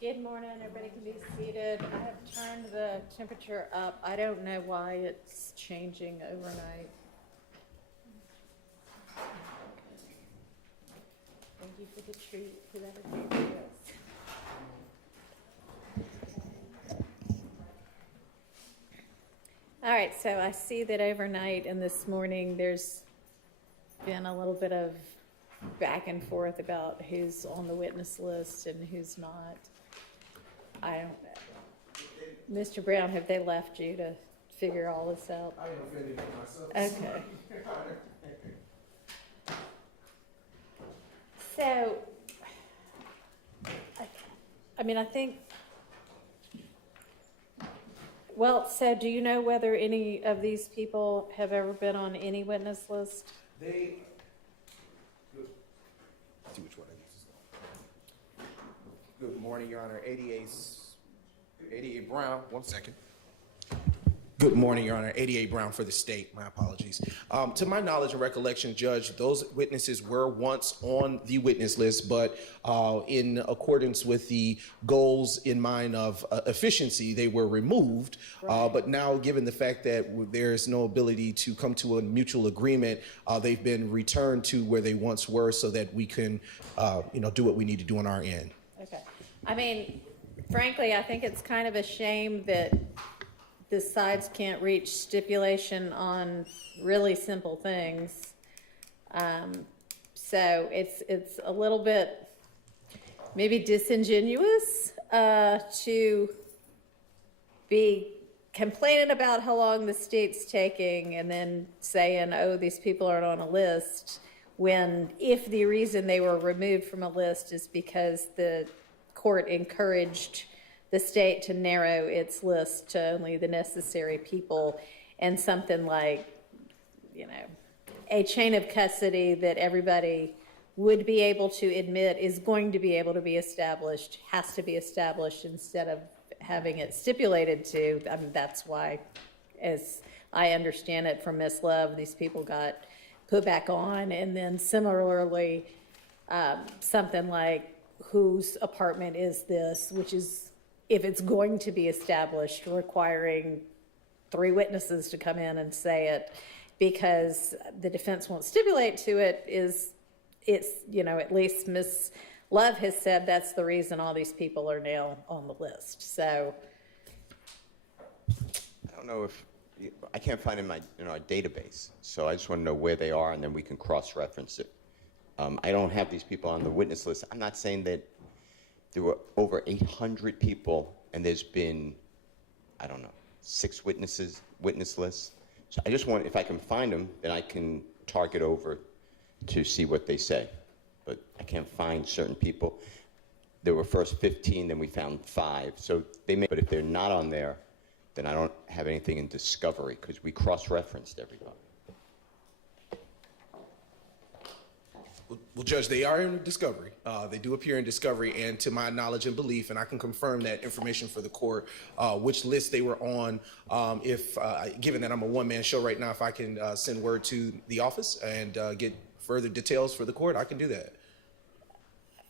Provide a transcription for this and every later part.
Good morning, everybody can be seated. I have turned the temperature up. I don't know why it's changing overnight. Thank you for the treat, whoever gave you this. All right, so I see that overnight and this morning there's been a little bit of back and forth about who's on the witness list and who's not. I don't know. Mr. Brown, have they left you to figure all this out? I am offended myself. Okay. So, I mean, I think, well, so do you know whether any of these people have ever been on any witness list? They, let's see which one I use. Good morning, Your Honor. 88 Brown, 1 second. Good morning, Your Honor. 88 Brown for the state. My apologies. To my knowledge and recollection, Judge, those witnesses were once on the witness list, but in accordance with the goals in mind of efficiency, they were removed. Right. But now, given the fact that there is no ability to come to a mutual agreement, they've been returned to where they once were so that we can, do what we need to do on our end. Okay. I mean, frankly, I think it's kind of a shame that the sides can't reach stipulation on really simple things. So it's a little bit maybe disingenuous to be complaining about how long the state's taking and then saying, oh, these people aren't on a list, when if the reason they were removed from a list is because the court encouraged the state to narrow its list to only the necessary people, and something like, a chain of custody that everybody would be able to admit is going to be able to be established, has to be established instead of having it stipulated to. I mean, that's why, as I understand it from Ms. Love, these people got put back on, and then similarly, something like whose apartment is this, which is, if it's going to be established, requiring 3 witnesses to come in and say it, because the defense won't stipulate to it, at least Ms. Love has said that's the reason all these people are now on the list. So I don't know if I can't find in our database, so I just want to know where they are, and then we can cross-reference it. I don't have these people on the witness list. I'm not saying that there were over 800 people, and there's been, 6 witness lists. So I just want, if I can find them, then I can target over to see what they say. But I can't find certain people. There were first 15, then we found 5. So they may, but if they're not on there, then I don't have anything in discovery, because we cross-referenced everybody. Well, Judge, they are in discovery. They do appear in discovery, and to my knowledge and belief, and I can confirm that information for the court, which list they were on. Given that I'm a one-man show right now, if I can send word to the office and get further details for the court, I can do that.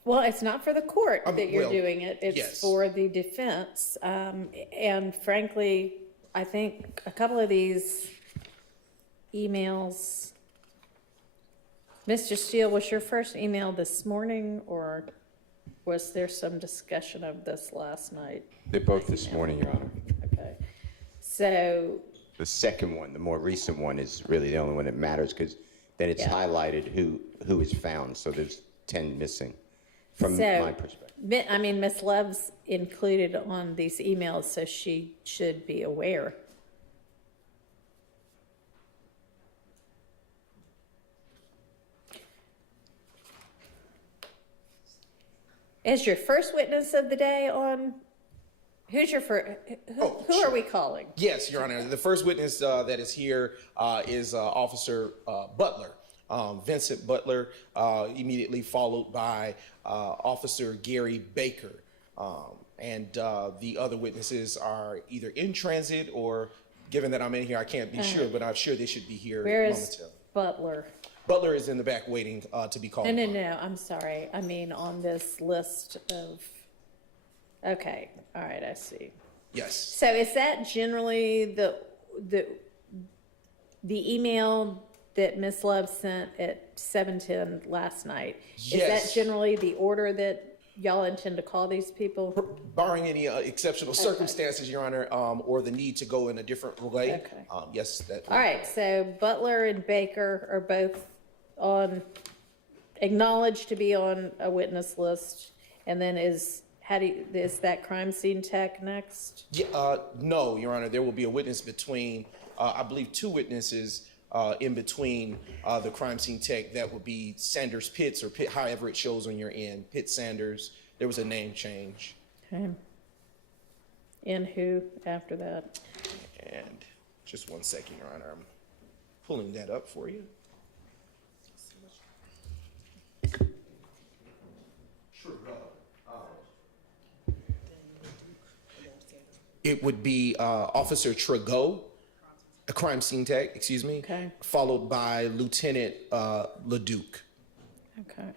well, it's not for the court that you're doing it. It's yes. for the defense. And frankly, I think a couple of these emails, Mr. Steele, was your first email this morning, or was there some discussion of this last night? They're both this morning, Your Honor. Okay. So the second one, the more recent one, is really the only one that matters, because then it's highlighted who is found. So there's 10 missing from my perspective. I mean, Ms. Love's included on these emails, so she should be aware. Is your first witness of the day on? Who's your first? Who are we calling? Yes, Your Honor. The first witness that is here is Officer Butler, Vincent Butler, immediately followed by Officer Gary Baker. And the other witnesses are either in transit or, given that I'm in here, I can't be sure, but I'm sure they should be here momentarily. Where is Butler? Butler is in the back waiting to be called. No, I'm sorry. I mean, on this list of Okay, all right, I see. Yes. So is that generally the email that Ms. Love sent at 7:10 last night? Is that Yes. generally the order that y'all intend to call these people? Barring any exceptional circumstances, Your Honor, or the need to go in a different way. Okay. Yes, that. All right, so Butler and Baker are both acknowledged to be on a witness list, and then is that crime scene tech next? Yeah, no, Your Honor, there will be a witness between, I believe, two witnesses in between the crime scene tech. That would be Sanders Pitts, or Pitt, however it shows on your end. Pitt Sanders. There was a name change. Okay. And who after that? And just 1 second, Your Honor. I'm pulling that up for you. It would be Officer Trago, a crime scene tech, excuse me, Okay. followed by Lieutenant LeDuc. Okay.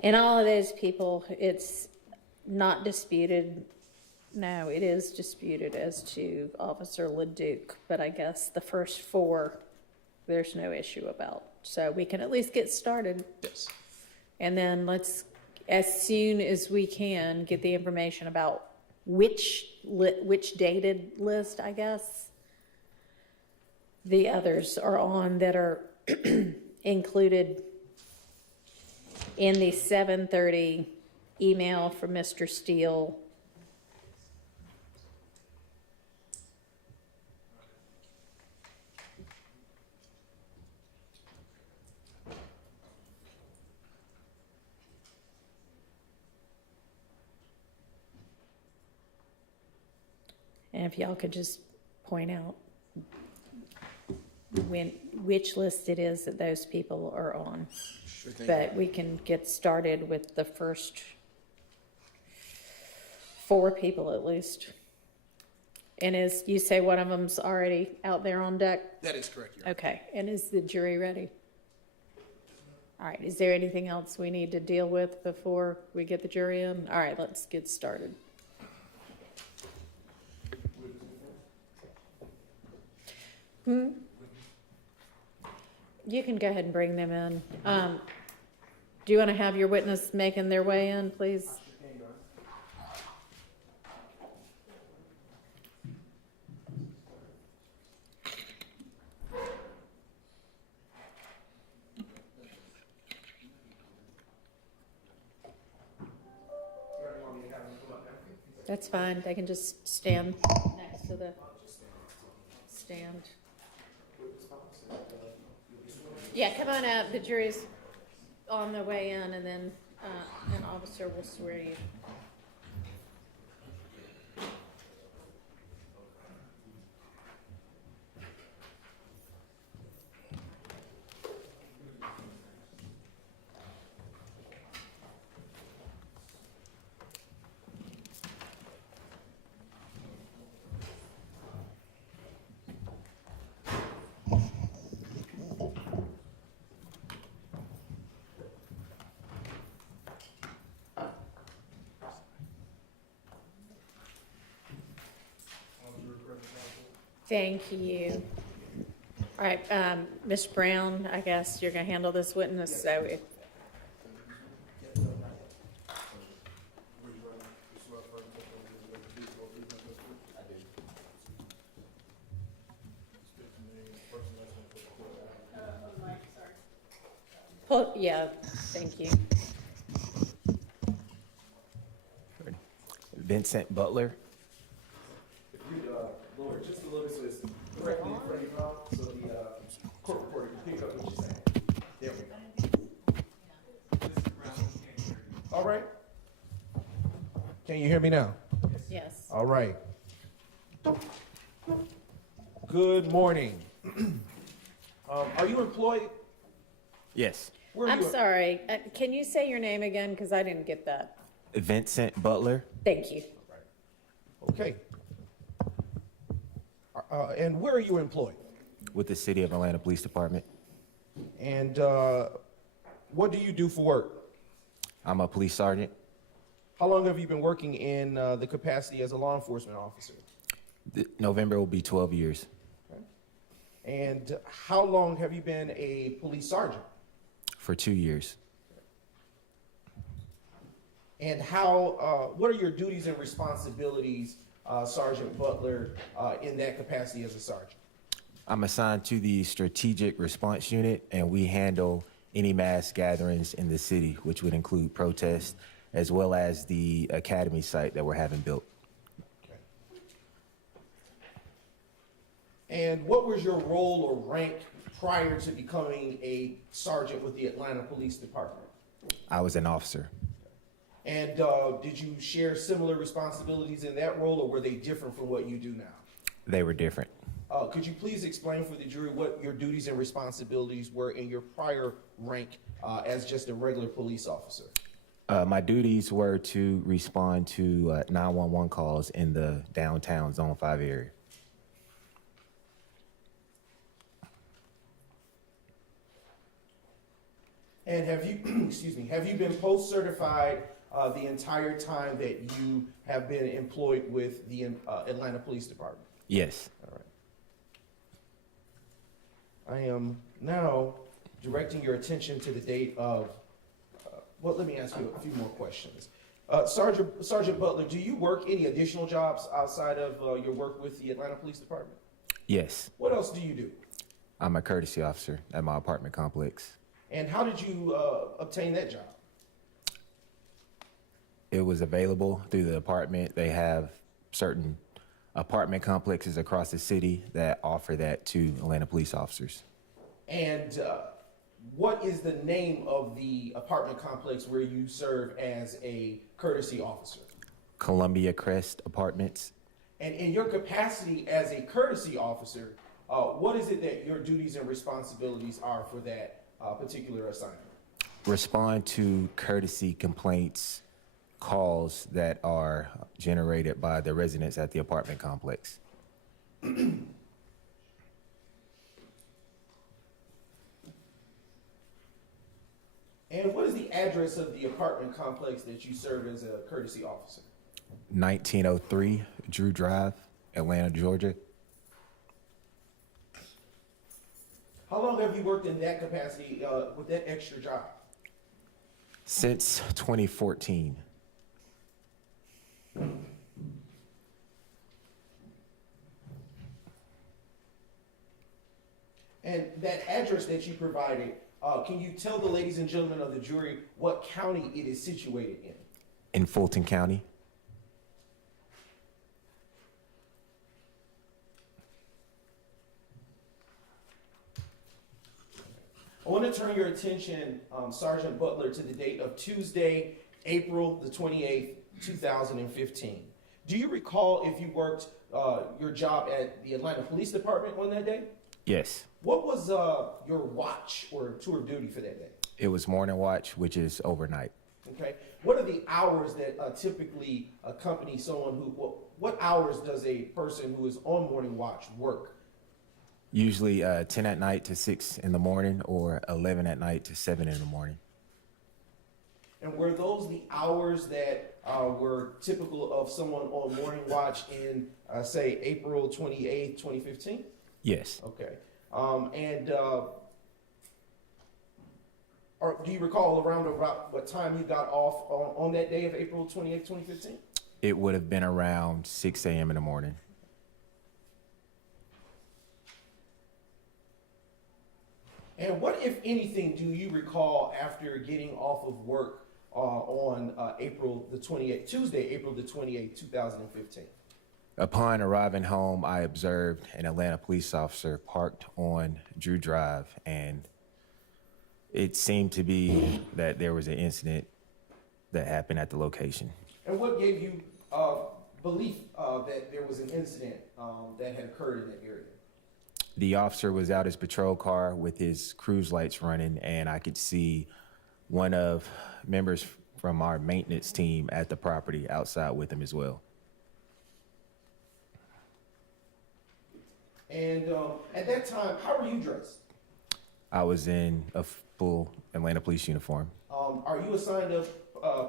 And all of those people, it's not disputed. No, it is disputed as to Officer LeDuc, but I guess the first four, there's no issue about. So we can at least get started. Yes. And then let's, as soon as we can, get the information about which dated list, I guess, the others are on that are included in the 7:30 email from Mr. Steele. And if y'all could just point out which list it is that those people are on. Sure thing. But we can get started with the first four people at least. And as you say, one of them's already out there on deck? That is correct, Your Honor. Okay, and is the jury ready? All right, is there anything else we need to deal with before we get the jury in? All right, let's get started. You can go ahead and bring them in. Do you want to have your witness making their way in, please? That's fine. They can just stand next to the stand. Yeah, come on up. The jury's on their way in, and then an officer will swear you. Thank you. All right, Ms. Brown, I guess you're going to handle this witness, so if... Oh, yeah, thank you. Vincent Butler. If you lower just a little bit so it's directly in front of your mouth, so the court reporter can pick up what you're saying. There we go. All right. Can you hear me now? Yes. All right. Good morning. Are you employed? Yes. Where are I'm you? sorry. Can you say your name again? Because I didn't get that. Vincent Butler. Thank you. Okay. And where are you employed? With the City of Atlanta Police Department. And what do you do for work? I'm a police sergeant. How long have you been working in the capacity as a law enforcement officer? November will be 12 years. And how long have you been a police sergeant? For 2 years. And what are your duties and responsibilities, Sergeant Butler, in that capacity as a sergeant? I'm assigned to the Strategic Response Unit, and we handle any mass gatherings in the city, which would include protests, as well as the academy site that we're having built. Okay. And what was your role or rank prior to becoming a sergeant with the Atlanta Police Department? I was an officer. And did you share similar responsibilities in that role, or were they different from what you do now? They were different. Could you please explain for the jury what your duties and responsibilities were in your prior rank as just a regular police officer? My duties were to respond to 911 calls in the downtown Zone 5 area. And have you, excuse me, have you been post-certified the entire time that you have been employed with the Atlanta Police Department? Yes. All right. I am now directing your attention to the date of, well, let me ask you a few more questions. Sergeant Butler, do you work any additional jobs outside of your work with the Atlanta Police Department? Yes. What else do you do? I'm a courtesy officer at my apartment complex. And how did you obtain that job? It was available through the apartment. They have certain apartment complexes across the city that offer that to Atlanta police officers. And what is the name of the apartment complex where you serve as a courtesy officer? Columbia Crest Apartments. And in your capacity as a courtesy officer, what is it that your duties and responsibilities are for that particular assignment? Respond to courtesy complaints, calls that are generated by the residents at the apartment complex. And what is the address of the apartment complex that you serve as a courtesy officer? 1903 Drew Drive, Atlanta, Georgia. How long have you worked in that capacity with that extra job? Since 2014. And that address that you provided, can you tell the ladies and gentlemen of the jury what county it is situated in? In Fulton County. I want to turn your attention, Sergeant Butler, to the date of Tuesday, April the 28th, 2015. Do you recall if you worked your job at the Atlanta Police Department on that day? Yes. What was your watch or tour of duty for that day? It was morning watch, which is overnight. Okay. What are the hours that typically accompany someone who, what hours does a person who is on morning watch work? Usually 10 at night to 6 in the morning, or 11 at night to 7 in the morning. And were those the hours that were typical of someone on morning watch in, say, April 28th, 2015? Yes. Okay. Or do you recall around about what time you got off on that day of April 28th, 2015? It would have been around 6 a.m. in the morning. And what, if anything, do you recall after getting off of work on April the 28th, Tuesday, April the 28th, 2015? Upon arriving home, I observed an Atlanta police officer parked on Drew Drive, and it seemed to be that there was an incident that happened at the location. And what gave you belief that there was an incident that had occurred in that area? The officer was out his patrol car with his cruise lights running, and I could see one of members from our maintenance team at the property outside with him as well. And at that time, how were you dressed? I was in a full Atlanta police uniform. Are you assigned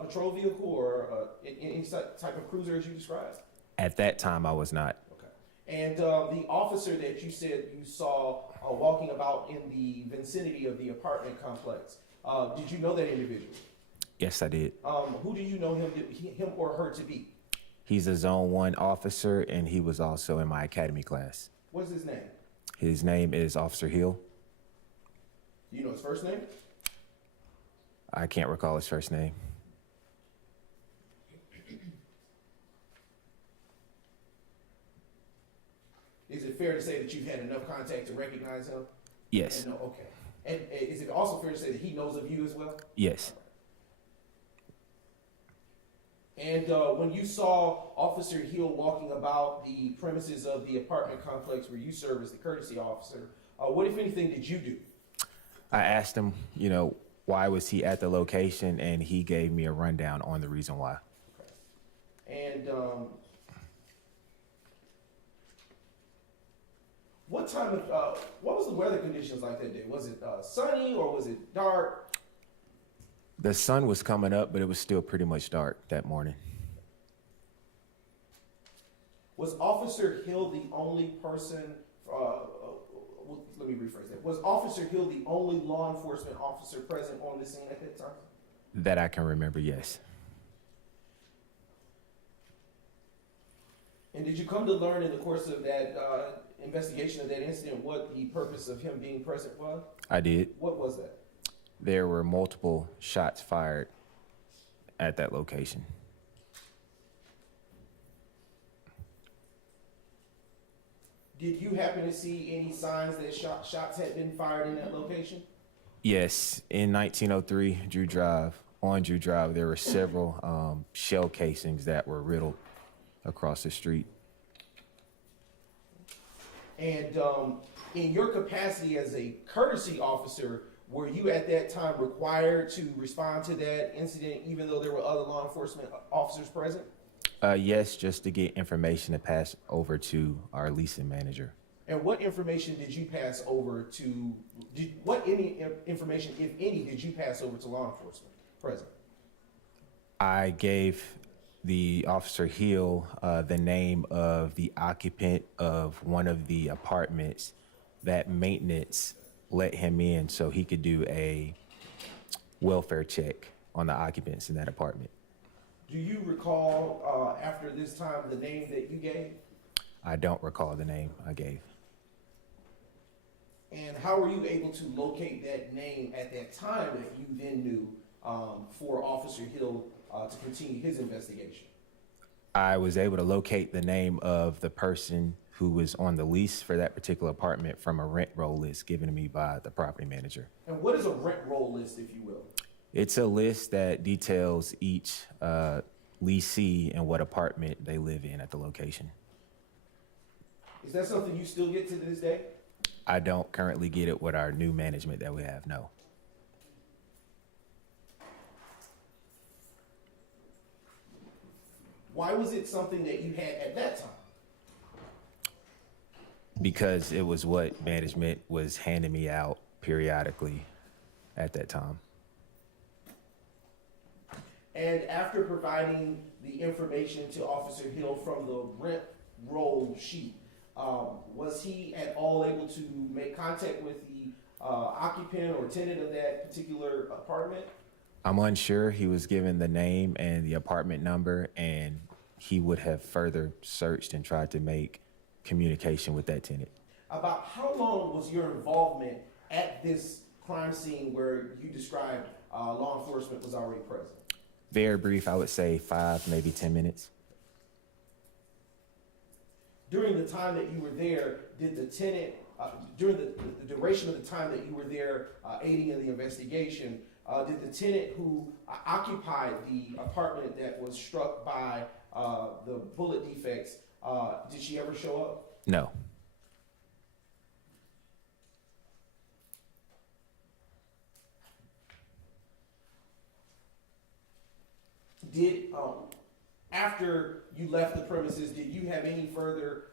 patrol vehicle or any type of cruiser as you described? At that time, I was not. Okay. And the officer that you said you saw walking about in the vicinity of the apartment complex, did you know that individual? Yes, I did. Who do you know him or her to be? He's a Zone 1 officer, and he was also in my academy class. What's his name? His name is Officer Hill. Do you know his first name? I can't recall his first name. Is it fair to say that you've had enough contact to recognize him? Yes. And okay. And is it also fair to say that he knows of you as well? Yes. And when you saw Officer Hill walking about the premises of the apartment complex where you serve as the courtesy officer, what, if anything, did you do? I asked him, why was he at the location, and he gave me a rundown on the reason why. And what was the weather conditions like that day? Was it sunny or was it dark? The sun was coming up, but it was still pretty much dark that morning. Was Officer Hill the only person, let me rephrase that. Was Officer Hill the only law enforcement officer present on the scene at that time? That I can remember, yes. And did you come to learn in the course of that investigation of that incident what the purpose of him being present was? I did. What was that? There were multiple shots fired at that location. Did you happen to see any signs that shots had been fired in that location? Yes, in 1903 on Drew Drive, there were several shell casings that were riddled across the street. And in your capacity as a courtesy officer, were you at that time required to respond to that incident even though there were other law enforcement officers present? Yes, just to get information to pass over to our leasing manager. And what information did you pass over to, information, if any, did you pass over to law enforcement present? I gave the Officer Hill the name of the occupant of one of the apartments that maintenance let him in so he could do a welfare check on the occupants in that apartment. Do you recall after this time the name that you gave? I don't recall the name I gave. And how were you able to locate that name at that time that you then knew for Officer Hill to continue his investigation? I was able to locate the name of the person who was on the lease for that particular apartment from a rent roll list given to me by the property manager. And what is a rent roll list, if you will? It's a list that details each leasee and what apartment they live in at the location. Is that something you still get to this day? I don't currently get it with our new management that we have, no. Why was it something that you had at that time? Because it was what management was handing me out periodically at that time. And after providing the information to Officer Hill from the rent roll sheet, was he at all able to make contact with the occupant or tenant of that particular apartment? I'm unsure. He was given the name and the apartment number, and he would have further searched and tried to make communication with that tenant. About how long was your involvement at this crime scene where you described law enforcement was already present? Very brief, I would say 5, maybe 10 minutes. During the time that you were there, did the tenant, during the duration of the time that you were there aiding in the investigation, did the tenant who occupied the apartment that was struck by the bullet defects, did she ever show up? No. Did, after you left the premises, did you have any further,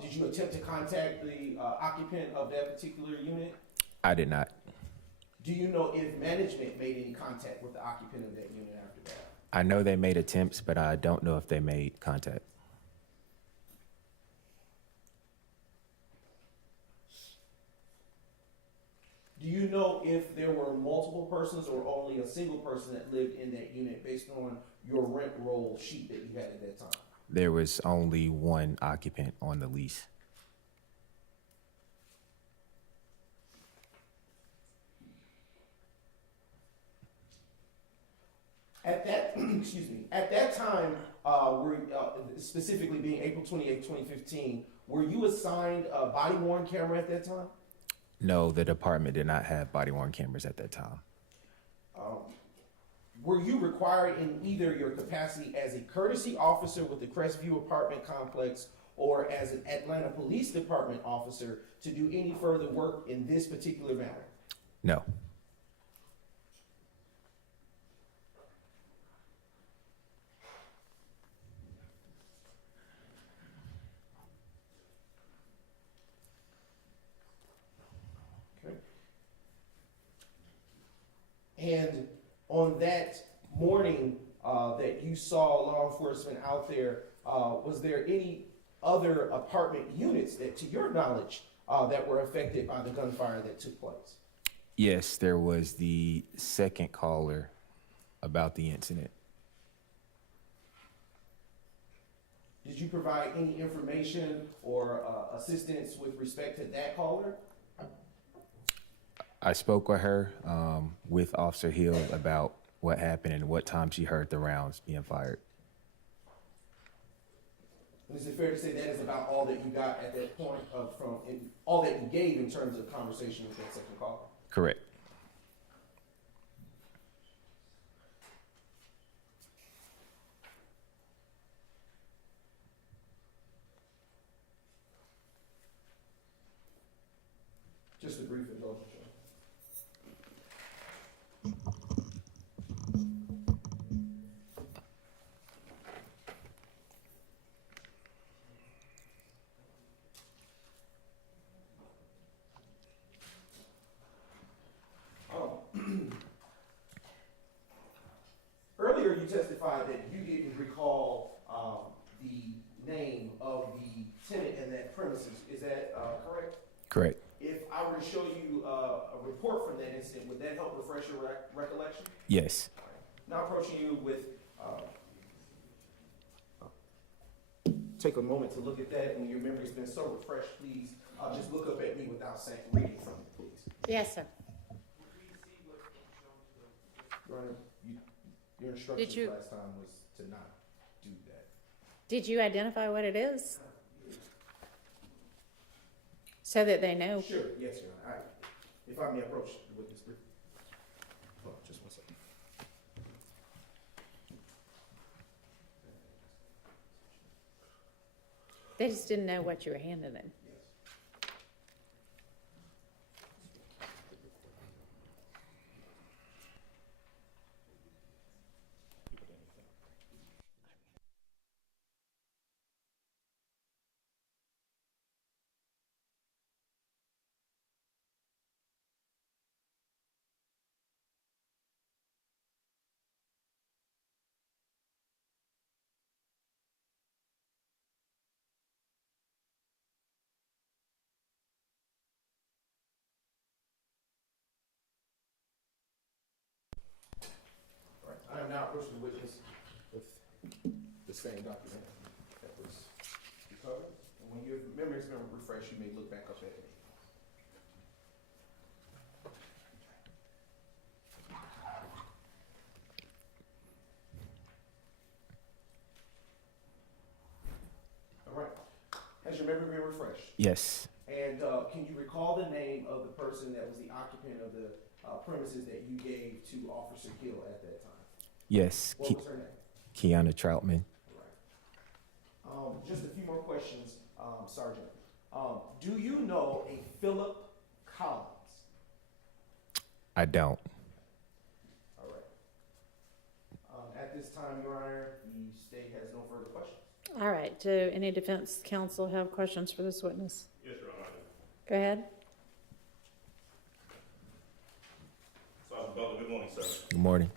did you attempt to contact the occupant of that particular unit? I did not. Do you know if management made any contact with the occupant of that unit after that? I know they made attempts, but I don't know if they made contact. Do you know if there were multiple persons or only a single person that lived in that unit based on your rent roll sheet that you had at that time? There was only one occupant on the lease. At that, excuse me, at that time, specifically being April 28, 2015, were you assigned a body-worn camera at that time? No, the department did not have body-worn cameras at that time. Were you required in either your capacity as a courtesy officer with the Crestview apartment complex or as an Atlanta Police Department officer to do any further work in this particular matter? No. Okay. And on that morning that you saw law enforcement out there, was there any other apartment units that, to your knowledge, that were affected by the gunfire that took place? Yes, there was the second caller about the incident. Did you provide any information or assistance with respect to that caller? I spoke with her, with Officer Hill about what happened and what time she heard the rounds being fired. And is it fair to say that is about all that you got at that point all that you gave in terms of conversation with that second caller? Correct. Just a brief indulgence. Earlier, you testified that you didn't recall the name of the tenant in that premises. Is that correct? Correct. If I were to show you a report from that incident, would that help refresh your recollection? Yes. Now approaching you with, take a moment to look at that. When your memory's been so refreshed, please just look up at me without reading from it, please. Yes, sir. Your Honor, your instructions you- last time was to not do that. Did you identify what it is? So that they know. Sure, yes, Your Honor. If I may approach the witness briefly. Hold on, just one second. They just didn't know what you were handing them. All right, I am now approaching the witness with the same document that was recovered. And when your memory's been refreshed, you may look back up at it. All right. Has your memory been refreshed? Yes. And can you recall the name of the person that was the occupant of the premises that you gave to Officer Hill at that time? Yes. What was her name? Kiana Troutman. All right. Just a few more questions, Sergeant. Do you know a Philip Collins? I don't. All right. At this time, Your Honor, the state has no further questions. All right, do any defense counsel have questions for this witness? Yes, Your Honor. Go ahead. sir. Good morning.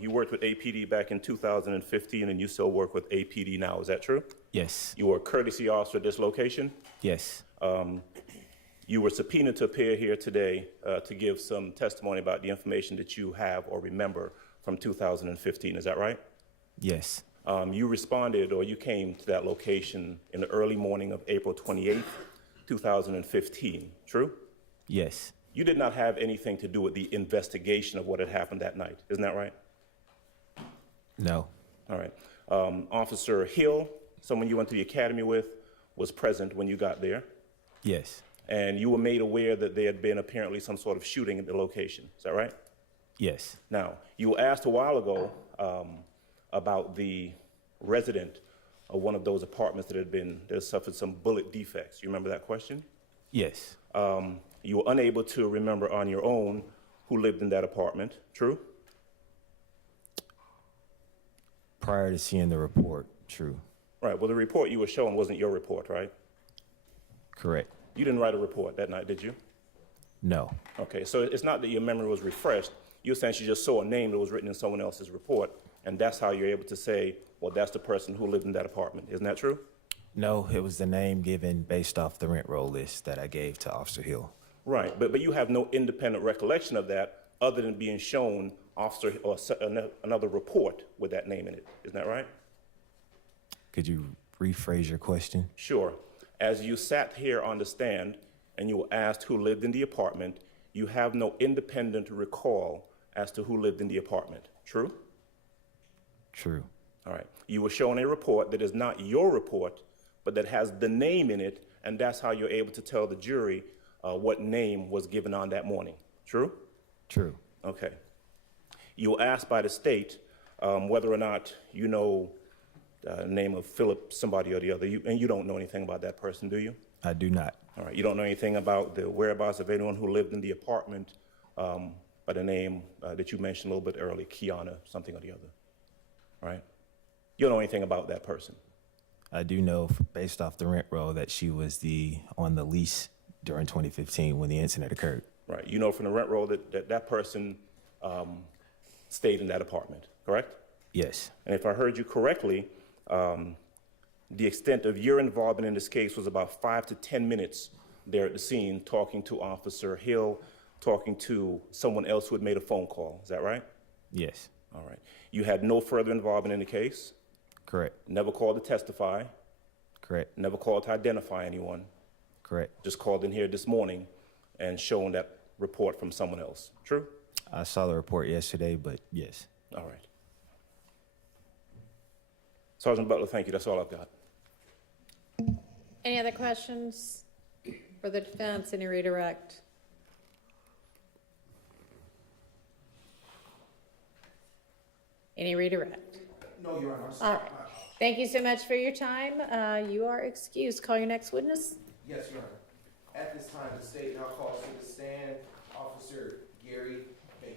You worked with APD back in 2015, and you still work with APD now. Is that true? Yes. You were a courtesy officer at this location. Yes. You were subpoenaed to appear here today to give some testimony about the information that you have or remember from 2015. Is that right? Yes. You responded, or you came to that location in the early morning of April 28th, 2015. True? Yes. You did not have anything to do with the investigation of what had happened that night. Isn't that right? No. All right. Officer Hill, someone you went to the academy with, was present when you got there, Yes. and you were made aware that there had been apparently some sort of shooting at the location. Is that right? Yes. Now, you were asked a while ago about the resident of one of those apartments that suffered some bullet defects. You remember that question? Yes. You were unable to remember on your own who lived in that apartment. True? Prior to seeing the report, true. Right. Well, the report you were shown wasn't your report, right? Correct. You didn't write a report that night, did you? No. Okay, so it's not that your memory was refreshed. You essentially just saw a name that was written in someone else's report, and that's how you're able to say, well, that's the person who lived in that apartment. Isn't that true? No, it was the name given based off the rent roll list that I gave to Officer Hill. Right, but you have no independent recollection of that other than being shown another report with that name in it. Isn't that right? Could you rephrase your question? Sure. As you sat here on the stand and you were asked who lived in the apartment, you have no independent recall as to who lived in the apartment. True? True. All right. You were shown a report that is not your report, but that has the name in it, and that's how you're able to tell the jury what name was given on that morning. True? True. Okay. You were asked by the state whether or not you know the name of Philip, somebody or the other, and you don't know anything about that person, do you? I do not. All right. You don't know anything about the whereabouts of anyone who lived in the apartment by the name that you mentioned a little bit earlier, Kiana, something or the other. All right. You don't know anything about that person. I do know based off the rent roll that she was on the lease during 2015 when the incident occurred. Right. You know from the rent roll that person stayed in that apartment, correct? Yes. And if I heard you correctly, the extent of your involvement in this case was about 5 to 10 minutes there at the scene, talking to Officer Hill, talking to someone else who had made a phone call. Is that right? Yes. All right. You had no further involvement in the case? Correct. Never called to testify? Correct. Never called to identify anyone? Correct. Just called in here this morning and shown that report from someone else. True? I saw the report yesterday, but yes. All right. Sergeant Butler, thank you. That's all I've got. Any other questions for the defense? Any redirect? Any redirect? No, Your Honor. All right. Thank you so much for your time. You are excused. Call your next witness. Yes, Your Honor. At this time, the state now calls to the stand Officer Gary Baker.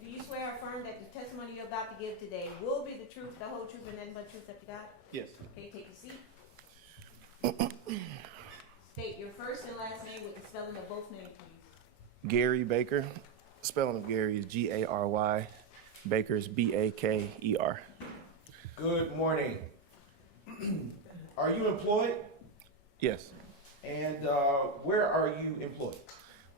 Do you swear or affirm that the testimony you're about to give today will be the truth, the whole truth, and nothing but the truth, except God? Yes. Okay, take a seat. State your first and last name with the spelling of both names, please. Gary Baker. Spelling of Gary is Gary. Baker is Baker. Good morning. Are you employed? Yes. And where are you employed?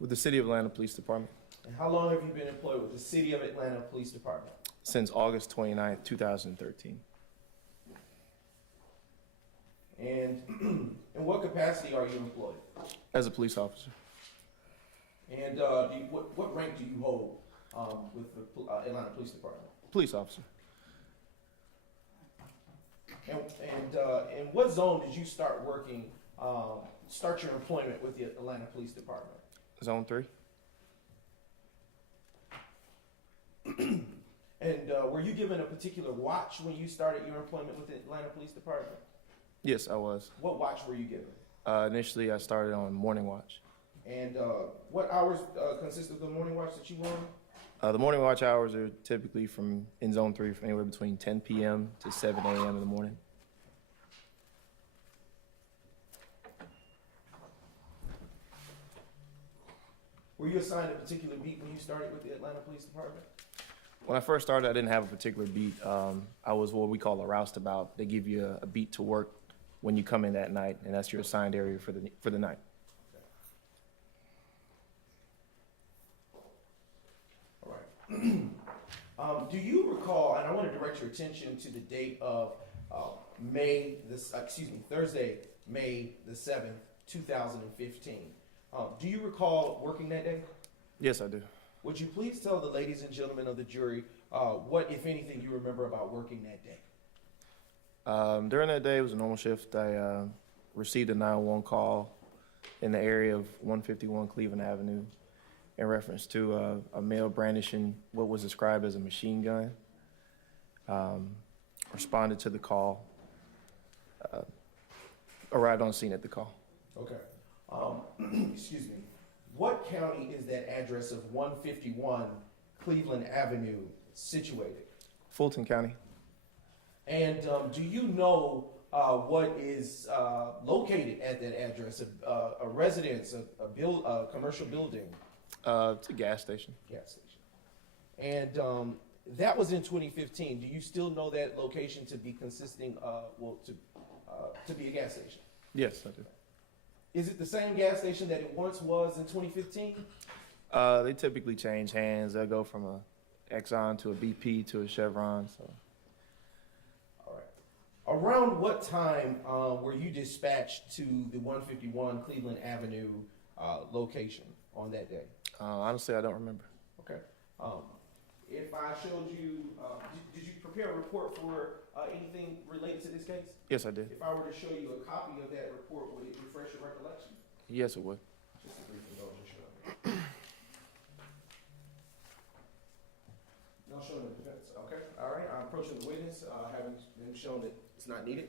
With the City of Atlanta Police Department And how long have you been employed with the City of Atlanta Police Department? since August 29th, 2013. And in what capacity are you employed? As a police officer. And what rank do you hold with the Atlanta Police Department? Police officer. And in what zone did you start working start your employment with the Atlanta Police Department? Zone 3? And were you given a particular watch when you started your employment with the Atlanta Police Department? Yes, I was. What watch were you given? Initially, I started on morning watch. And what hours consist of the morning watch that you were on? The morning watch hours are typically in Zone 3 from anywhere between 10 p.m. to 7 a.m. in the morning. Were you assigned a particular beat when you started with the Atlanta Police Department? When I first started, I didn't have a particular beat. I was what we call a roustabout. They give you a beat to work when you come in that night, and that's your assigned area for the night. All right. Do you recall, and I want to direct your attention to the date of Thursday, May the 7th, 2015. Do you recall working that day? Yes, I do. Would you please tell the ladies and gentlemen of the jury what, if anything, you remember about working that day? During that day, it was a normal shift. I received a 911 call in the area of 151 Cleveland Avenue in reference to a male brandishing what was described as a machine gun. Responded to the call. Arrived on scene at the call. Okay. Excuse me. What county is that address of 151 Cleveland Avenue situated? Fulton County. And do you know what is located at that address? A residence, a commercial building? It's a gas station. Gas station. And that was in 2015. Do you still know that location to be consisting, to be a gas station? Yes, I do. Is it the same gas station that it once was in 2015? They typically change hands. They'll go from a Exxon to a BP to a Chevron. So, All right. Around what time were you dispatched to the 151 Cleveland Avenue location on that day? honestly, I don't remember. Okay. If I showed you, did you prepare a report for anything related to this case? Yes, I did. If I were to show you a copy of that report, would it refresh your recollection? Yes, it would. Just a brief indulgence, Your Honor. No showing the defense. Okay. All right. I'm approaching the witness, having been shown that it's not needed.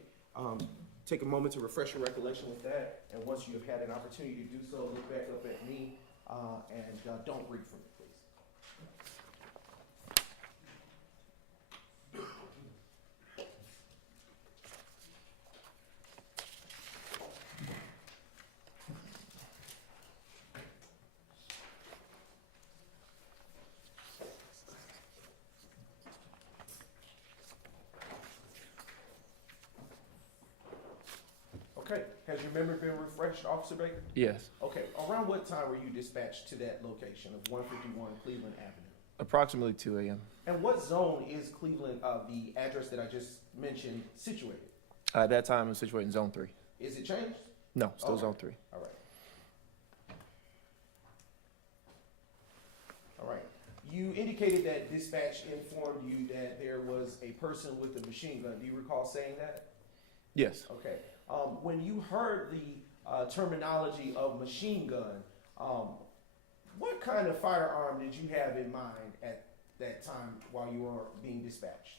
Take a moment to refresh your recollection with that, and once you have had an opportunity to do so, look back up at me and don't read from it, please. Okay, has your memory been refreshed, Officer Baker? Yes. Okay, around what time were you dispatched to that location of 151 Cleveland Avenue? Approximately 2 a.m. And what zone is Cleveland, the address that I just mentioned, situated? At that time, it was situated in Zone 3. Is it changed? No, still Okay. Zone 3. All right. All right. You indicated that dispatch informed you that there was a person with a machine gun. Do you recall saying that? Yes. Okay. When you heard the terminology of machine gun, what kind of firearm did you have in mind at that time while you were being dispatched?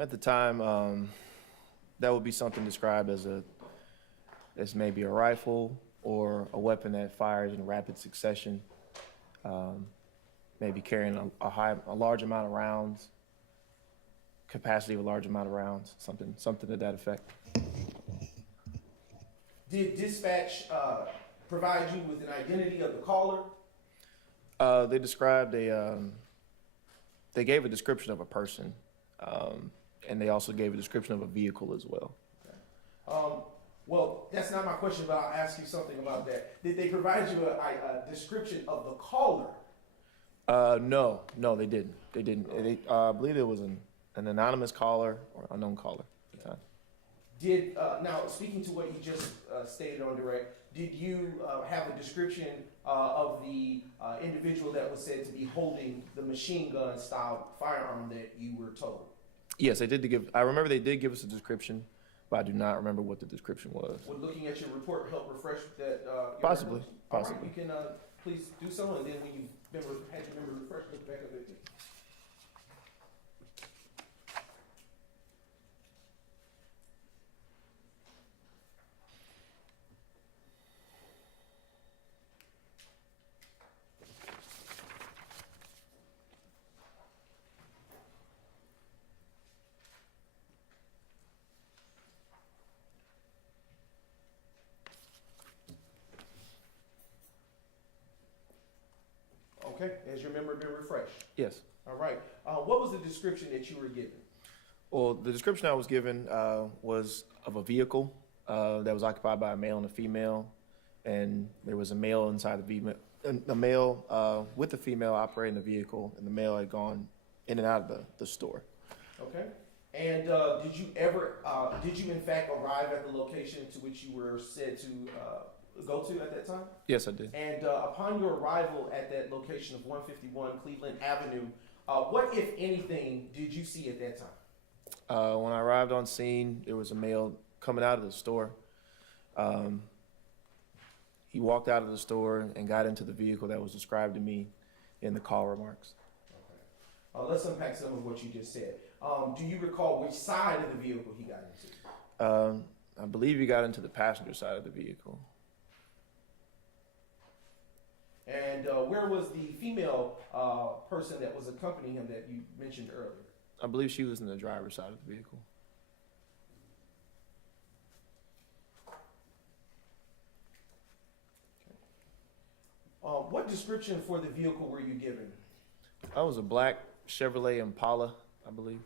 At the time, that would be something described as maybe a rifle or a weapon that fires in rapid succession, maybe carrying a large amount of rounds, capacity of a large amount of rounds, something to that effect. Did dispatch provide you with an identity of the caller? They described they gave a description of a person, and they also gave a description of a vehicle as well. Well, that's not my question, but I'll ask you something about that. Did they provide you a description of the caller? No, they didn't. They didn't. I believe it was an anonymous caller or unknown caller at the time. Now, speaking to what you just stated on direct, did you have a description of the individual that was said to be holding the machine gun style firearm that you were told? Yes, they did give. I remember they did give us a description, but I do not remember what the description was. Would looking at your report help refresh that? Your Possibly, memory? All right, possibly. you can please do so, and then when you've had your memory refreshed, look back up at it. Okay, has your memory been refreshed? Yes. All right. What was the description that you were given? Well, the description I was given was of a vehicle that was occupied by a male and a female, and there was a male inside the vehicle, a male with the female operating the vehicle, and the male had gone in and out of the store. Okay. And did you in fact arrive at the location to which you were said to go to at that time? Yes, I did. And upon your arrival at that location of 151 Cleveland Avenue, what, if anything, did you see at that time? When I arrived on scene, there was a male coming out of the store. He walked out of the store and got into the vehicle that was described to me in the call remarks. Okay. Let's unpack some of what you just said. Do you recall which side of the vehicle he got into? I believe he got into the passenger side of the vehicle. And where was the female person that was accompanying him that you mentioned earlier? I believe she was in the driver's side of the vehicle. What description for the vehicle were you given? That was a black Chevrolet Impala, I believe.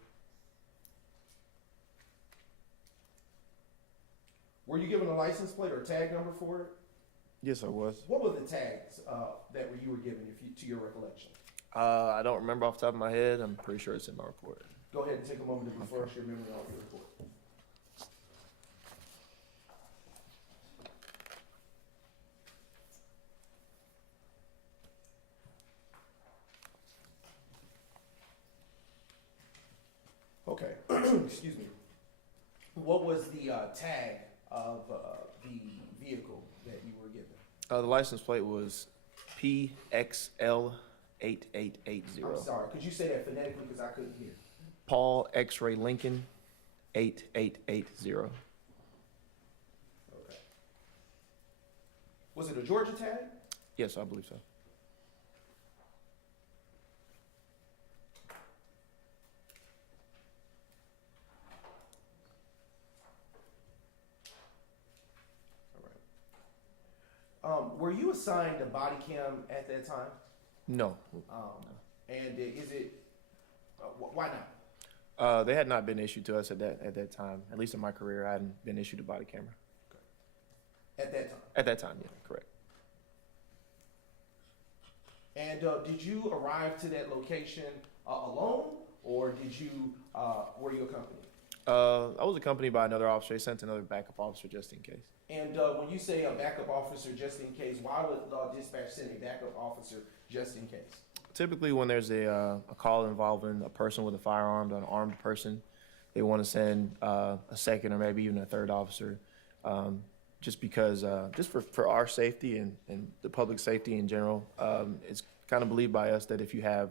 Were you given a license plate or tag number for it? Yes, I was. What were the tags that you were given, to your recollection? I don't remember off the top of my head. I'm pretty sure it's in my report. Go ahead and take a moment to refresh your memory on your report. Okay, excuse me. What was the tag of the vehicle that you were given? The license plate was PXL8880. I'm sorry, could you say that phonetically because I couldn't hear? Paul X-Ray Lincoln 8880. Okay. Was it a Georgia tag? Yes, I believe so. Were you assigned a body cam at that time? No. And is it, why not? They had not been issued to us at that time. At least in my career, I hadn't been issued a body camera. At that time? At that time, yeah, correct. And did you arrive to that location alone, or were you accompanied? I was accompanied by another officer. They sent another backup officer just in case. And when you say a backup officer just in case, why would dispatch send a backup officer just in case? Typically, when there's a call involving a person with a firearm, an armed person, they want to send a second or maybe even a third officer, just because, just for our safety and the public safety in general. It's kind of believed by us that if you have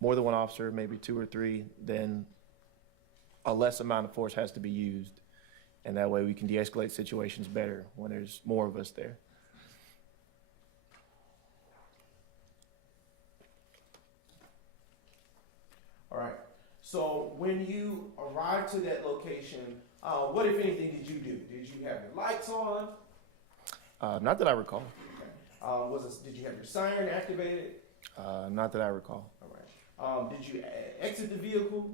more than one officer, maybe two or three, then a less amount of force has to be used. And that way we can de-escalate situations better when there's more of us there. All right. So when you arrived to that location, what, if anything, did you do? Did you have your lights on? Not that I recall. Okay. Did you have your siren activated? Not that I recall. All right. Did you exit the vehicle?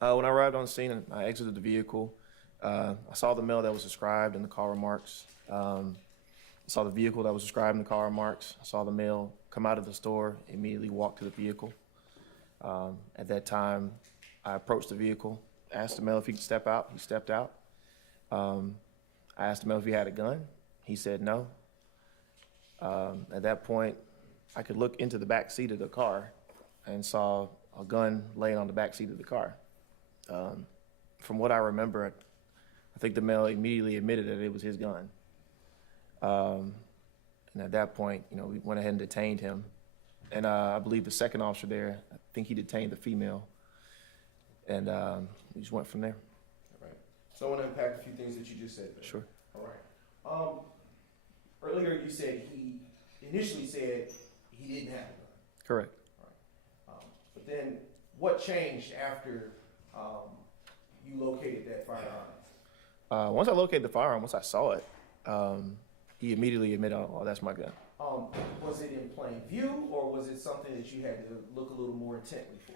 When I arrived on scene, I exited the vehicle. I saw the male that was described in the call remarks. I saw the vehicle that was described in the call remarks. I saw the male come out of the store, immediately walk to the vehicle. At that time, I approached the vehicle, asked the male if he could step out. He stepped out. I asked the male if he had a gun. He said no. At that point, I could look into the back seat of the car and saw a gun laying on the back seat of the car. From what I remember, I I think the male immediately admitted that it was his gun. And at that point, you know, we went ahead and detained him. And I believe the second officer there, I think he detained the female. And we just went from there. All right. So I want to unpack a few things that you just said there. Sure. All right. Earlier you said he initially said he didn't have a gun. Correct. But then what changed after you located that firearm? Once I located the firearm, once I saw it, he immediately admitted, oh, that's my gun. Was it in plain view, or was it something that you had to look a little more intently for?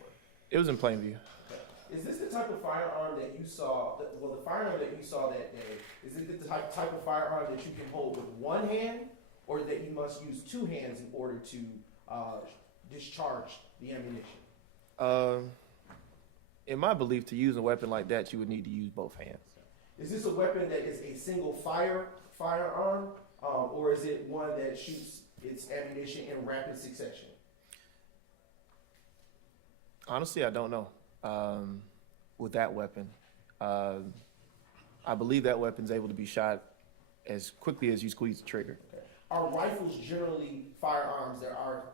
It was in plain view. Okay. Is this the type of firearm that you saw, well, the firearm that you saw that day, is it the type of firearm that you can hold with one hand, or that you must use two hands in order to discharge the ammunition? In my belief, to use a weapon like that, you would need to use both hands. Is this a weapon that is a single firearm, or is it one that shoots its ammunition in rapid succession? Honestly, I don't know. With that weapon, I believe that weapon's able to be shot as quickly as you squeeze the trigger. Okay. Are rifles generally firearms that are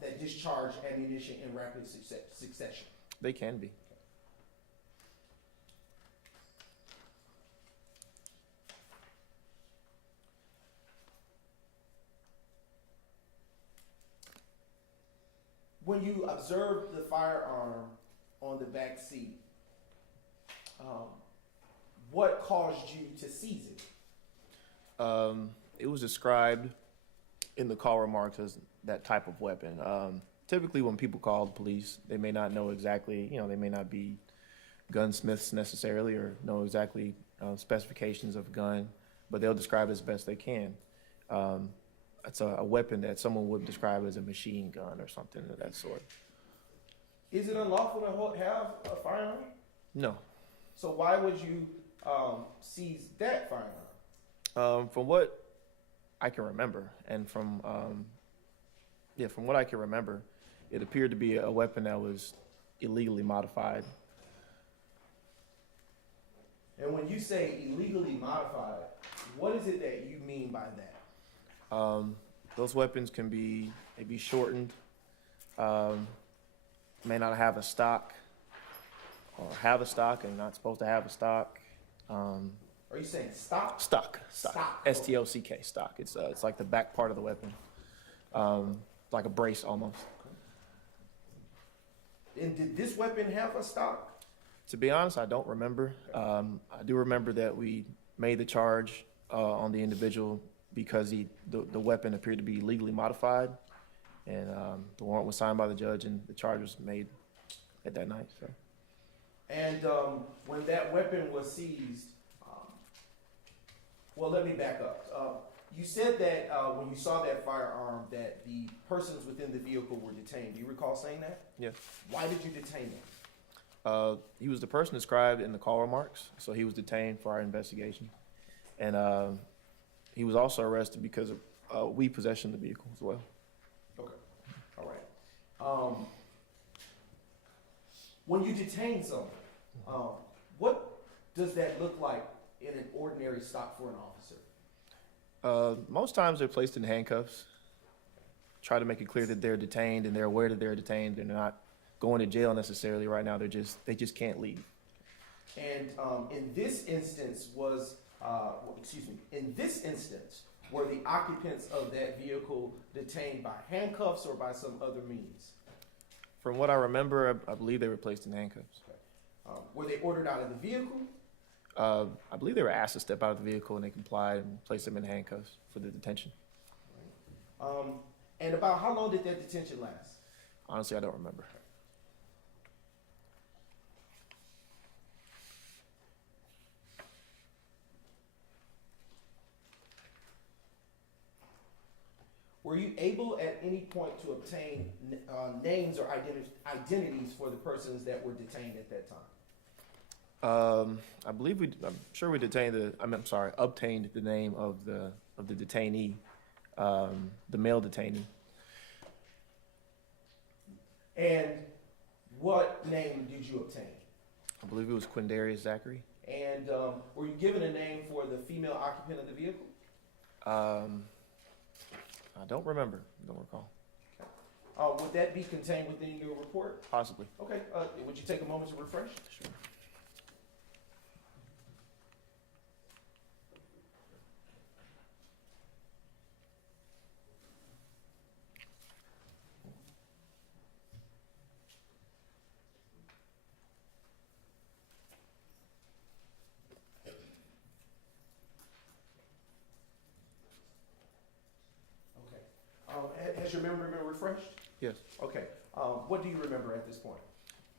that discharge ammunition in rapid succession? They can be. When you observed the firearm on the back seat, what caused you to seize it? It was described in the call remarks as that type of weapon. Typically, when people call the police, they may not know exactly, they may not be gunsmiths necessarily or know exactly specifications of a gun, but they'll describe it as best they can. It's a weapon that someone would describe as a machine gun or something of that sort. Is it unlawful to have a firearm? No. So why would you seize that firearm? From what I can remember, and from what I can remember, it appeared to be a weapon that was illegally modified. And when you say illegally modified, what is it that you mean by that? Those weapons can be maybe shortened, may not have a stock, or have a stock and not supposed to have a stock. Are you saying stock? Stock. Stock. S-T-O-C-K, stock. It's like the back part of the weapon, like a brace almost. And did this weapon have a stock? To be honest, I don't remember. I do remember that we made the charge on the individual because the weapon appeared to be legally modified, and the warrant was signed by the judge, and the charge was made at that night. So. And when that weapon was seized, well, let me back up. You said that when you saw that firearm that the persons within the vehicle were detained. Do you recall saying that? Yes. Why did you detain them? He was the person described in the call remarks, so he was detained for our investigation. And he was also arrested because of weed possession of the vehicle as well. Okay. All right. When you detain someone, what does that look like in an ordinary stop for an officer? Most times they're placed in handcuffs. Try to make it clear that they're detained and they're aware that they're detained. They're not going to jail necessarily right now. They just can't leave. And in this instance were the occupants of that vehicle detained by handcuffs or by some other means? From what I remember, I believe they were placed in handcuffs. Okay. Were they ordered out of the vehicle? I believe they were asked to step out of the vehicle and they complied and placed them in handcuffs for the detention. And about how long did that detention last? Honestly, I don't remember. Were you able at any point to obtain names or identities for the persons that were detained at that time? I believe I'm sure we obtained the name of the detainee, the male detainee. And what name did you obtain? I believe it was Quindarius Zachary. And were you given a name for the female occupant of the vehicle? I don't remember. Don't recall. Would that be contained within your report? Possibly. Okay. Would you take a moment to refresh? Sure. Has your memory been refreshed? Yes. Okay. What do you remember at this point?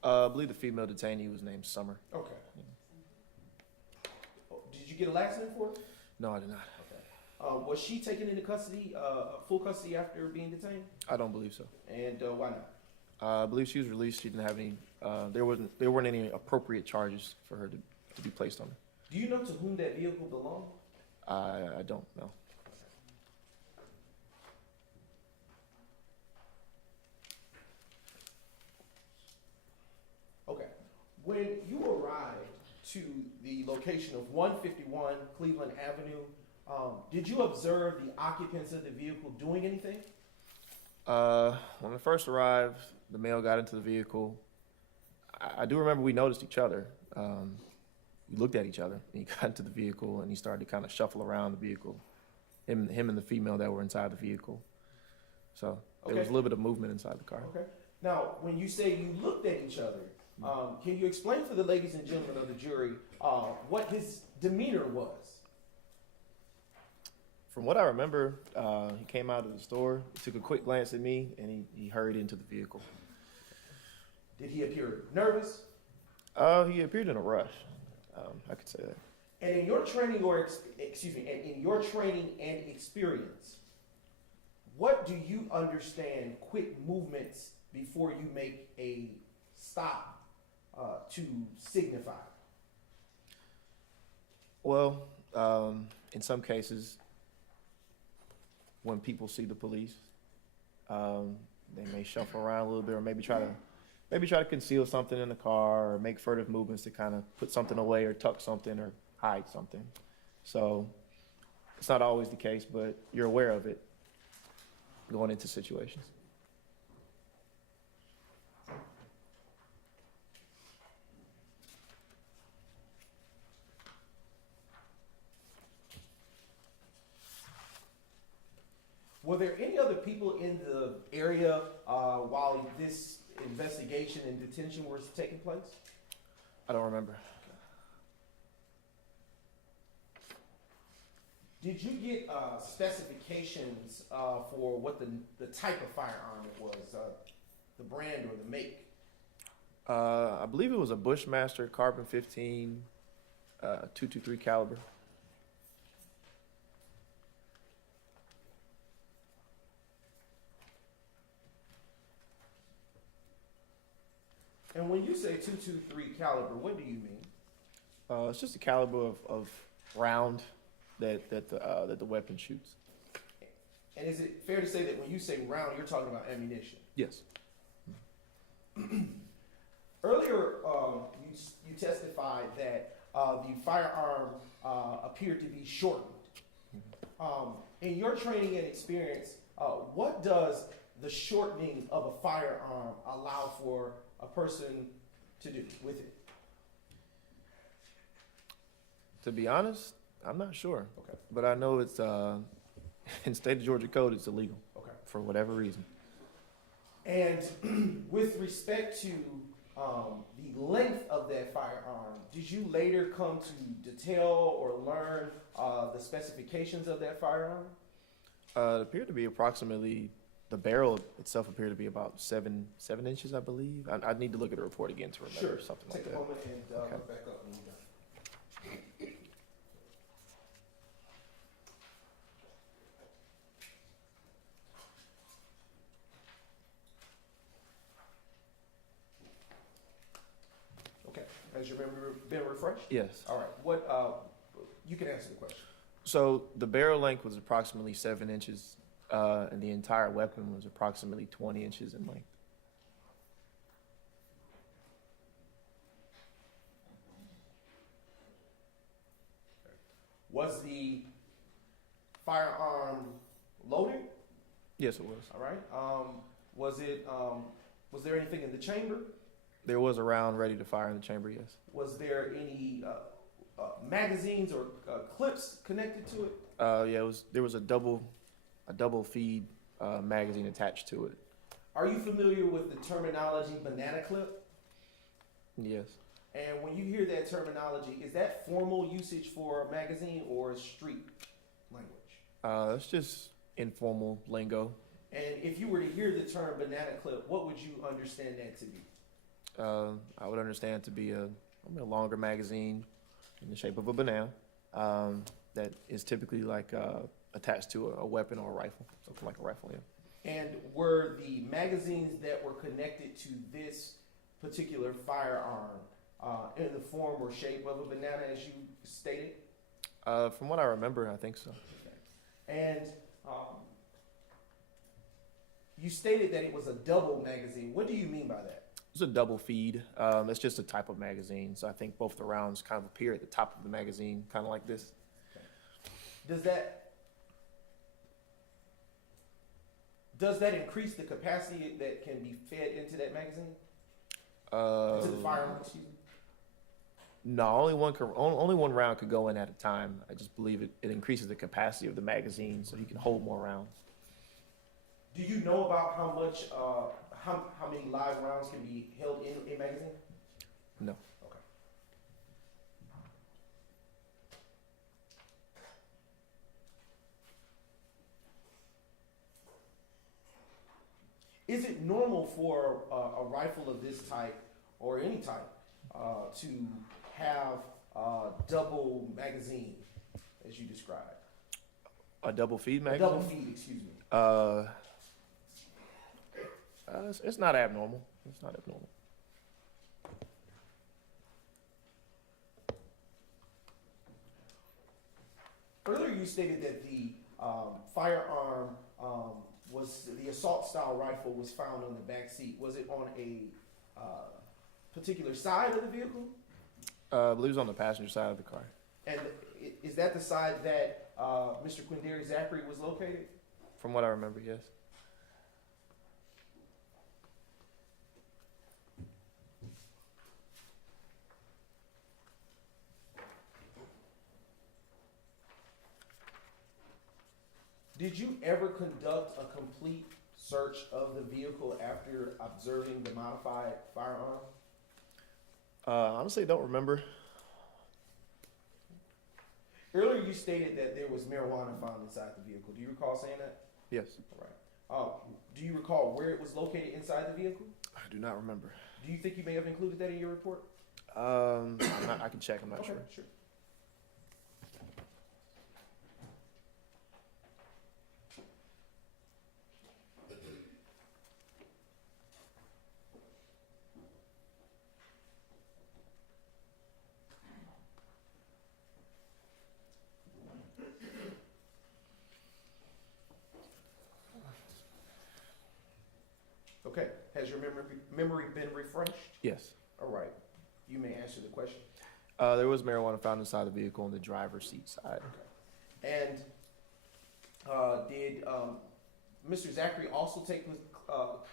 I believe the female detainee was named Summer. Okay. Did you get a last name for her? No, I did not. Was she taken into custody, full custody after being detained? I don't believe so. And why not? I believe she was released. She didn't have any. There weren't any appropriate charges for her to be placed on. Do you know to whom that vehicle belonged? I don't know. Okay. When you arrived to the location of 151 Cleveland Avenue, did you observe the occupants of the vehicle doing anything? When I first arrived, the male got into the vehicle. I do remember we noticed each other. We looked at each other, and he got into the vehicle, and he started to kind of shuffle around the vehicle, him and the female that were inside the vehicle. So there was a little bit of movement inside the car. Okay. Now, when you say you looked at each other, can you explain for the ladies and gentlemen of the jury what his demeanor was? From what I remember, he came out of the store, he took a quick glance at me, and he hurried into the vehicle. Did he appear nervous? He appeared in a rush. I could say that. And in your training and experience, what do you understand quick movements before you make a stop to signify? Well, in some cases, when people see the police, they may shuffle around a little bit, or maybe try to conceal something in the car, or make furtive movements to kind of put something away, or tuck something, or hide something. So it's not always the case, but you're aware of it going into situations. Were there any other people in the area while this investigation and detention was taking place? I don't remember. Did you get specifications for what the type of firearm it was, the brand or the make? I believe it was a Bushmaster Carbon 15 .223 caliber. And when you say .223 caliber, what do you mean? It's just a caliber of round that the weapon shoots. And is it fair to say that when you say round, you're talking about ammunition? Yes. Earlier, you testified that the firearm appeared to be shortened. In your training and experience, what does the shortening of a firearm allow for a person to do with it? To be honest, I'm not sure. Okay. But I know it's in state of Georgia code, it's illegal. Okay. For whatever reason. And with respect to the length of that firearm, did you later come to detail or learn the specifications of that firearm? It appeared to be approximately, the barrel itself appeared to be about seven inches, I believe. I'd need to look at the report again to remember something like Take that. a moment and Okay. look back up when you're done. Okay. Has your memory been refreshed? Yes. All right. What? You can answer the question. So the barrel length was approximately 7 inches, and the entire weapon was approximately 20 inches in length. Was the firearm loaded? Yes, it was. All right. Was there anything in the chamber? There was a round ready to fire in the chamber, yes. Was there any magazines or clips connected to it? Yeah, there was a double feed magazine attached to it. Are you familiar with the terminology banana clip? Yes. And when you hear that terminology, is that formal usage for a magazine or street language? That's just informal lingo. And if you were to hear the term banana clip, what would you understand that to be? I would understand it to be a longer magazine in the shape of a banana that is typically like attached to a weapon or a rifle, something like a rifle. Yeah. And were the magazines that were connected to this particular firearm in the form or shape of a banana, as you stated? From what I remember, I think so. And you stated that it was a double magazine. What do you mean by that? It's a double feed. It's just a type of magazine. So I think both the rounds kind of appear at the top of the magazine, kind of like this. Does that increase the capacity that can be fed into that magazine? To the firearm, excuse me? No, only one round could go in at a time. I just believe it increases the capacity of the magazine so you can hold more rounds. Do you know about how much, how many live rounds can be held in a magazine? No. Okay. Is it normal for a rifle of this type or any type to have a double magazine, as you described? A double feed A magazine? double feed, excuse me. It's not abnormal. It's not abnormal. Earlier you stated that the firearm was, the assault style rifle was found on the back seat. Was it on a particular side of the vehicle? I believe it was on the passenger side of the car. And is that the side that Mr. Quindary Zachary was located? From what I remember, yes. Did you ever conduct a complete search of the vehicle after observing the modified firearm? Honestly, don't remember. Earlier you stated that there was marijuana found inside the vehicle. Do you recall saying that? Yes. All right. Do you recall where it was located inside the vehicle? I do not remember. Do you think you may have included that in your report? I can check. I'm not Okay, sure. sure. Okay, has your memory been refreshed? Yes. All right, you may answer the question. There was marijuana found inside the vehicle on the driver's seat side. And did Mr. Zachary also take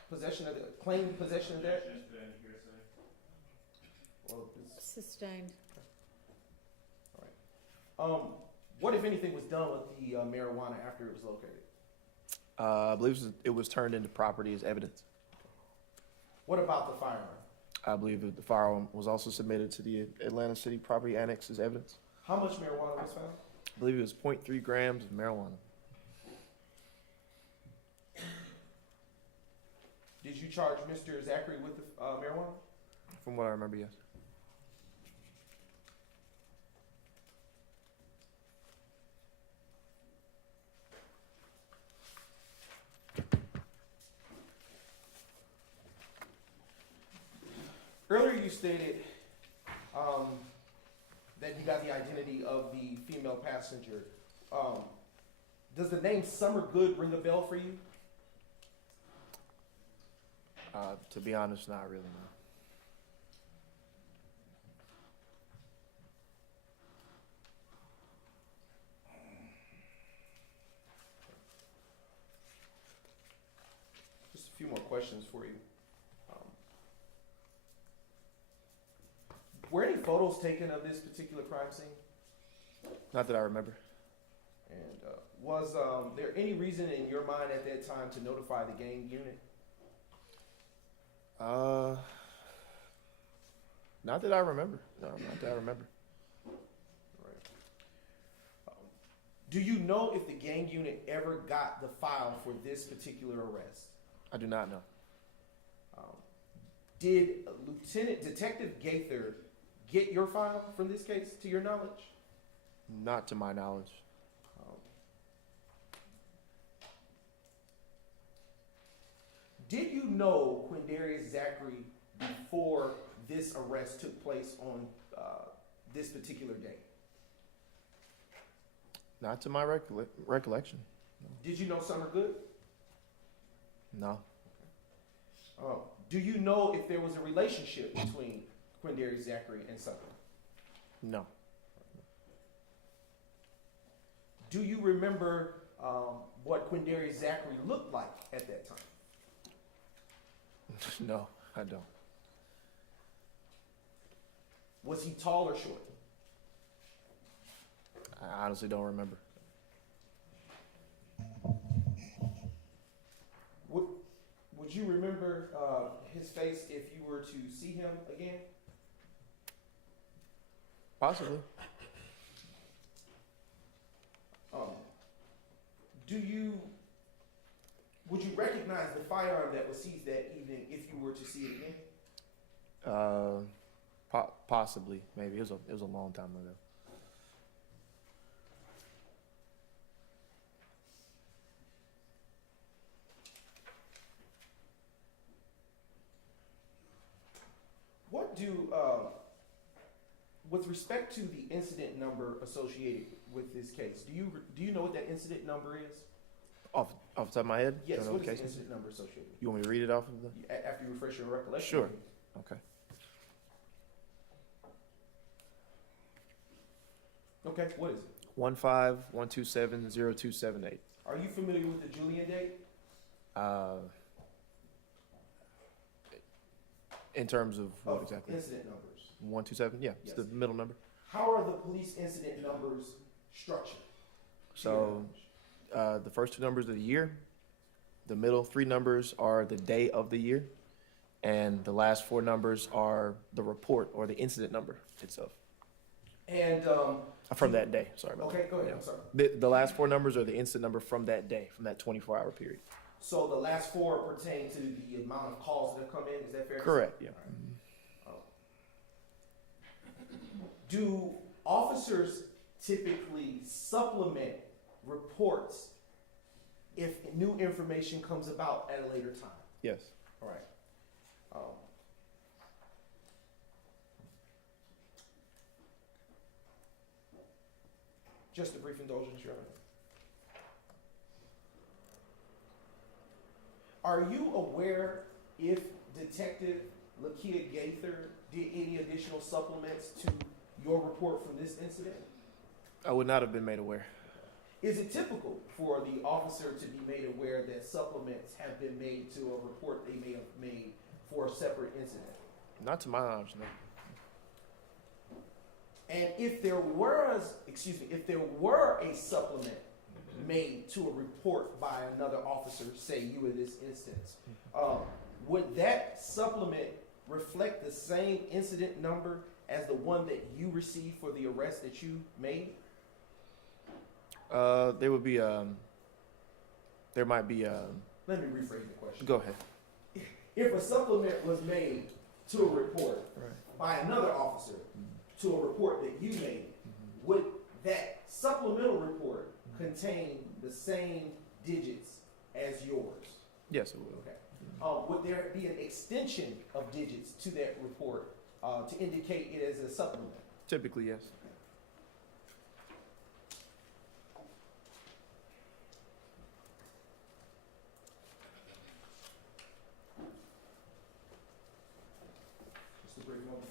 possession of claim possession of that? Well, Sustained. what if anything was done with the marijuana after it was located? I believe it was turned into property as evidence. What about the firearm? I believe that the firearm was also submitted to the Atlanta City Property Annex as evidence. How much marijuana was found? I believe it was 0.3 grams of marijuana. Did you charge Mr. Zachary with the marijuana? From what I remember, yes. Earlier you stated that you got the identity of the female passenger. Does the name Summer Good ring a bell for you? To be honest, not really, no. a few more questions for you. Were any photos taken of this particular crime scene? Not that I remember. And was there any reason in your mind at that time to notify the gang unit? Not that I remember. No, not that I remember. Right. Do you know if the gang unit ever got the file for this particular arrest? I do not know. Did Lieutenant Detective Gaither get your file from this case, to your knowledge? Not to my knowledge. Did you know Quindarius Zachary before this arrest took place on this particular day? Not to my recollection. Did you know Summer Good? No. Do you know if there was a relationship between Quindarius Zachary and Summer? No. Do you remember what Quindarius Zachary looked like at that time? No, I don't. Was he tall or short? I honestly don't remember. Would you remember his face if you were to see him again? Possibly. Would you recognize the firearm that was seized that evening if you were to see it again? Possibly. Maybe. It was a long time ago. What do, with respect to the incident number associated with this case, do you know what that incident number is? Off the top of my head? Yes, Don't know what is the the case. incident number associated with You want me to read it off of the? it? After you refresh your recollection? Sure. Okay. Okay, what is it? 15-127-0278. Are you familiar with the Julian date? In terms of what Of exactly? incident numbers. 127? Yeah, it's Yes. the middle number. How are the police incident numbers structured? So the first two numbers are the year. The middle three numbers are the day of the year. And the last four numbers are the report or the incident number itself. And, From that day, sorry about okay, that. go ahead, Yeah. I'm sorry. The last four numbers are the incident number from that day, from that 24-hour period. So the last four pertain to the amount of calls that have come in, is that fair to say? Correct, yeah. Do officers typically supplement reports if new information comes about at a later time? Yes. All right. Just a brief indulgence, Your Honor. Are you aware if Detective Lakia Gaither did any additional supplements to your report from this incident? I would not have been made aware. Is it typical for the officer to be made aware that supplements have been made to a report they may have made for a separate incident? Not to my knowledge, no. And if there were a supplement made to a report by another officer, say you in this instance, would that supplement reflect the same incident number as the one that you received for the arrest that you made? There would be, there might be, Let me rephrase the question. go ahead. If a supplement was made to a report Right. by another officer to a report that you made, would that supplemental report contain the same digits as yours? Yes, it would. Okay. Would there be an extension of digits to that report to indicate it as a supplement? Typically, yes. Just a brief moment.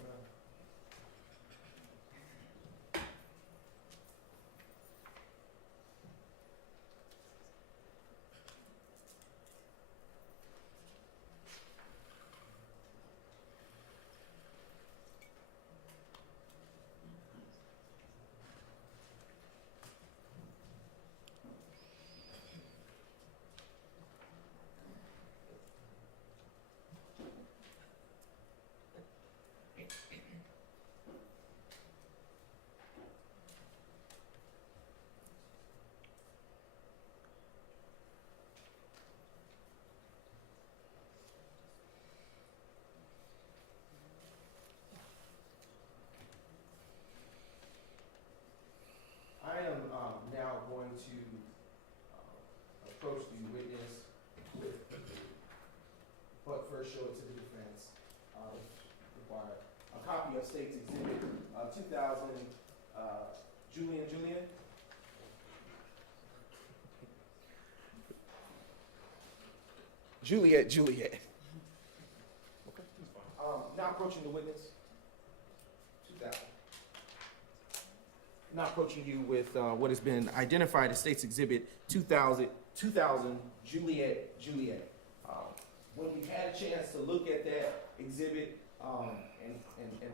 require a copy of State's Exhibit 2000, Julian. Juliet. Okay. Now approaching the witness. 2000. Now approaching you with what has been identified as State's Exhibit 2000, Juliet. When we had a chance to look at that exhibit and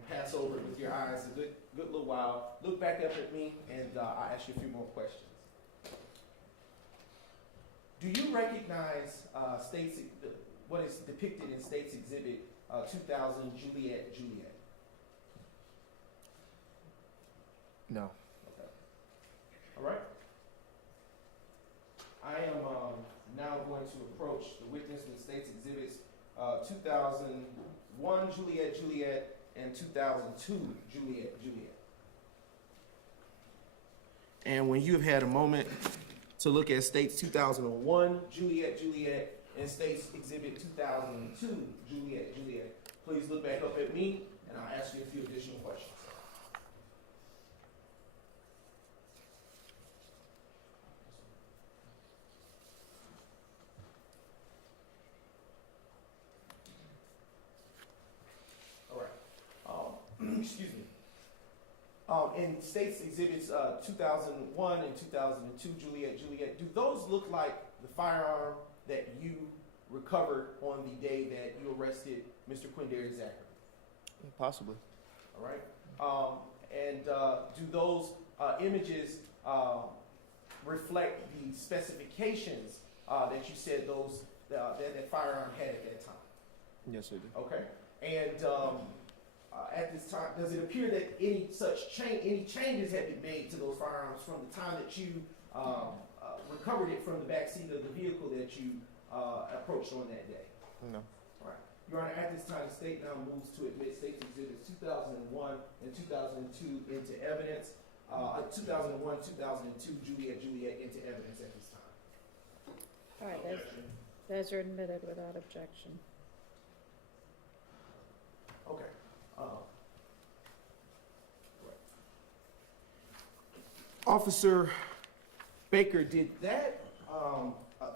pass over it with your eyes a good little while, look back up at me and I'll ask you a few more questions. Do you recognize what is depicted in State's Exhibit 2000, Juliet? No. Okay. All right. I am now going to approach the witness with State's Exhibits 2001, Juliet, and 2002, Juliet. And when you have had a moment to look at State's 2001, Juliet, and State's Exhibit 2002, Juliet, please look back up at me, and I'll ask you a few additional questions. All right. Excuse me. In State's Exhibits 2001 and 2002, Juliet, do those look like the firearm that you recovered on the day that you arrested Mr. Quindarius Zachary? Possibly. All right. And do those images reflect the specifications that you said that firearm had at that time? Yes, they do. Okay. And at this time, does it appear that any changes had been made to those firearms from the time that you recovered it from the back seat of the vehicle that you approached on that day? No. All right. Your Honor, at this time, the state now moves to admit State's Exhibits 2001 and 2002 into evidence. 2001, 2002, Juliet into evidence at this time. All right, those are admitted without objection. Okay. Officer Baker, did that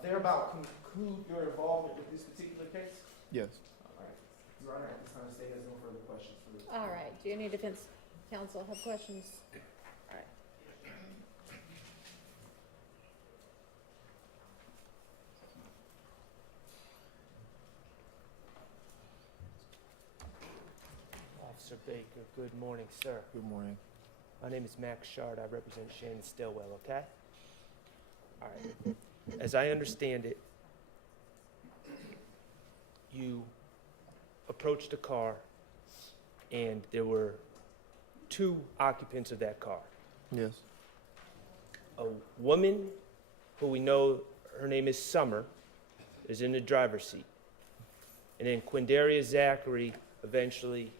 thereabout conclude your involvement with this particular case? Yes. All right. Your Honor, at this time, the state has no further questions for this. All right, do any defense counsel have questions? All right. Officer Baker, good morning, sir. Good morning. My name is Max Shard. I represent Shannon Stillwell, okay? All right. As I understand it, you approached a car and there were two occupants of that car. Yes. A woman who we know her name is Summer is in the driver's seat. And then Quindarius Zachary eventually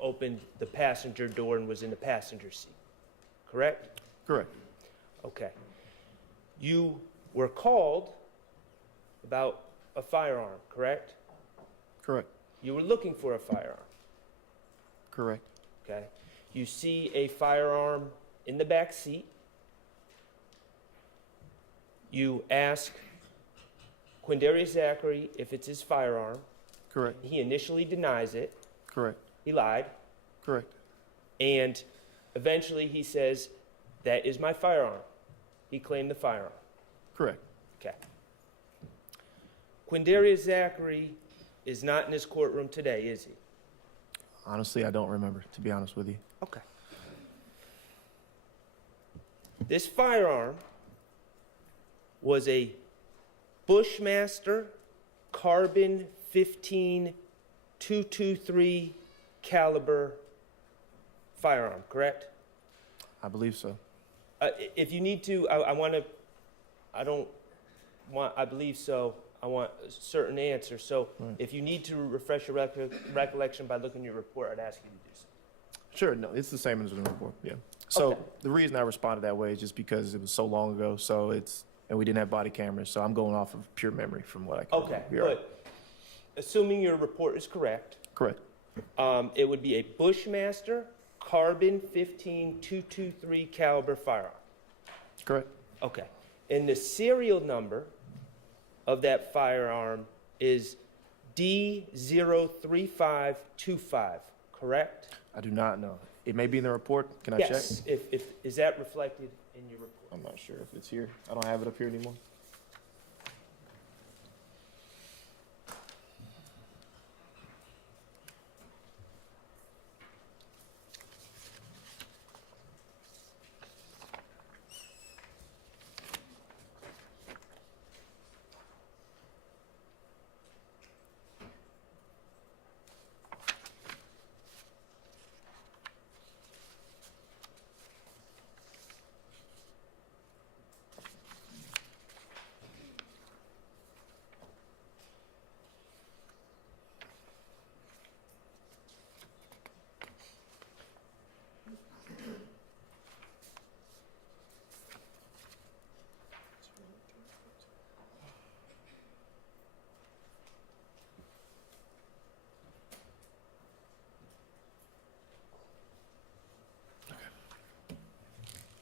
opened the passenger door and was in the passenger seat. Correct? Correct. Okay. You were called about a firearm, correct? Correct. You were looking for a firearm, Correct. okay? You see a firearm in the back seat. You ask Quindarius Zachary if it's his firearm. Correct. He initially denies it. Correct. He lied. Correct. And eventually he says, that is my firearm. He claimed the firearm. Correct. Okay. Quindarius Zachary is not in this courtroom today, is he? Honestly, I don't remember, to be honest with you. Okay. This firearm was a Bushmaster carbon 15 .223 caliber firearm, correct? I believe so. If you need to, I believe so. I want a certain answer. So Right. if you need to refresh your recollection by looking at your report, I'd ask you to do so. Sure, no, it's the same as in the report, yeah. So Okay. the reason I responded that way is just because it was so long ago, and we didn't have body cameras, so I'm going off of pure memory from what I can Okay, remember. but assuming your report is correct, Correct. It would be a Bushmaster carbon 15 .223 caliber firearm. Correct. Okay. And the serial number of that firearm is D03525, correct? I do not know. It may be in the report. Can I check? Yes. If is that reflected in your report? I'm not sure if it's here. I don't have it up here anymore.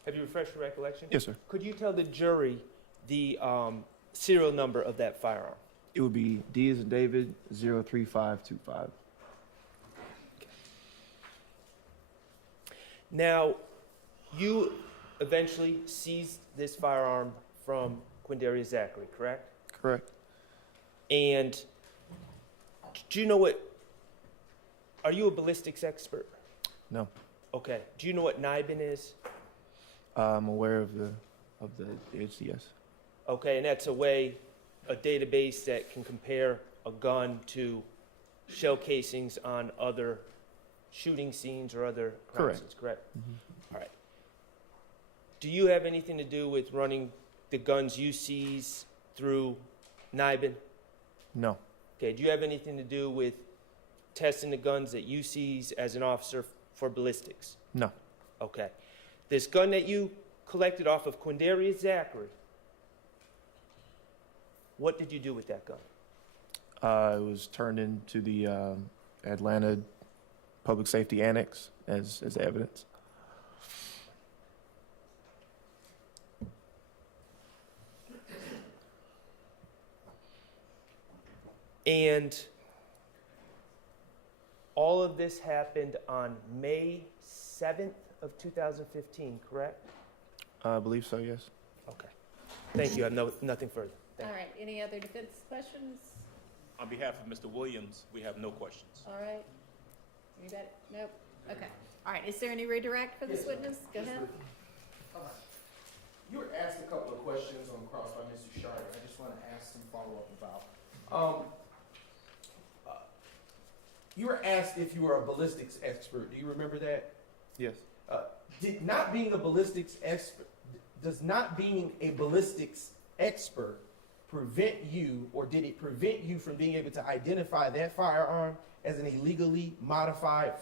Have you refreshed your recollection? Yes, sir. Could you tell the jury the serial number of that firearm? It would be D as in David 03525. Now, you eventually seized this firearm from Quindarius Zachary, correct? Correct. And do you know what? Are you a ballistics expert? No. Okay. Do you know what NIBIN is? I'm aware of the HCS. Okay, and that's a database that can compare a gun to shell casings on other shooting scenes or other crime Correct. scenes, correct? All right. Do you have anything to do with running the guns you seize through NIBIN? No. Okay, do you have anything to do with testing the guns that you seize as an officer for ballistics? No. Okay. This gun that you collected off of Quindarius Zachary, what did you do with that gun? It was turned into the Atlanta Public Safety Annex as evidence. And all of this happened on May 7th of 2015, correct? I believe so, yes. Okay. Thank you. I have nothing further. Thank All you. right, any other defense questions? On behalf of Mr. Williams, we have no questions. All right. Anybody? Nope. Okay. All right, is there any redirect for this witness? Go ahead. You were asked a couple of questions on cross by Mr. Sharp. I just want to ask some follow-up about. You were asked if you were a ballistics expert. Do you remember that? Yes. Does not being a ballistics expert prevent you, or did it prevent you from being able to identify that firearm as an illegally modified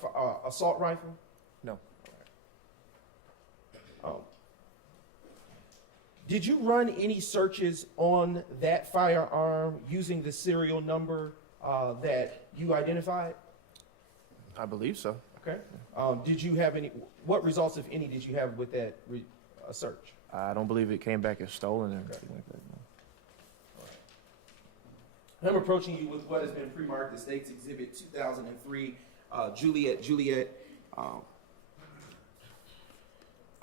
assault rifle? No. Did you run any searches on that firearm using the serial number that you identified? I believe so. Okay. Did you have any? What results, if any, did you have with that search? I don't believe it came back as stolen or anything like that. No. I'm approaching you with what has been pre-marked as State's Exhibit 2003, Juliet. I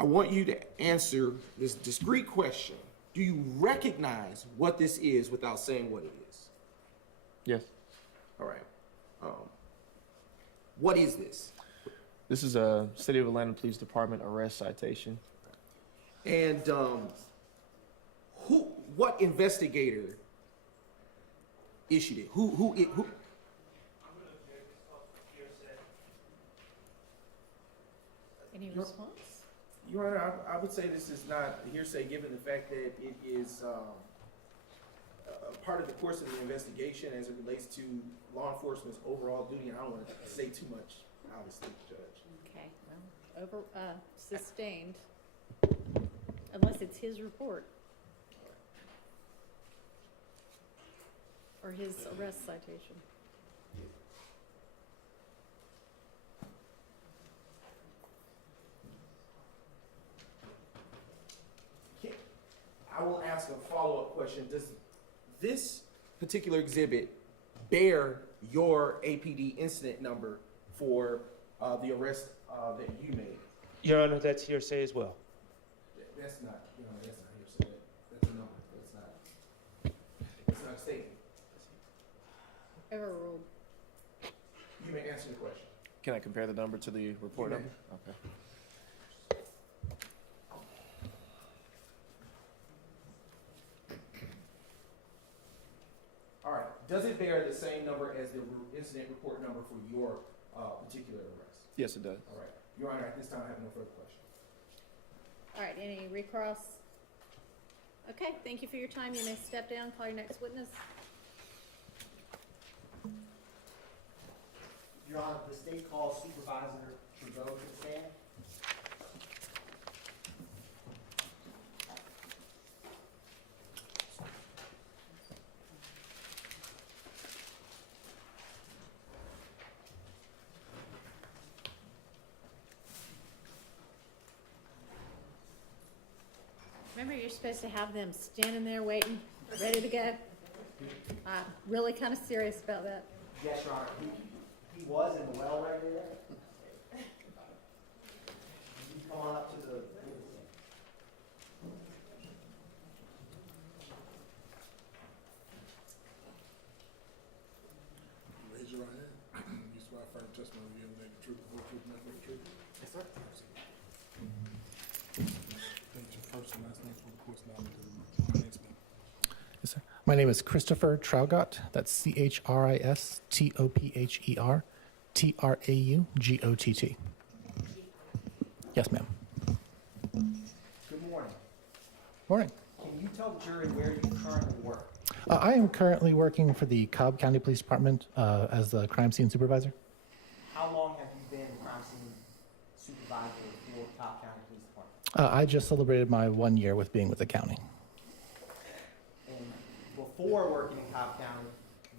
want you to answer this discrete question. Do you recognize what this is without saying what it is? Yes. All right. What is this? This is a City of Atlanta Police Department arrest citation. And what investigator issued it? Who? Any response? Your Honor, I would say this is not hearsay, given the fact that it is part of the course of the investigation as it relates to law enforcement's overall duty. And I don't want to say too much, obviously, Judge. Okay, well, sustained, unless it's his report. Or his arrest citation. particular exhibit bear your APD incident number for the arrest that you made? Your Honor, that's hearsay as well. That's not, that's not hearsay. That's a number. That's not a statement. Overruled. You may answer the question. Can I compare the number to the report You may. number? Okay. All right. Does it bear the same number as the incident report number for your particular arrest? Yes, it does. All right. Your Honor, at this time, I have no further questions. All right, any recross? Okay, thank you for your time. You may step down, call your next witness. Your Honor, the state calls Supervisor Trudeau to the stand. Remember, you're supposed to have them standing there waiting, ready to go. I'm really kind of serious about that. Yes, Your Honor. He was in the well right there. You come on up to the. Raise your right hand. You swear affirm testimony you give the truth, the whole truth, nothing but the truth. Yes, sir. State your first and last name for the court's knowledge of the commencement. Yes, sir. My name is Christopher Traugott. That's CHRISTOPHER TRAUGOTT. Yes, ma'am. Good morning. Morning. Can you tell the jury where you currently work? I am currently working for the Cobb County Police Department as the crime scene supervisor. How long have you been crime scene supervisor for Cobb County Police Department? I just celebrated my 1 year with being with the county. And before working in Cobb County,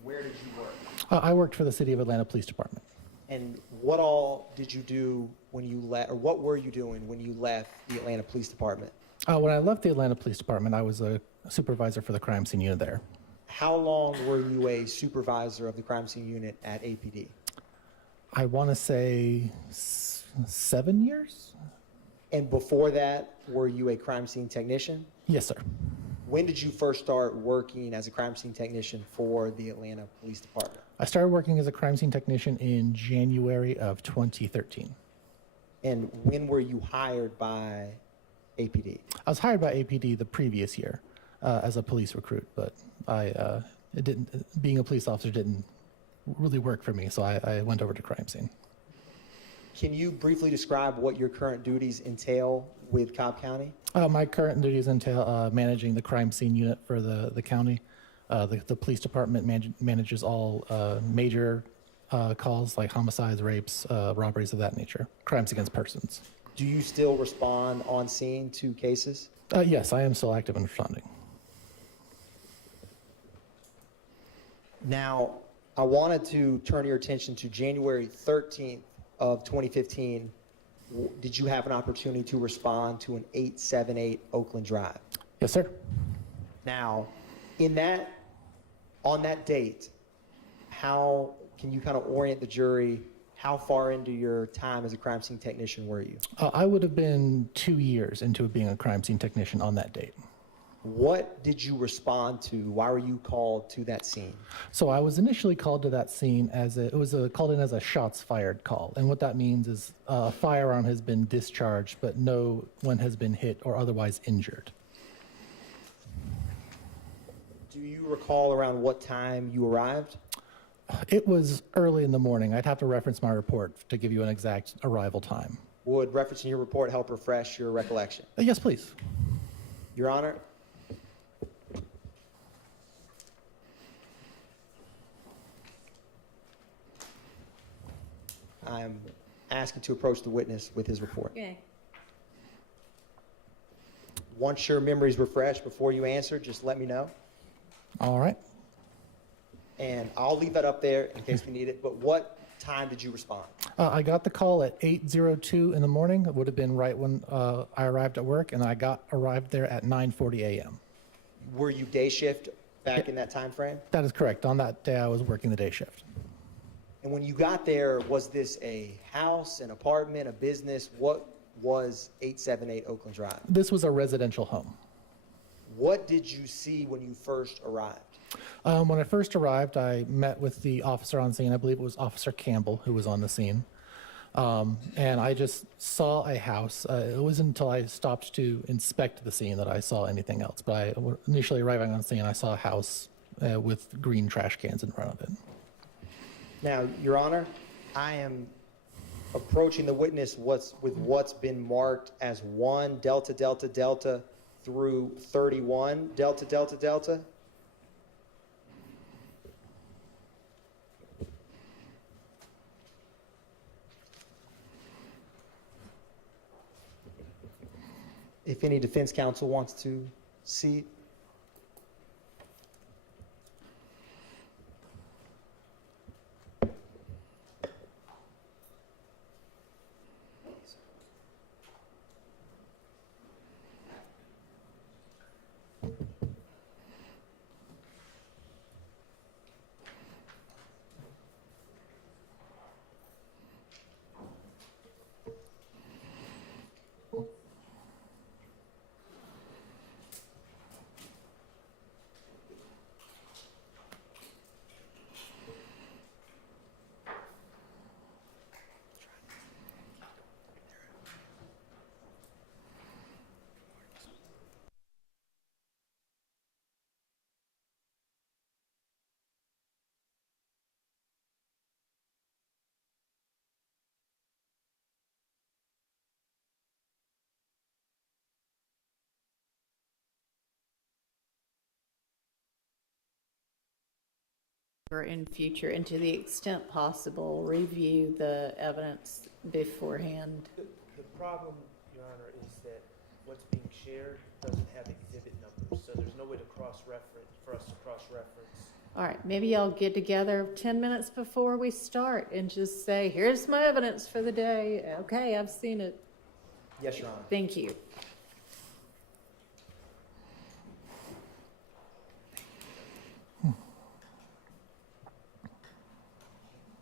where did you work? I worked for the City of Atlanta Police Department. And what all did you do when you left, or what were you doing when you left the Atlanta Police Department? When I left the Atlanta Police Department, I was a supervisor for the crime scene unit there. How long were you a supervisor of the crime scene unit at APD? I want to say 7 years? And before that, were you a crime scene technician? Yes, sir. When did you first start working as a crime scene technician for the Atlanta Police Department? I started working as a crime scene technician in January of 2013. And when were you hired by APD? I was hired by APD the previous year as a police recruit, but being a police officer didn't really work for me, so I went over to crime scene. Can you briefly describe what your current duties entail with Cobb County? My current duties entail managing the crime scene unit for the county. The police department manages all major calls like homicides, rapes, robberies of that nature, crimes against persons. Do you still respond on scene to cases? Yes, I am still active in responding. Now, I wanted to turn your attention to January 13th of 2015. Did you have an opportunity to respond to an 878 Oakland Drive? Yes, sir. Now, on that date, how can you kind of orient the jury? How far into your time as a crime scene technician were you? I would have been 2 years into being a crime scene technician on that date. What did you respond to? Why were you called to that scene? So I was initially called to that scene called in as a shots fired call. And what that means is a firearm has been discharged, but no one has been hit or otherwise injured. Do you recall around what time you arrived? It was early in the morning. I'd have to reference my report to give you an exact arrival time. Would referencing your report help refresh your recollection? Yes, please. Your Honor, I'm asking to approach the witness with his report. Okay. Once your memory's refreshed, before you answer, just let me know. All right. And I'll leave that up there in case we need it. But what time did you respond? I got the call at 8:02 in the morning. It would have been right when I arrived at work, and I arrived there at 9:40 a.m. Were you day shift back in that time frame? That is correct. On that day, I was working the day shift. And when you got there, was this a house, an apartment, a business? What was 878 Oakland Drive? This was a residential home. What did you see when you first arrived? When I first arrived, I met with the officer on scene. I believe it was Officer Campbell who was on the scene. And I just saw a house. It wasn't until I stopped to inspect the scene that I saw anything else. But initially arriving on scene, I saw a house with green trash cans in front of it. Now, Your Honor, I am approaching the witness with what's been marked as 1 Delta Delta Delta through 31 Delta Delta Delta. If any defense counsel wants to see. In future, and to the extent possible, review the evidence beforehand. The problem, Your Honor, is that what's being shared doesn't have exhibit numbers, so there's no way to for us to cross-reference. All right, maybe y'all get together 10 minutes before we start and just say, here's my evidence for the day. Okay, I've seen it. Yes, Your Honor. Thank you.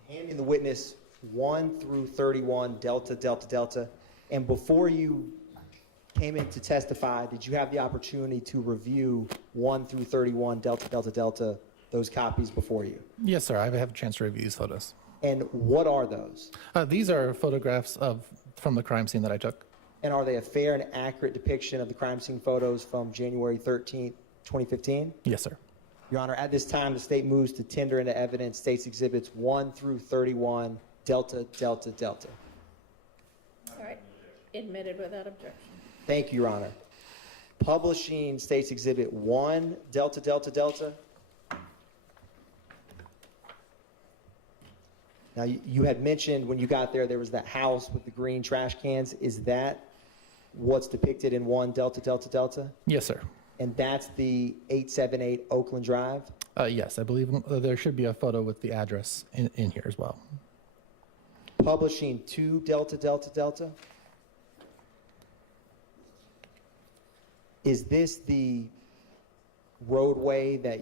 Handing the witness 1 through 31 Delta Delta Delta. And before you came in to testify, did you have the opportunity to review 1 through 31 Delta Delta Delta, those copies before you? Yes, sir. I have a chance to review these photos. And what are those? These are photographs from the crime scene that I took. And are they a fair and accurate depiction of the crime scene photos from January 13th, 2015? Yes, sir. Your Honor, at this time, the state moves to tender into evidence State's Exhibits 1 through 31, Delta, Delta, Delta. All right, admitted without objection. Thank you, Your Honor. Publishing State's Exhibit 1, Delta, Delta, Delta. Now, you had mentioned when you got there was that house with the green trash cans. Is that what's depicted in 1 Delta, Delta, Delta? Yes, sir. And that's the 878 Oakland Drive? Yes, I believe there should be a photo with the address in here as well. Publishing 2 Delta, Delta, Delta. Is this the roadway that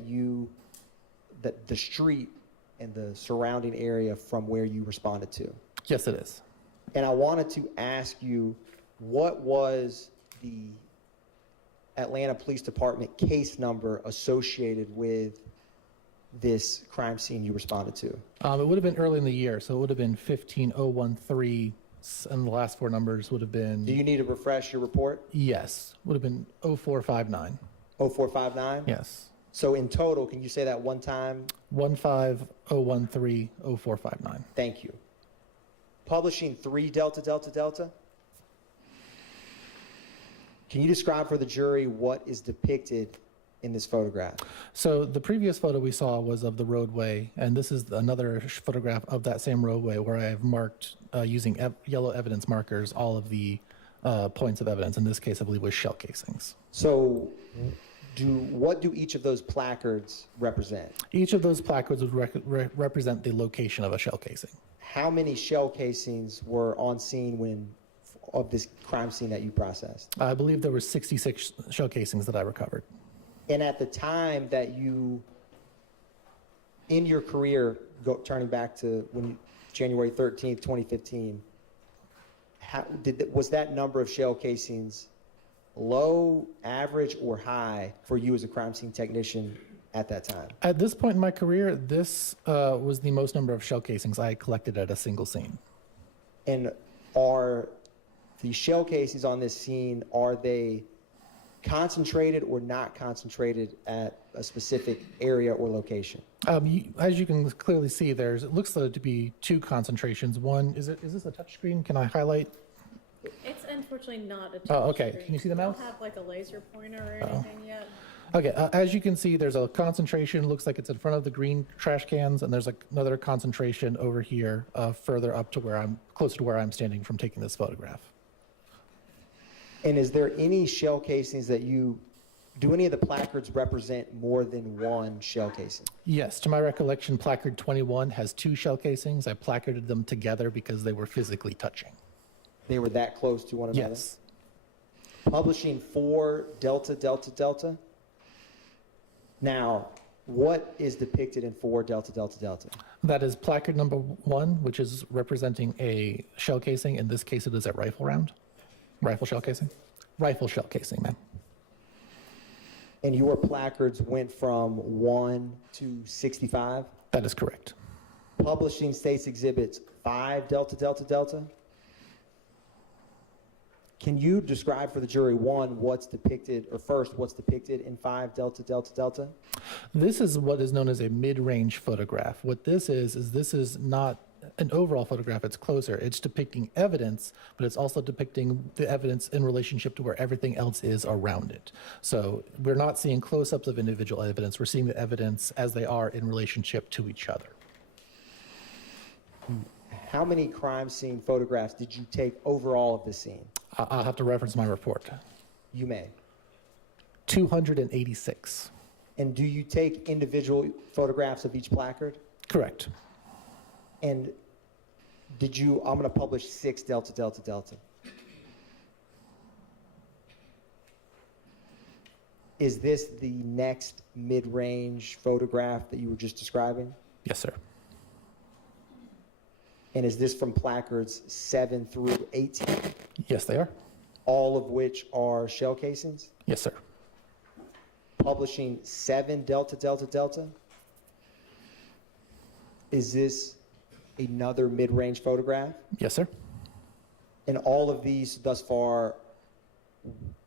the street and the surrounding area from where you responded to? Yes, it is. And I wanted to ask you, what was the Atlanta Police Department case number associated with this crime scene you responded to? It would have been early in the year, so it would have been 15013, and the last 4 numbers would have been... Do you need to refresh your report? Yes, would have been 0459. 0459? Yes. So in total, can you say that one time? 150130459. Thank you. Publishing 3 Delta, Delta, Delta. Can you describe for the jury what is depicted in this photograph? So the previous photo we saw was of the roadway, and this is another photograph of that same roadway where I have marked, using yellow evidence markers, all of the points of evidence. In this case, I believe was shell casings. So what do each of those placards represent? Each of those placards would represent the location of a shell casing. How many shell casings were on scene of this crime scene that you processed? I believe there were 66 shell casings that I recovered. And at the time that you, in your career, turning back to January 13th, 2015, was that number of shell casings low, average, or high for you as a crime scene technician at that time? At this point in my career, this was the most number of shell casings I collected at a single scene. And are the shell casings on this scene, are they concentrated or not concentrated at a specific area or location? As you can clearly see, it looks to be two concentrations. One, is this a touch screen? Can I highlight? It's unfortunately not a touch Oh, okay. screen. Can you see the We mouse? don't have like a laser pointer or anything yet. Okay, as you can see, there's a concentration, looks like it's in front of the green trash cans, and there's another concentration over here, further up to closer to where I'm standing from taking this photograph. And is there any shell casings do any of the placards represent more than one shell casing? Yes, to my recollection, placard 21 has two shell casings. I placarded them together because they were physically touching. They were that close to one another? Yes. Publishing 4 Delta Delta Delta. Now, what is depicted in 4 Delta Delta Delta? That is placard number 1, which is representing a shell casing. In this case, it is a rifle round. Rifle shell casing? Rifle shell casing, ma'am. And your placards went from 1 to 65? That is correct. Publishing States Exhibits 5 Delta Delta Delta. Can you describe for the jury, one, what's depicted in 5 Delta Delta Delta? This is what is known as a mid-range photograph. What this is this is not an overall photograph, it's closer. It's depicting evidence, but it's also depicting the evidence in relationship to where everything else is around it. So we're not seeing close-ups of individual evidence, we're seeing the evidence as they are in relationship to each other. How many crime scene photographs did you take overall of the scene? I'll have to reference my report. You may. 286. And do you take individual photographs of each placard? Correct. And I'm going to publish 6 Delta Delta Delta. Is this the next mid-range photograph that you were just describing? Yes, sir. And is this from placards 7 through 18? Yes, they are. All of which are shell casings? Yes, sir. Publishing 7 Delta Delta Delta? Is this another mid-range photograph? Yes, sir. And all of these thus far,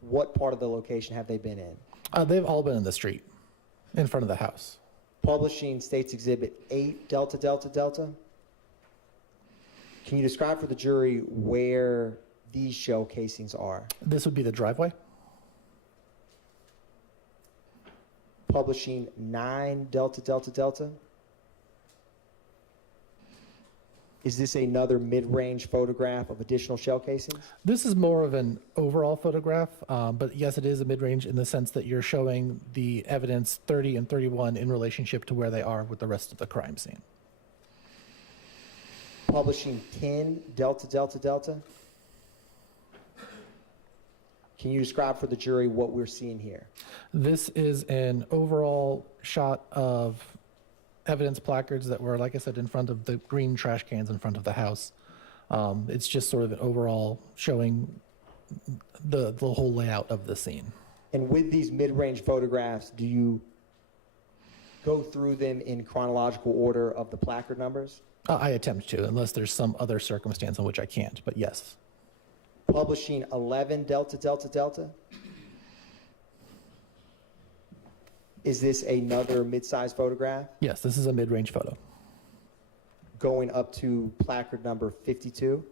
what part of the location have they been in? They've all been in the street, in front of the house. Publishing States Exhibit 8 Delta Delta Delta? Can you describe for the jury where these shell casings are? This would be the driveway. Publishing 9 Delta Delta Delta? Is this another mid-range photograph of additional shell casings? This is more of an overall photograph, but yes, it is a mid-range in the sense that you're showing the evidence 30 and 31 in relationship to where they are with the rest of the crime scene. Publishing 10 Delta Delta Delta? Can you describe for the jury what we're seeing here? This is an overall shot of evidence placards that were, like I said, in front of the green trash cans in front of the house. It's just sort of an overall showing the whole layout of the scene. And with these mid-range photographs, do you go through them in chronological order of the placard numbers? I attempt to, unless there's some other circumstance in which I can't, but yes. Publishing 11 Delta Delta Delta? Is this another mid-size photograph? Yes, this is a mid-range photo. Going up to placard number 52?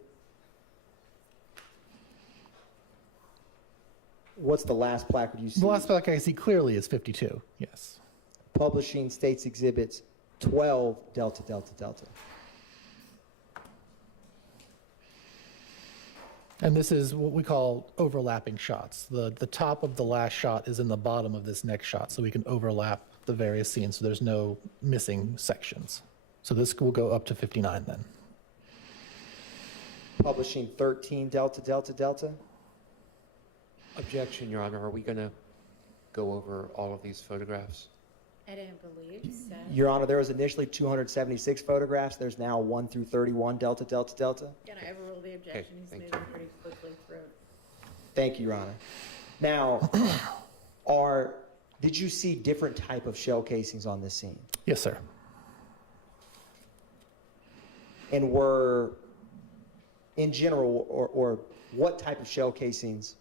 What's the last placard you see? The last placard I see clearly is 52, yes. Publishing States Exhibits 12 Delta Delta Delta. And this is what we call overlapping shots. The top of the last shot is in the bottom of this next shot, so we can overlap the various scenes so there's no missing sections. So this will go up to 59 then. Publishing 13 Delta Delta Delta. Objection, Your Honor. Are we going to go over all of these photographs? I didn't believe so. Your Honor, there was initially 276 photographs. There's now 1 through 31, delta, delta, delta. Can I overrule the objection? He's thank moving pretty quickly through. Thank you, Your Honor. Now, did you see different type of shell casings on this scene? Yes, sir. And were, in general, or what type of shell casings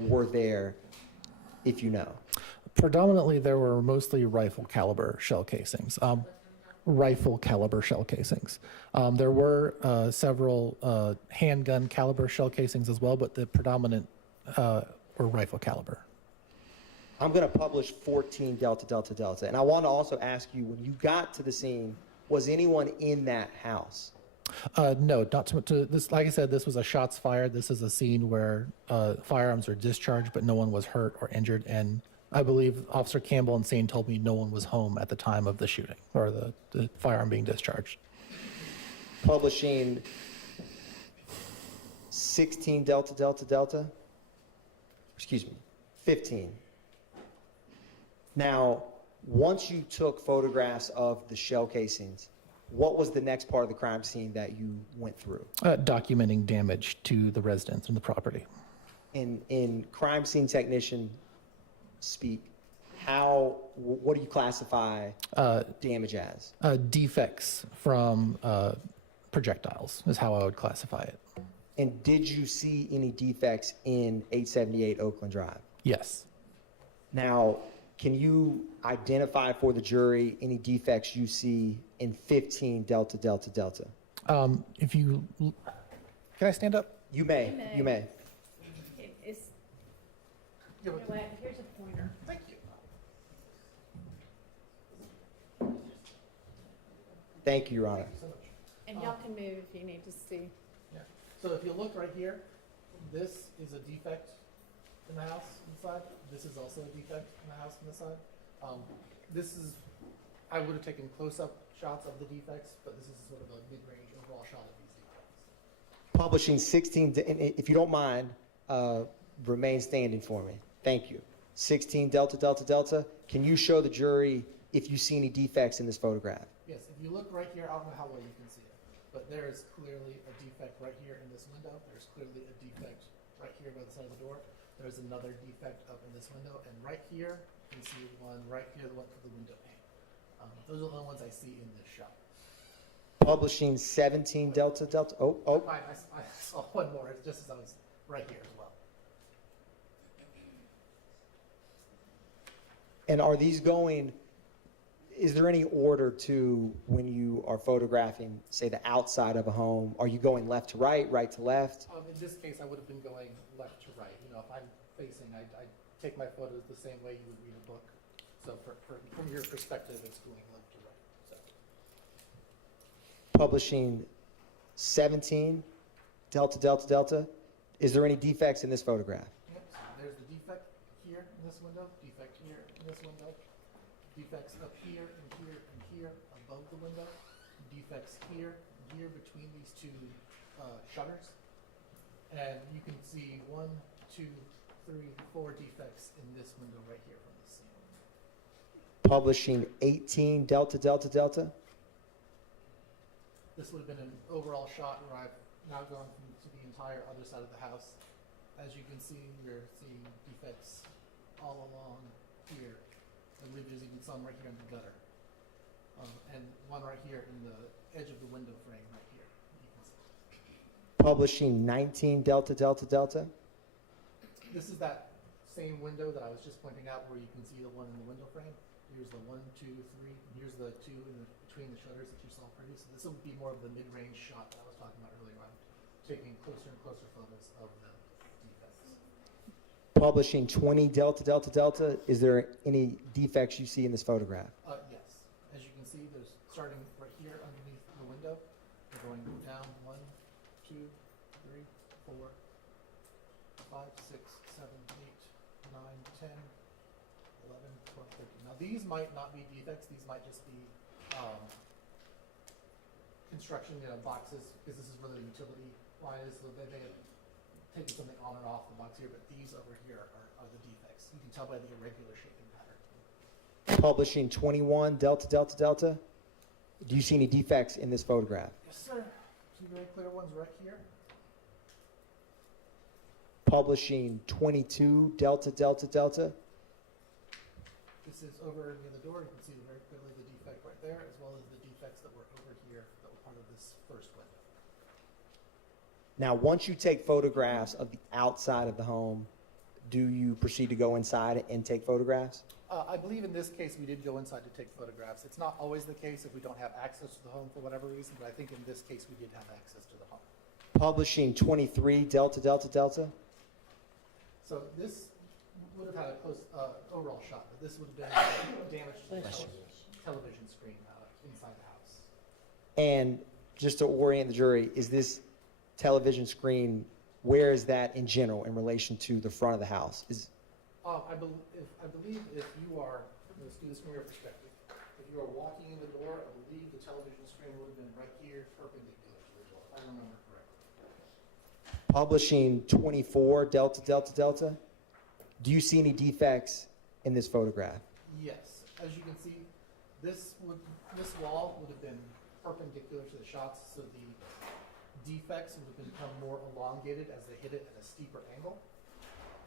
were there, if you know? Predominantly, there were mostly rifle caliber shell casings. Rifle caliber shell casings. There were several handgun caliber shell casings as well, but the predominant were rifle caliber. I'm going to publish 14 delta, delta, delta. And I want to also ask you, when you got to the scene, was anyone in that house? No, not to this. Like I said, this was a shots fired. This is a scene where firearms were discharged, but no one was hurt or injured. And I believe Officer Campbell and Scene told me no one was home at the time of the shooting or the firearm being discharged. Publishing 16 delta, delta, delta. Excuse me, 15. Now, once you took photographs of the shell casings, what was the next part of the crime scene that you went through? Documenting damage to the residents and the property. In crime scene technician speak, what do you classify damage as? Defects from projectiles is how I would classify it. And did you see any defects in 878 Oakland Drive? Yes. Now, can you identify for the jury any defects you see in 15 delta, delta, delta? If you, can I stand up? You may. You may. It's, you know what, here's a pointer. Thank you. Thank you, Your Honor. And y'all can move if you need to see. Yeah. So if you look right here, this is a defect in the house inside. This is also a defect in the house on the side. This is, I would have taken close-up shots of the defects, but this is sort of a mid-range overall shot of these defects. Publishing 16, and if you don't mind, remain standing for me. Thank you. 16 delta, delta, delta. Can you show the jury if you see any defects in this photograph? Yes, if you look right here, I don't know how well you can see it, but there is clearly a defect right here in this window. There's clearly a defect right here by the side of the door. There's another defect up in this window, and right here, you can see one right here, the one for the window pane. Those are the only ones I see in this shot. Publishing 17 delta, delta. Oh. I saw one more, it's just as I was right here as well. And are these going, is there any order to when you are photographing, say, the outside of a home? Are you going left to right, right to left? In this case, I would have been going left to right. You know, if I'm facing, I take my photos the same way you would read a book. So from your perspective, it's going left to right. So. Publishing 17 delta, delta, delta. Is there any defects in this photograph? Yep. So there's the defect here in this window, defect here in this window, defects up here and here and here above the window, defects here and here between these two shutters. And you can see 1, 2, 3, 4 defects in this window right here from the scene. Publishing 18 delta, delta, delta. This would have been an overall shot where I've now gone to the entire other side of the house. As you can see, you're seeing defects all along here. I believe there's even some right here in the gutter. And one right here in the edge of the window frame right here. You can see. Publishing 19 delta, delta, delta. This is that same window that I was just pointing out where you can see the one in the window frame. Here's the 1, 2, 3, and here's the 2 between the shutters that you saw previously. This will be more of the mid-range shot that I was talking about earlier on, taking closer and closer photos of the defects. Publishing 20 delta, delta, delta. Is there any defects you see in this photograph? Yes. As you can see, there's starting right here underneath the window. We're going down 1, 2, 3, 4, 5, 6, 7, 8, 9, 10, 11, 12, 13. Now these might not be defects. These might just be construction boxes, because this is where the utility line is. So they taking something on and off the box here, but these over here are the defects. You can tell by the irregular shaping pattern. Publishing 21 Delta Delta Delta. Do you see any defects in this photograph? Yes, sir. Two very clear ones right here. Publishing 22 Delta Delta Delta. This is over near the door. You can see very clearly the defect right there, as well as the defects that were over here that were part of this first window. Now, once you take photographs of the outside of the home, do you proceed to go inside and take photographs? I believe in this case we did go inside to take photographs. It's not always the case if we don't have access to the home for whatever reason, but I think in this case we did have access to the home. Publishing 23 Delta Delta Delta. So this would have had a close overall shot, but this would have been damage to the television screen inside the house. And just to orient the jury, is this television screen, where is that in general in relation to the front of the house? I believe if you are, let's do this from your perspective, if you are walking in the door, I believe the television screen would have been right here, perpendicular to the door, if I remember correctly. Publishing 24 Delta Delta Delta. Do you see any defects in this photograph? Yes, as you can see, this wall would have been perpendicular to the shots, so the defects would have become more elongated as they hit it at a steeper angle.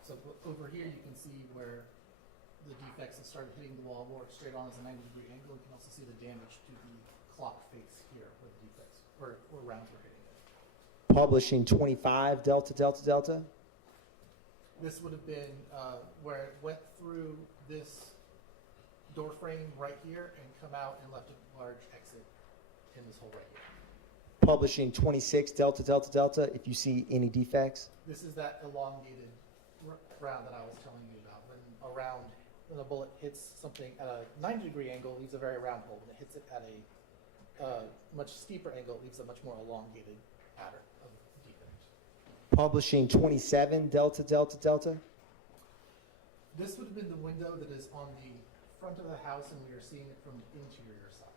So over here you can see where the defects have started hitting the wall more straight on as a 90-degree angle. You can also see the damage to the clock face here where the defects or rounds were hitting it. Publishing 25 Delta Delta Delta. This would have been where it went through this door frame right here and come out and left a large exit in this hole right here. Publishing 26 Delta Delta Delta, if you see any defects. This is that elongated round that I was telling you about. When a bullet hits something at a 90-degree angle, it leaves a very round hole. When it hits it at a much steeper angle, it leaves a much more elongated pattern of defects. Publishing 27 Delta Delta Delta. This would have been the window that is on the front of the house, and we are seeing it from the interior side.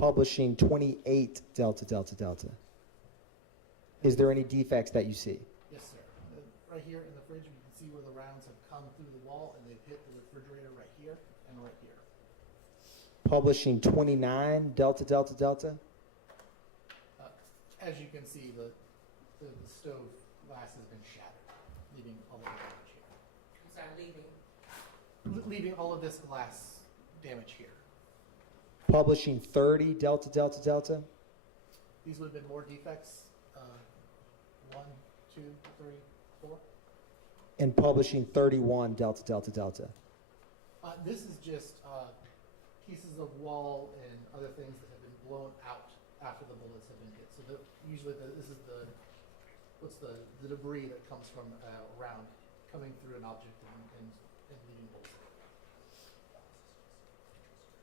Publishing 28 Delta Delta Delta. Is there any defects that you see? Yes, sir. Right here in the fridge, you can see where the rounds have come through the wall, and they've hit the refrigerator right here and right here. Publishing 29 Delta Delta Delta. As you can see, the stove glass has been shattered, leaving all of the damage here. I'm sorry, Leaving all of this glass damage here. Publishing 30 Delta Delta Delta. These would have been more defects. 1, 2, 3, 4. And publishing 31 Delta Delta Delta. This is just pieces of wall and other things that have been blown out after the bullets have been hit. So usually this is the debris that comes from a round coming through an object and leaving holes.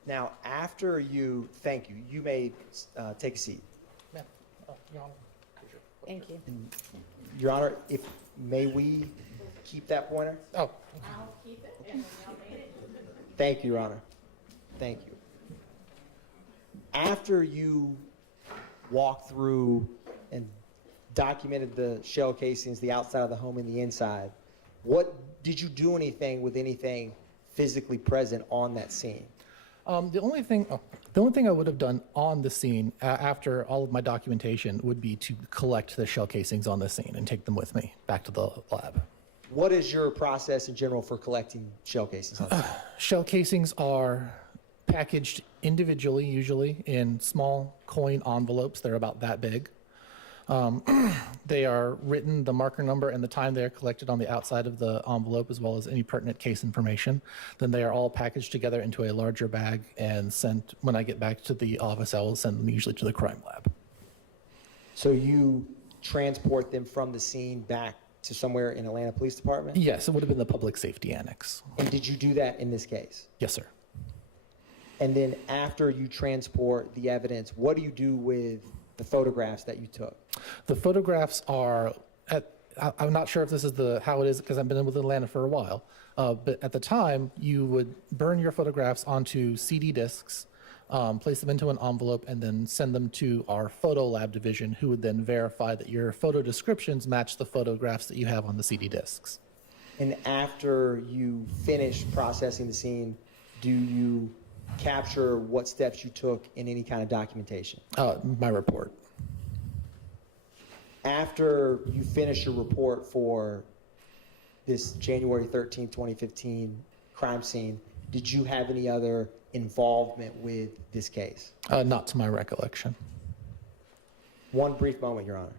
Now, after you, thank you, you may take a seat. Ma'am, Your Honor. Thank you. Your Honor, may we keep that pointer? Oh. I'll keep it and I'll read it. Thank you, Your Honor. Thank you. After you walked through and documented the shell casings, the outside of the home and the inside, did you do anything with anything physically present on that scene? The only thing I would have done on the scene after all of my documentation would be to collect the shell casings on the scene and take them with me back to the lab. What is your process in general for collecting shell casings on the scene? Shell casings are packaged individually, usually in small coin envelopes. They're about that big. They are written, the marker number and the time they are collected on the outside of the envelope, as well as any pertinent case information. Then they are all packaged together into a larger bag and sent, when I get back to the office, I will send them usually to the crime lab. So you transport them from the scene back to somewhere in Atlanta Police Department? Yes, it would have been the public safety annex. And did you do that in this case? Yes, sir. And then after you transport the evidence, what do you do with the photographs that you took? The photographs are, I'm not sure if this is how it is because I've been with Atlanta for a while, but at the time you would burn your photographs onto CD discs place them into an envelope, and then send them to our photo lab division, who would then verify that your photo descriptions match the photographs that you have on the CD discs. And after you finish processing the scene, do you capture what steps you took in any kind of documentation? My report. After you finish your report for this January 13, 2015 crime scene, did you have any other involvement with this case? Not to my recollection. One brief moment, Your Honor.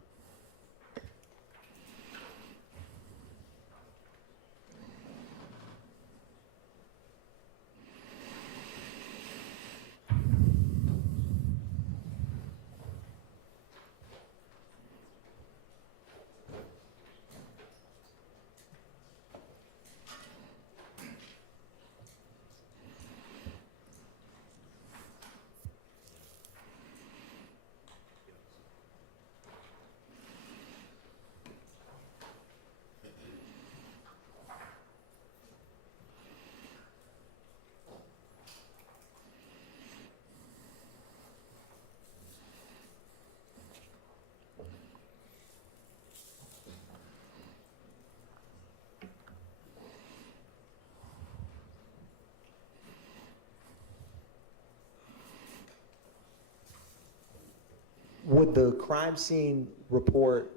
Would the crime scene report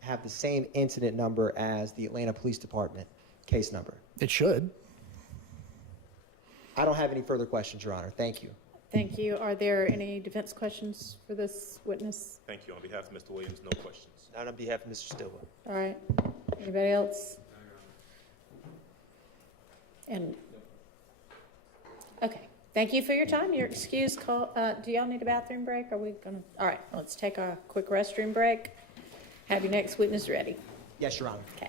have the same incident number as the Atlanta Police Department case number? It should. I don't have any further questions, Your Honor. Thank you. Thank you. Are there any defense questions for this witness? Thank you. On behalf of Mr. Williams, no questions. Not on behalf of Mr. Stilwell. All right. Anybody else? And, okay. Thank you for your time. You're excused. Do y'all need a bathroom break? Are we gonna? All right. Let's take a quick restroom break. Have your next witness ready. Yes, Your Honor. Okay.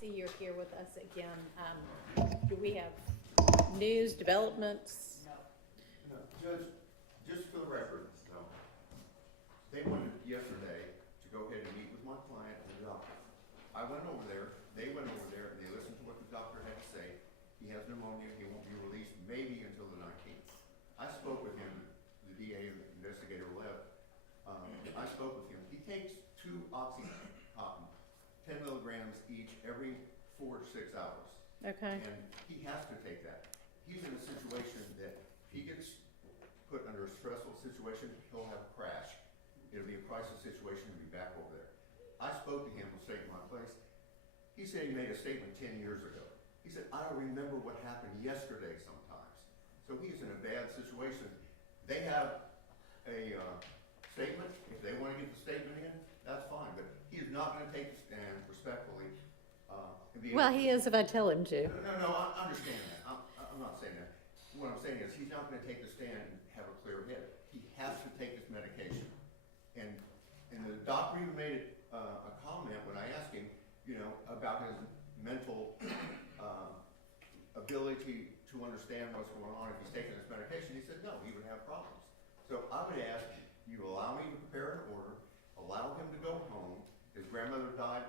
see you're here with us again. Do we have news, developments? No, Judge, just for the record, no. They wanted yesterday to go ahead and meet with my client and the doctor. I went over there, they went over there, and they listened to what the doctor had to say. He has pneumonia, he won't be released maybe until the 19th. I spoke with him, the DA and the investigator left. I spoke with him. He takes 2 oxycontin, 10 milligrams each every 4 to 6 hours. Okay. And he has to take that. He's in a situation that if he gets put under a stressful situation, he'll have a crash. It'll be a crisis situation to be back over there. I spoke to him, will stay in my place. He said he made a statement 10 years ago. He said, I don't remember what happened yesterday sometimes. So he's in a bad situation. They have a statement. If they want to get the statement in, that's fine. But he is not going to take the stand respectfully. Well, he is if I tell him to. No, I understand that. I'm not saying that. What I'm saying is he's not going to take the stand and have a clear head. He has to take this medication. And the doctor even made a comment when I asked him, about his mental ability to understand what's going on if he's taking this medication. He said no, he would have problems. So I would ask you allow me to prepare an order, allow him to go home. His grandmother died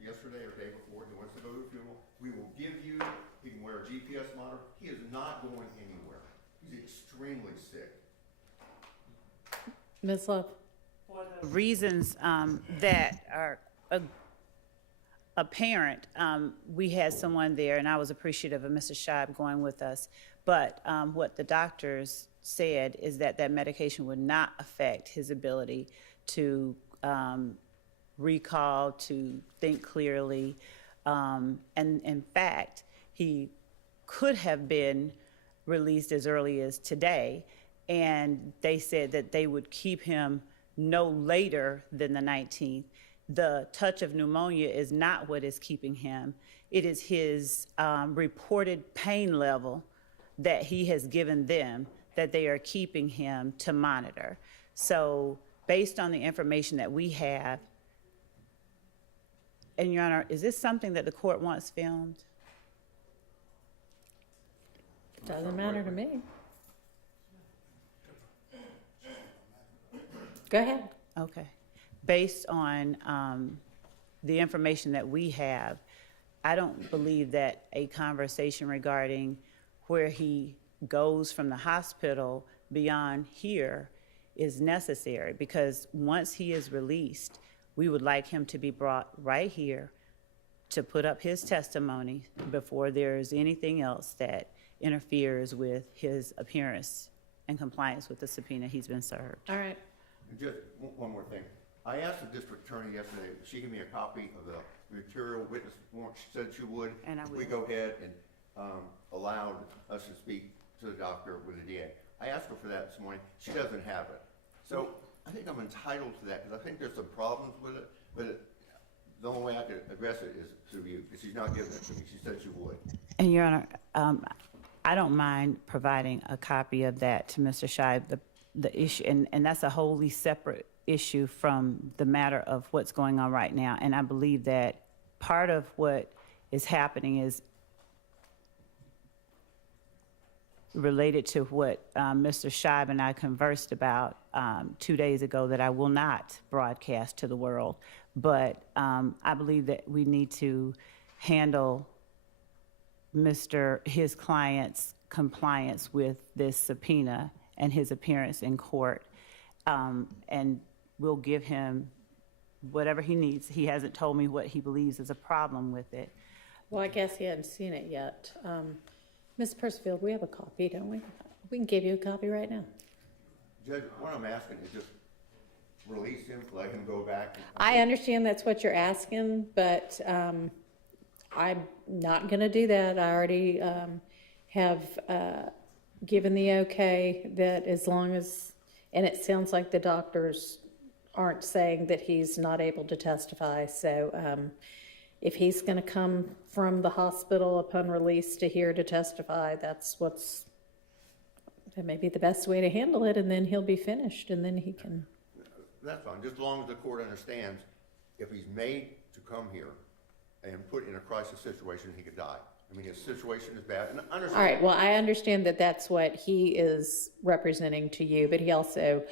yesterday or the day before. He wants to go to the funeral. We will give you, he can wear a GPS monitor. He is not going anywhere. He's extremely sick. Ms. Love? Reasons that are apparent, we had someone there, and I was appreciative of Mr. Scheib going with us, but what the doctors said is that that medication would not affect his ability to recall, to think clearly, and in fact, he could have been released as early as today, and they said that they would keep him no later than the 19th. The touch of pneumonia is not what is keeping him. It is his reported pain level that he has given them that they are keeping him to monitor. So based on the information that we have, and Your Honor, is this something that the court wants filmed? Doesn't matter to me. Go ahead. Okay. Based on the information that we have, I don't believe that a conversation regarding where he goes from the hospital beyond here is necessary, because once he is released, we would like him to be brought right here to put up his testimony before there is anything else that interferes with his appearance and compliance with the subpoena he's been served. All right. Just one more thing. I asked the district attorney yesterday, she gave me a copy of the material witness warrant. She said she would. And I will. We go ahead and allowed us to speak to the doctor with the DA. I asked her for that this morning. She doesn't have it. So I think I'm entitled to that because I think there's some problems with it, but the only way I could address it is through you, because she's not giving it to me. She said she would. And Your Honor, I don't mind providing a copy of that to Mr. Scheib. The issue, and that's a wholly separate issue from the matter of what's going on right now. And I believe that part of what is happening is related to what Mr. Scheib and I conversed about 2 days ago that I will not broadcast to the world. But I believe that we need to handle his client's compliance with this subpoena and his appearance in court. And we'll give him whatever he needs. He hasn't told me what he believes is a problem with it. Well, I guess he hadn't seen it yet. Ms. Percival, we have a copy, don't we? We can give you a copy right now. Judge, what I'm asking is just release him, let him go back. I understand that's what you're asking, but I'm not going to do that. I already have given the okay that as long as, and it sounds like the doctors aren't saying that he's not able to testify. So if he's going to come from the hospital upon release to here to testify, that may be the best way to handle it, and then he'll be finished, and then he can. That's fine, just as long as the court understands if he's made to come here and put in a crisis situation, he could die. I mean, his situation is bad, and I All understand. right, well, I understand that that's what he is representing to you, but he also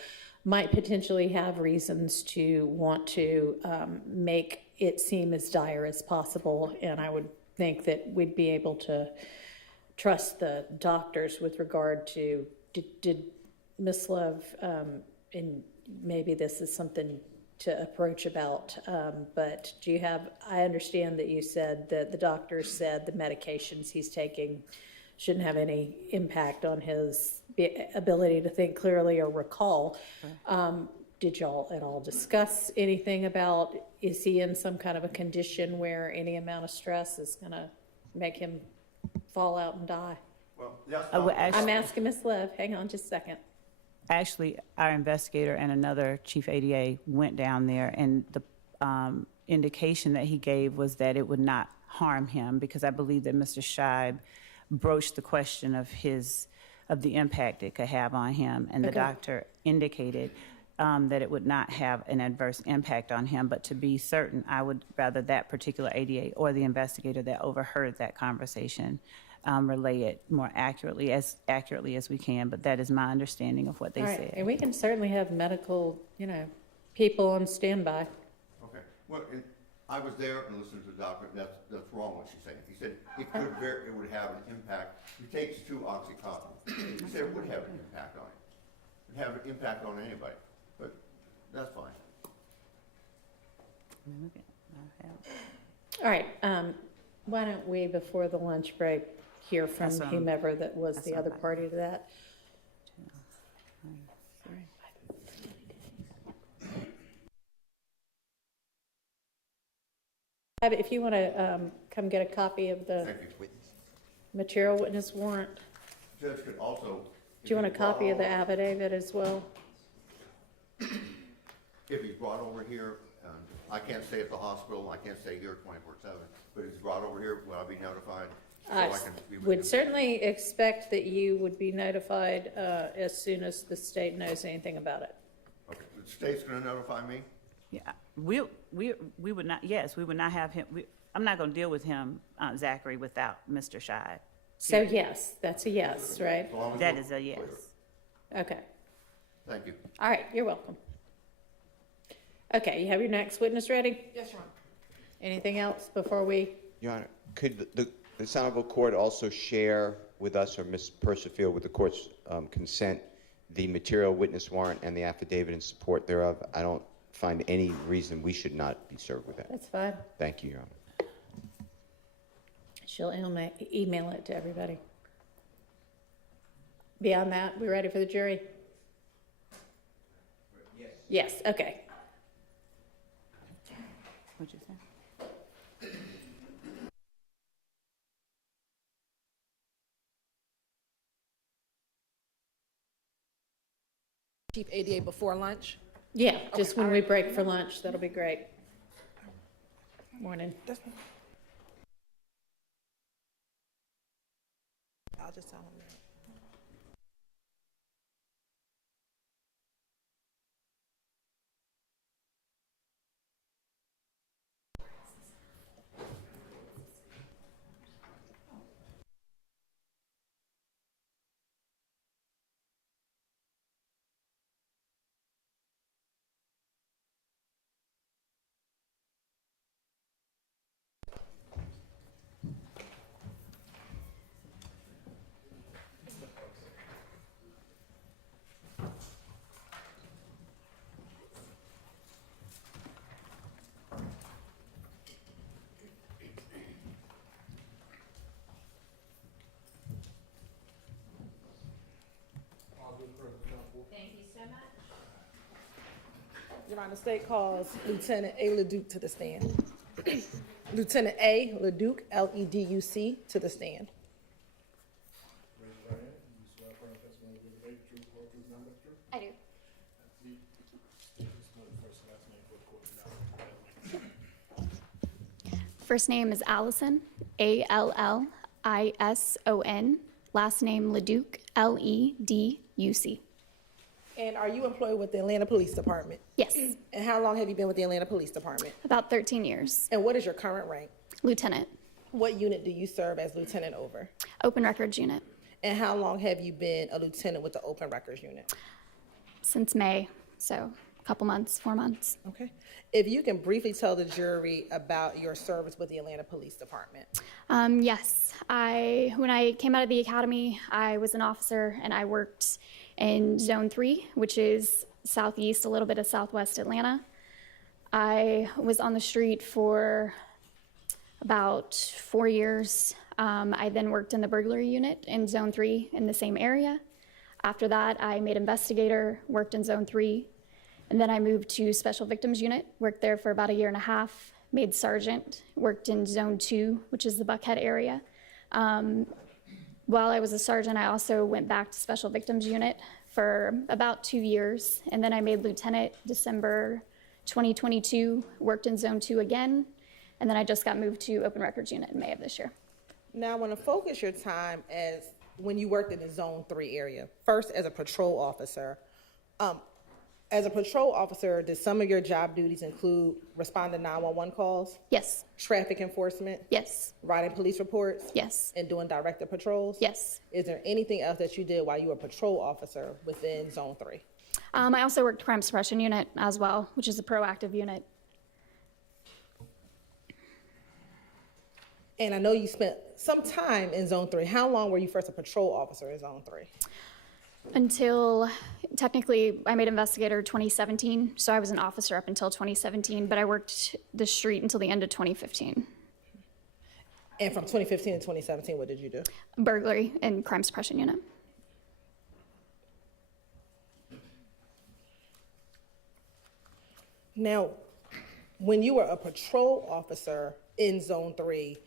might potentially have reasons to want to make it seem as dire as possible, and I would think that we'd be able to trust the doctors with regard to, did Ms. Love, and maybe this is something to approach about, but do you have, I understand that you said that the doctor said the medications he's taking shouldn't have any impact on his ability to think clearly or recall. Did y'all at all discuss anything about, is he in some kind of a condition where any amount of stress is gonna make him fall out and die? Well, that's I would not- actually- I'm asking Ms. Lev, hang on just a second. Actually, our investigator and another chief ADA went down there, and the indication that he gave was that it would not harm him, because I believe that Mr. Scheib broached the question of the impact it could have on him, and the Okay. doctor indicated that it would not have an adverse impact on him. But to be certain, I would rather that particular ADA or the investigator that overheard that conversation relay it more accurately as we can. But that is my understanding of what they All right, said. and we can certainly have medical, people on standby. Okay, well, I was there and listened to the doctor, that's wrong what she's saying. He said it would have an impact. He takes 2 OxyContin. He said it would have an impact on him. It would have an impact on anybody, but that's fine. All right, why don't we, before the lunch break, hear from That's what I'm- whomever that was that's the what other I'm- party to that? If you want to come get a copy of the Thank you. material witness warrant, Judge could also. do you want a copy of the affidavit as well? If he's brought over here, I can't stay at the hospital, I can't stay here 24/7, but if he's brought over here, will I be notified? So I I can be with would him? certainly expect that you would be notified as soon as the state knows anything about it. Okay, the state's gonna notify me? Yeah, we would not, yes, we would not have him, I'm not going to deal with him, Zachary, without Mr. Scheib. So yes, that's a yes, right? As long as That we're is a clear. yes. Okay, Thank you. all right, you're welcome. Okay, you have your next witness ready? Yes, Your Honor. Anything else before we, Your Honor, could this honorable court also share with us, or Ms. Percival, with the court's consent, the material witness warrant and the affidavit in support thereof? I don't find any reason we should not be served with that. that's fine. Thank you, Your Honor. She'll email it to everybody. Beyond that, we ready for the jury? Yes. Yes, okay. What'd you say? Chief ADA before lunch? Yeah, just when we break for lunch, that'll be great. Morning. I'll just tell him that. Thank you so much. Your Honor, the state calls Lieutenant A. Leduc to the stand. Lieutenant A. Leduc, L-E-D-U-C, to the stand. Raise your right hand. You swear affirm testimony will be the truth, whole truth, nothing but the truth? I do. Please spell the first and last name for the court now. First name is Allison, A-L-L-I-S-O-N. Last name Leduc, L-E-D-U-C. And are you employed with the Atlanta Police Department? Yes, And how long have you been with the Atlanta Police Department? about 13 years. And what is your current rank? Lieutenant. What unit do you serve as lieutenant over? Open Records Unit. And how long have you been a lieutenant with the Open Records Unit? Since May, so a couple months, 4 months. Okay. If you can briefly tell the jury about your service with the Atlanta Police Department. Yes, when I came out of the academy, I was an officer and I worked in Zone 3, which is southeast, a little bit of southwest Atlanta. I was on the street for about 4 years. I then worked in the burglary unit in Zone 3 in the same area. After that, I made investigator, worked in Zone 3, and then I moved to Special Victims Unit, worked there for about 1.5 years, made sergeant, worked in Zone 2, which is the Buckhead area. While I was a sergeant, I also went back to Special Victims Unit for about 2 years, and then I made lieutenant December 2022, worked in Zone 2 again, and then I just got moved to Open Records Unit in May of this year. Now, I want to focus your time as when you worked in the Zone 3 area. First, as a patrol officer. As a patrol officer, did some of your job duties include responding to 911 calls? Yes. Traffic enforcement? Yes. Writing police reports? Yes. And doing directed patrols? Yes. Is there anything else that you did while you were a patrol officer within Zone 3? I also worked crime suppression unit as well, which is a proactive unit. And I know you spent some time in Zone 3. How long were you first a patrol officer in Zone 3? Until, technically, I made investigator 2017, so I was an officer up until 2017, but I worked the street until the end of 2015. And from 2015 to 2017, what did you do? Burglary and crime suppression unit. Now, when you were a patrol officer in Zone 3,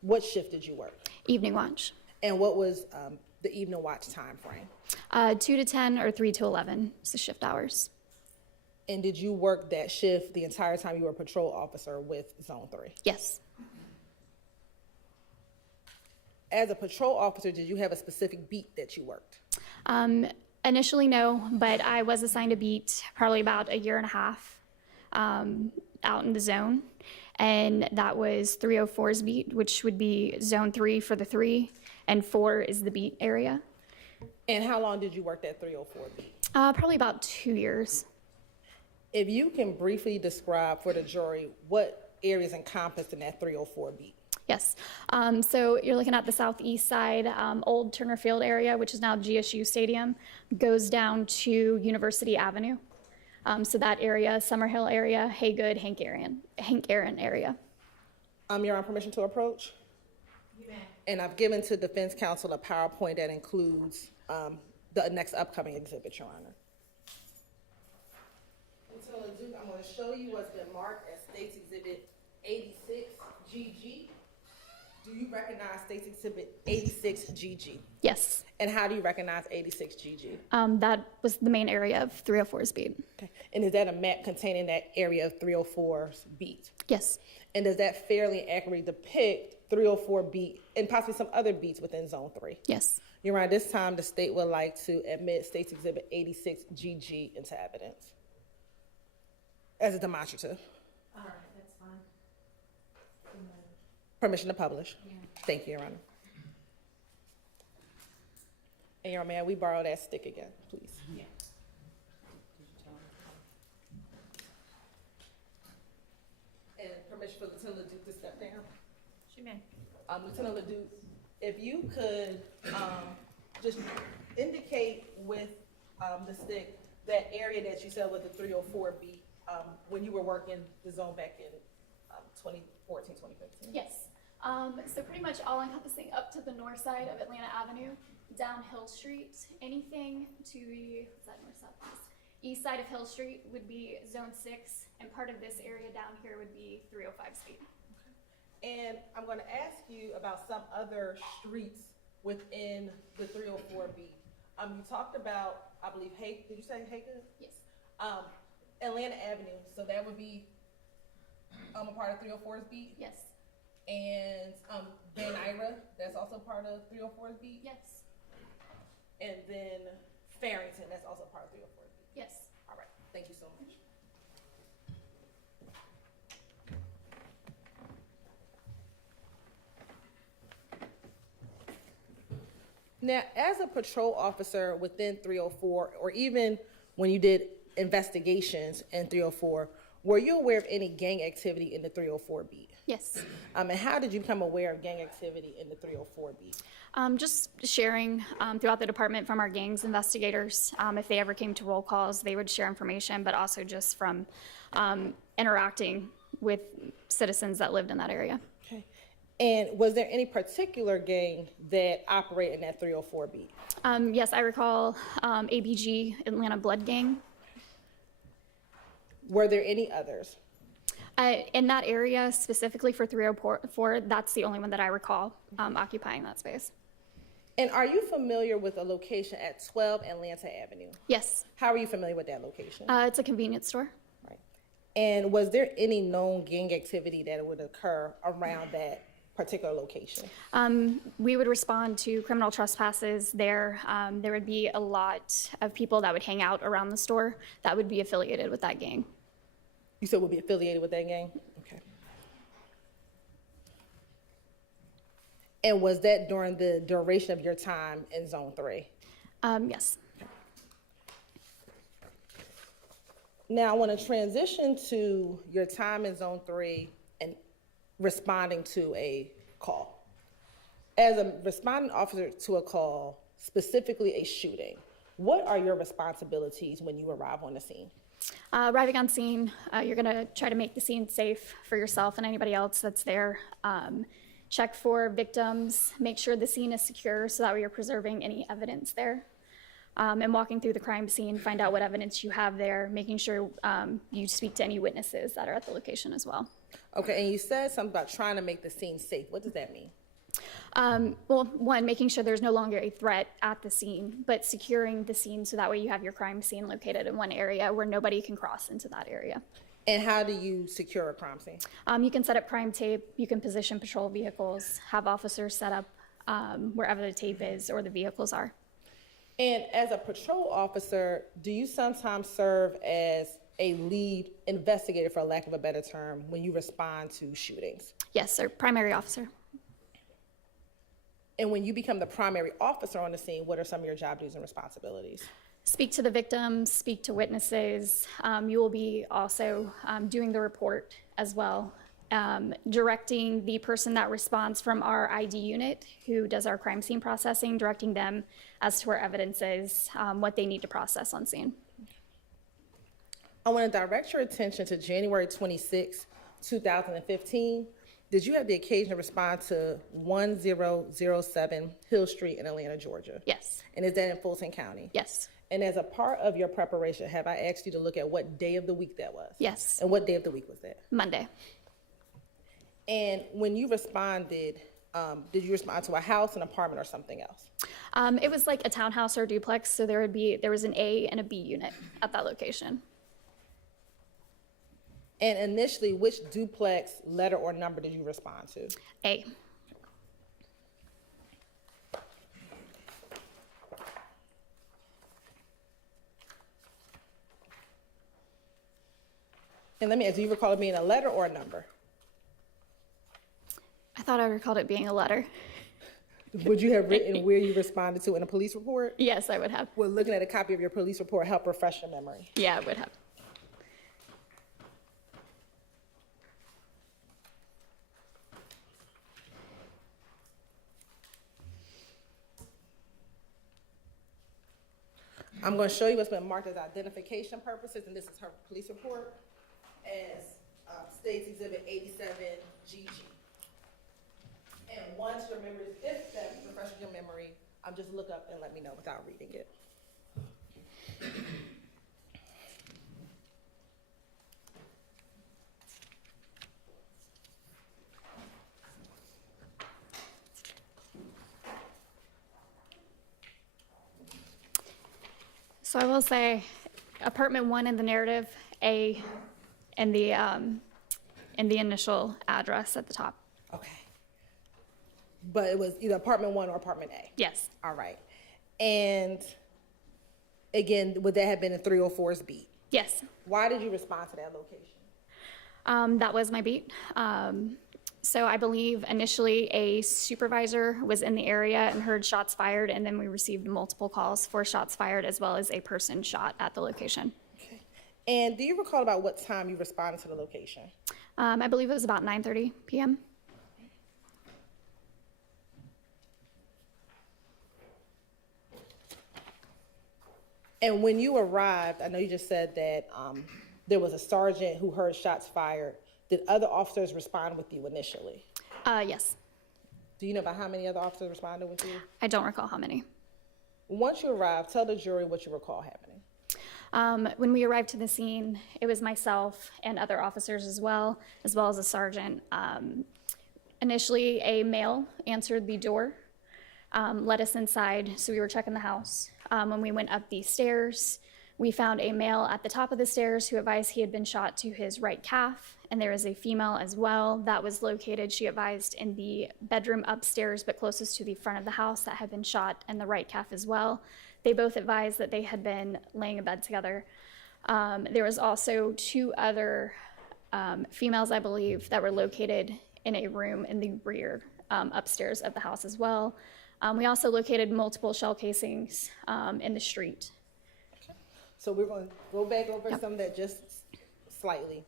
what shift did you work? Evening watch. And what was the evening watch time frame? 2 to 10 or 3 to 11 is the shift hours. And did you work that shift the entire time you were a patrol officer with Zone 3? Yes. As a patrol officer, did you have a specific beat that you worked? Initially, no, but I was assigned a beat probably about 1.5 years out in the zone. And that was 304's beat, which would be Zone 3 for the 3, and 4 is the beat area. And how long did you work that 304 beat? Probably about 2 years. If you can briefly describe for the jury what areas encompassed in that 304 beat. Yes. So you're looking at the southeast side, old Turner Field area, which is now GSU Stadium, goes down to University Avenue. So that area, Summerhill area, Haygood, Hank Aaron area. You're on permission to approach? You may. And I've given to Defense Counsel a PowerPoint that includes the next upcoming exhibit, Your Honor. I'm going to show you what's been marked as State's Exhibit 86GG. Do you recognize State's Exhibit 86GG? Yes. And how do you recognize 86GG? That was the main area of 304's beat. Okay. And is that a map containing that area of 304's beat? Yes. And does that fairly accurately depict 304 beat and possibly some other beats within Zone 3? Yes. Your Honor, this time the state would like to admit State's Exhibit 86GG into evidence as a demonstrative. All right, that's fine. Permission to publish. Yeah. Thank you, Your Honor. And Your Honor, may we borrow that stick again, please? Yeah. And permission for Lieutenant LeDuc to step down? She may. Lieutenant LeDuc, if you could just indicate with the stick that area that you said was the 304 beat when you were working the zone back in 2014, 2015. Yes. So pretty much all encompassing up to the north side of Atlanta Avenue, down Hill Street, anything to the, what's that, north, south, east side of Hill Street would be Zone 6, and part of this area down here would be 305 speed. And I'm going to ask you about some other streets within the 304 beat. You talked about, I believe, did you say Haygood? Yes. Atlanta Avenue, so that would be a part of 304's beat? Yes. And Van Ira, that's also part of 304's beat? Yes. And then Farrington, that's also part of 304's beat? Yes. All right, thank you so much. Now, as a patrol officer within 304, or even when you did investigations in 304, were you aware of any gang activity in the 304 beat? Yes. And how did you become aware of gang activity in the 304 beat? Just sharing throughout the department from our gangs investigators. If they ever came to roll calls, they would share information, but also just from interacting with citizens that lived in that area. Okay. And was there any particular gang that operated in that 304 beat? Yes, I recall ABG, Atlanta Blood Gang. Were there any others? In that area, specifically for 304, that's the only one that I recall occupying that space. And are you familiar with a location at 12 Atlanta Avenue? Yes. How are you familiar with that location? It's a convenience store. Right. And was there any known gang activity that would occur around that particular location? We would respond to criminal trespasses there. There would be a lot of people that would hang out around the store that would be affiliated with that gang. You said would be affiliated with that gang? Okay. And was that during the duration of your time in Zone 3? Yes. Now I want to transition to your time in Zone 3 and responding to a call. As a responding officer to a call, specifically a shooting, what are your responsibilities when you arrive on the scene? Arriving on scene, you're going to try to make the scene safe for yourself and anybody else that's there. Check for victims, make sure the scene is secure so that way you're preserving any evidence there. And walking through the crime scene, find out what evidence you have there, making sure you speak to any witnesses that are at the location as well. Okay, and you said something about trying to make the scene safe. What does that mean? Well, one, making sure there's no longer a threat at the scene, but securing the scene so that way you have your crime scene located in one area where nobody can cross into that area. And how do you secure a crime scene? You can set up crime tape, you can position patrol vehicles, have officers set up wherever the tape is or the vehicles are. And as a patrol officer, do you sometimes serve as a lead investigator, for lack of a better term, when you respond to shootings? Yes, sir, primary officer. And when you become the primary officer on the scene, what are some of your job duties and responsibilities? Speak to the victims, speak to witnesses. You will be also doing the report as well, directing the person that responds from our ID unit who does our crime scene processing, directing them as to where evidence is, what they need to process on scene. I want to direct your attention to January 26, 2015. Did you have the occasion to respond to 1007 Hill Street in Atlanta, Georgia? Yes. And is that in Fulton County? Yes. And as a part of your preparation, have I asked you to look at what day of the week that was? Yes. And what day of the week was that? Monday. And when you responded, did you respond to a house, an apartment, or something else? It was like a townhouse or a duplex, so there was an A and a B unit at that location. And initially, which duplex letter or number did you respond to? A. And let me ask, do you recall it being a letter or a number? I thought I recalled it being a letter. Would you have written where you responded to in a police report? Yes, I would have. Would looking at a copy of your police report help refresh your memory? Yeah, I would have. I'm going to show you what's been marked as identification purposes, and this is her police report, as States Exhibit 87GG. And once your memory is, if that refreshes your memory, just look up and let me know without reading it. So I will say, apartment 1 in the narrative, A, and the initial address at the top. Okay. But it was either apartment 1 or apartment A? Yes. All right. And again, would that have been in 304's beat? Yes. Why did you respond to that location? That was my beat. So I believe initially a supervisor was in the area and heard shots fired, and then we received multiple calls for shots fired as well as a person shot at the location. And do you recall about what time you responded to the location? I believe it was about 9:30 p.m. And when you arrived, I know you just said that there was a sergeant who heard shots fired. Did other officers respond with you initially? Yes. Do you know about how many other officers responded with you? I don't recall how many. Once you arrived, tell the jury what you recall happening. When we arrived to the scene, it was myself and other officers as well as a sergeant. Initially, a male answered the door, led us inside, so we were checking the house. When we went up the stairs, we found a male at the top of the stairs who advised he had been shot to his right calf, and there is a female as well that was located, she advised, in the bedroom upstairs, but closest to the front of the house, that had been shot in the right calf as well. They both advised that they had been laying in bed together. There was also two other females, I believe, that were located in a room in the rear upstairs of the house as well. We also located multiple shell casings in the street. So we're going to go back over some of that just slightly.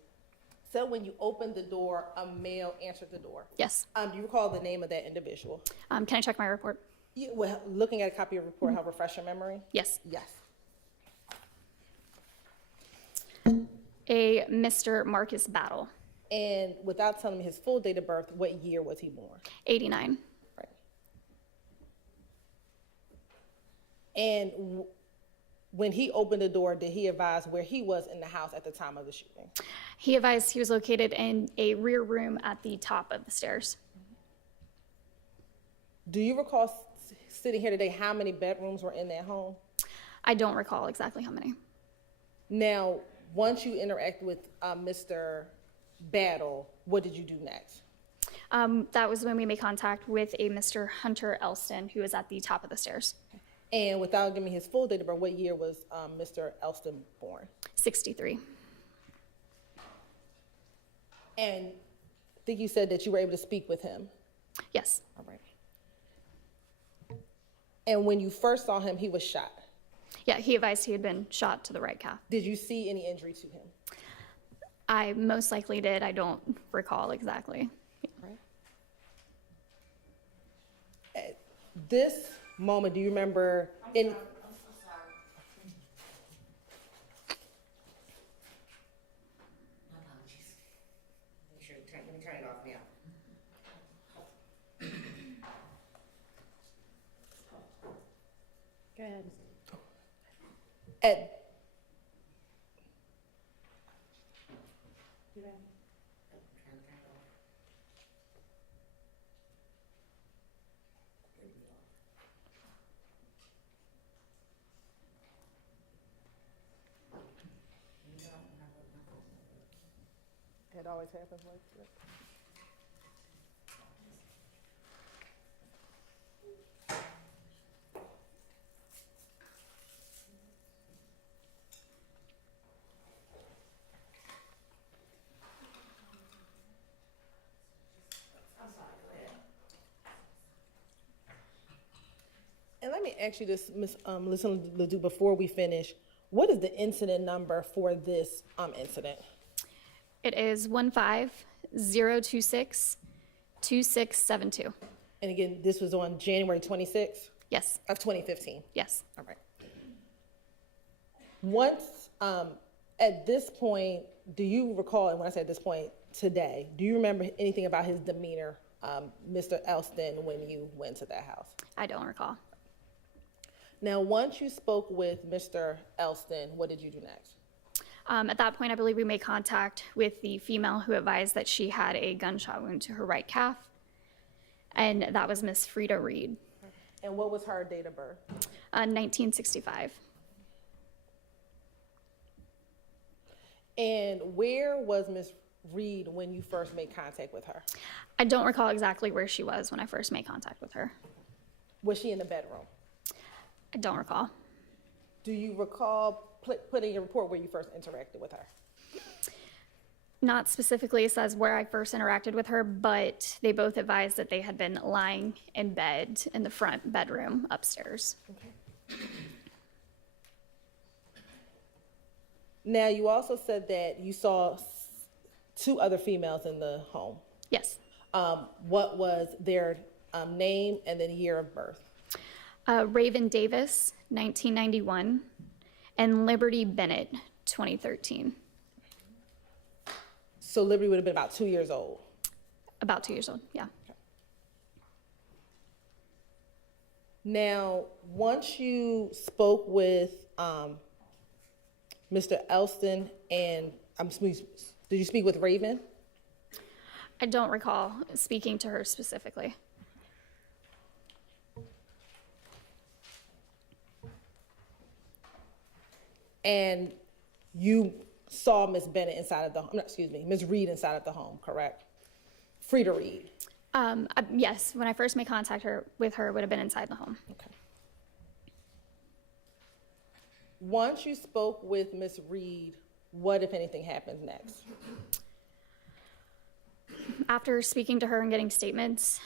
So when you opened the door, a male answered the door. Yes. Do you recall the name of that individual? Can I check my report? Well, looking at a copy of your report, help refresh your memory? Yes. Yes. A Mr. Marcus Battle. And without telling me his full date of birth, what year was he born? 89. Right. And when he opened the door, did he advise where he was in the house at the time of the shooting? He advised he was located in a rear room at the top of the stairs. Do you recall sitting here today how many bedrooms were in that home? I don't recall exactly how many. Now, once you interact with Mr. Battle, what did you do next? That was when we made contact with a Mr. Hunter Elston, who was at the top of the stairs. And without giving me his full date of birth, what year was Mr. Elston born? 63. And I think you said that you were able to speak with him. Yes. All right. And when you first saw him, he was shot. Yeah, he advised he had been shot to the right calf. Did you see any injury to him? I most likely did. I don't recall exactly. Right. At this moment, do you remember in? I'm so sorry. My apologies. Make sure let me turn it off now. Go ahead. At it always happens like that. And let me ask you this, Ms. Ledoux, before we finish. What is the incident number for this incident? It is 150262672. And again, this was on January 26th? Yes. Of 2015? Yes. All right. Once, at this point, do you recall, and when I say at this point, today, do you remember anything about his demeanor, Mr. Elston, when you went to that house? I don't recall. Now, once you spoke with Mr. Elston, what did you do next? At that point, I believe we made contact with the female who advised that she had a gunshot wound to her right calf, and that was Miss Frida Reed. And what was her date of birth? 1965. And where was Miss Reed when you first made contact with her? I don't recall exactly where she was when I first made contact with her. Was she in the bedroom? I don't recall. Do you recall putting in your report where you first interacted with her? Not specifically says where I first interacted with her, but they both advised that they had been lying in bed in the front bedroom upstairs. Now, you also said that you saw two other females in the home. Yes. What was their name and then year of birth? Raven Davis, 1991, and Liberty Bennett, 2013. So Liberty would have been about 2 years old. About 2 years old, yeah. Now, once you spoke with Mr. Elston and did you speak with Raven? I don't recall speaking to her specifically. And you saw Miss Bennett inside of the home, Miss Reed inside of the home, correct? Free to read. Yes, when I first made contact with her, it would have been inside the home. Okay. Once you spoke with Miss Reed, what, if anything, happened next? After speaking to her and getting statements,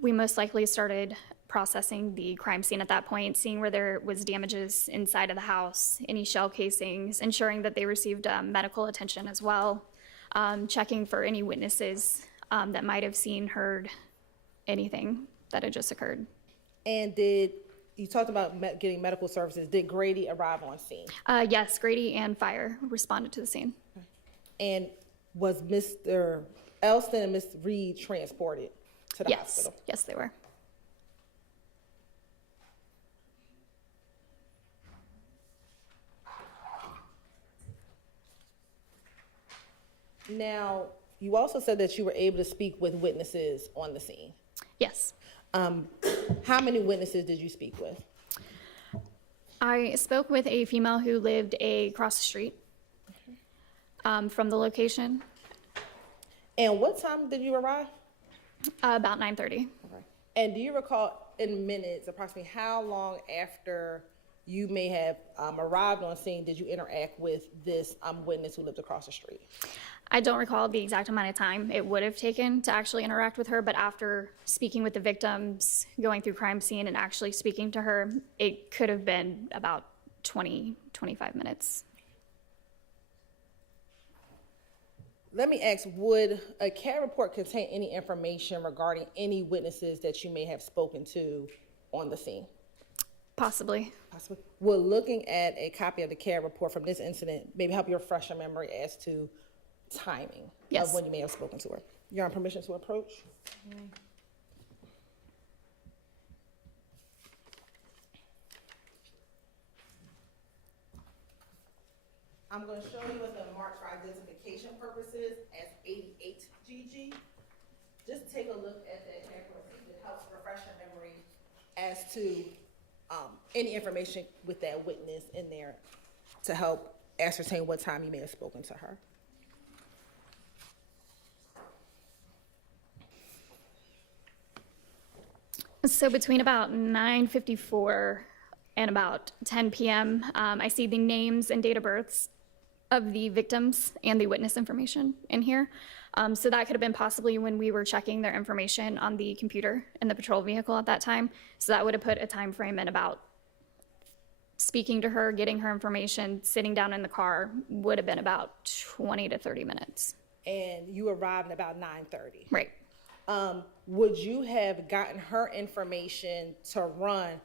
we most likely started processing the crime scene at that point, seeing where there was damages inside of the house, any shell casings, ensuring that they received medical attention as well, checking for any witnesses that might have seen, heard anything that had just occurred. And you talked about getting medical services. Did Grady arrive on scene? Yes, Grady and fire responded to the scene. And was Mr. Elston and Miss Reed transported to the hospital? Yes, they were. Now, you also said that you were able to speak with witnesses on the scene. Yes. How many witnesses did you speak with? I spoke with a female who lived across the street from the location. And what time did you arrive? About 9:30. Okay. And do you recall in minutes approximately how long after you may have arrived on scene did you interact with this witness who lived across the street? I don't recall the exact amount of time it would have taken to actually interact with her, but after speaking with the victims, going through crime scene and actually speaking to her, it could have been about 20-25 minutes. Let me ask, would a CAD report contain any information regarding any witnesses that you may have spoken to on the scene? Possibly. Possibly. Will looking at a copy of the CAD report from this incident maybe help you refresh your memory as to timing of when you may have spoken to her? You're on permission to approach? I'm going to show you what the marks for identification purposes as 88GG. Just take a look at that CAD report. It helps refresh your memory as to any information with that witness in there to help ascertain what time you may have spoken to her. So between about 9:54 and about 10 p.m., I see the names and date of births of the victims and the witness information in here. So that could have been possibly when we were checking their information on the computer in the patrol vehicle at that time. So that would have put a time frame in about speaking to her, getting her information, sitting down in the car would have been about 20 to 30 minutes. And you arrived at about 9:30. Right. Would you have gotten her information to run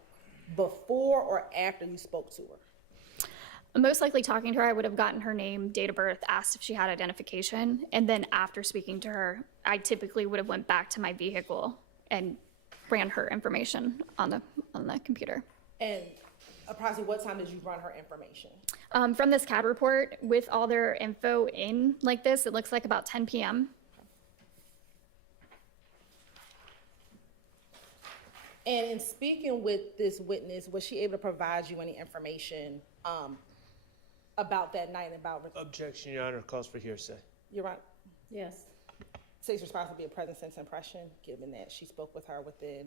before or after you spoke to her? Most likely talking to her, I would have gotten her name, date of birth, asked if she had identification, and then after speaking to her, I typically would have went back to my vehicle and ran her information on the computer. And approximately what time did you run her information? From this CAD report, with all their info in like this, it looks like about 10 p.m. And in speaking with this witness, was she able to provide you any information about that night and about... Objection, Your Honor, calls for hearsay. You're right. Yes. State's response would be a present sense impression, given that she spoke with her within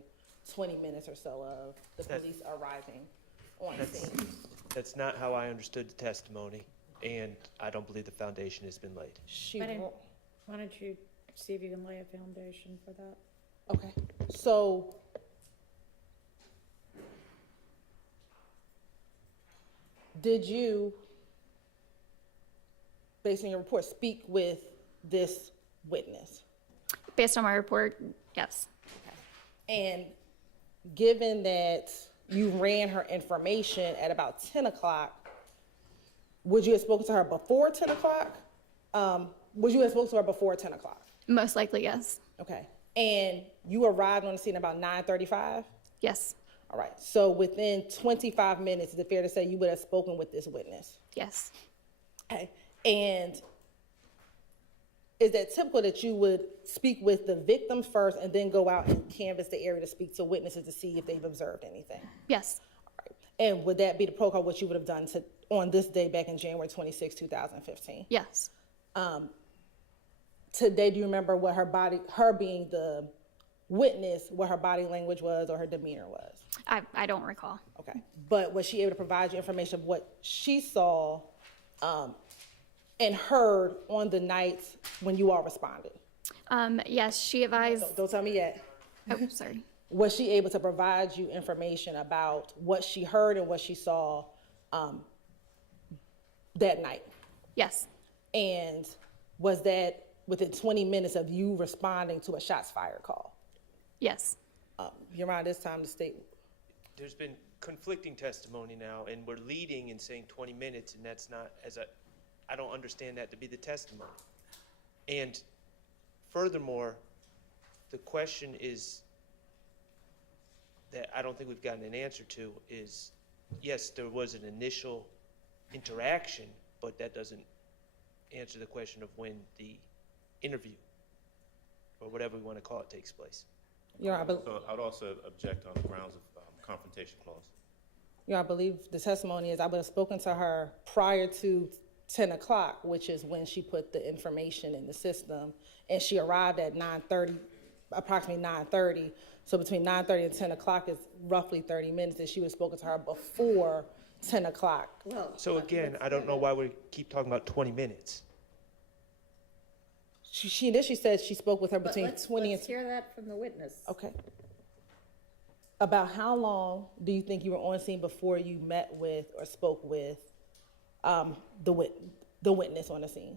20 minutes or so of the police arriving on scene. That's not how I understood the testimony. and I don't believe the foundation has been laid. Why don't you see if you can lay a foundation for that? Okay, so did you, based on your report, speak with this witness? Based on my report, yes. And given that you ran her information at about 10 o'clock, would you have spoken to her before 10 o'clock? Would you have spoken to her before 10 o'clock? Most likely, yes. Okay. And you arrived on the scene about 9:35? Yes. All right. So within 25 minutes, is it fair to say you would have spoken with this witness? Yes. Okay. And is that typical that you would speak with the victims first and then go out and canvass the area to speak to witnesses to see if they've observed anything? Yes. All right. And would that be the protocol, what you would have done on this day back in January 26, 2015? Yes. Today, do you remember what her being the witness, what her body language was or her demeanor was? I don't recall. Okay. But was she able to provide you information of what she saw and heard on the nights when you all responded? Yes, she advised. Don't tell me yet. Oh, sorry. Was she able to provide you information about what she heard and what she saw that night? Yes. And was that within 20 minutes of you responding to a shots fired call? Yes. Your Honor, this time the state. There's been conflicting testimony now, and we're leading and saying 20 minutes, and that's not, I don't understand that to be the testimony. And furthermore, the question is that I don't think we've gotten an answer to is, yes, there was an initial interaction, but that doesn't answer the question of when the interview, or whatever we want to call it, takes place. Your Honor, So I'd also object on the grounds of confrontation clause. Your Honor, I believe the testimony is I would have spoken to her prior to 10 o'clock, which is when she put the information in the system, and she arrived at 9:30, approximately 9:30. So between 9:30 and 10 o'clock is roughly 30 minutes, and she would have spoken to her before 10 o'clock. Well, So again, I don't know why we keep talking about 20 minutes. She initially said she spoke with her But between let's 20 and... hear that from the witness. Okay. About how long do you think you were on scene before you met with or spoke with the witness on the scene?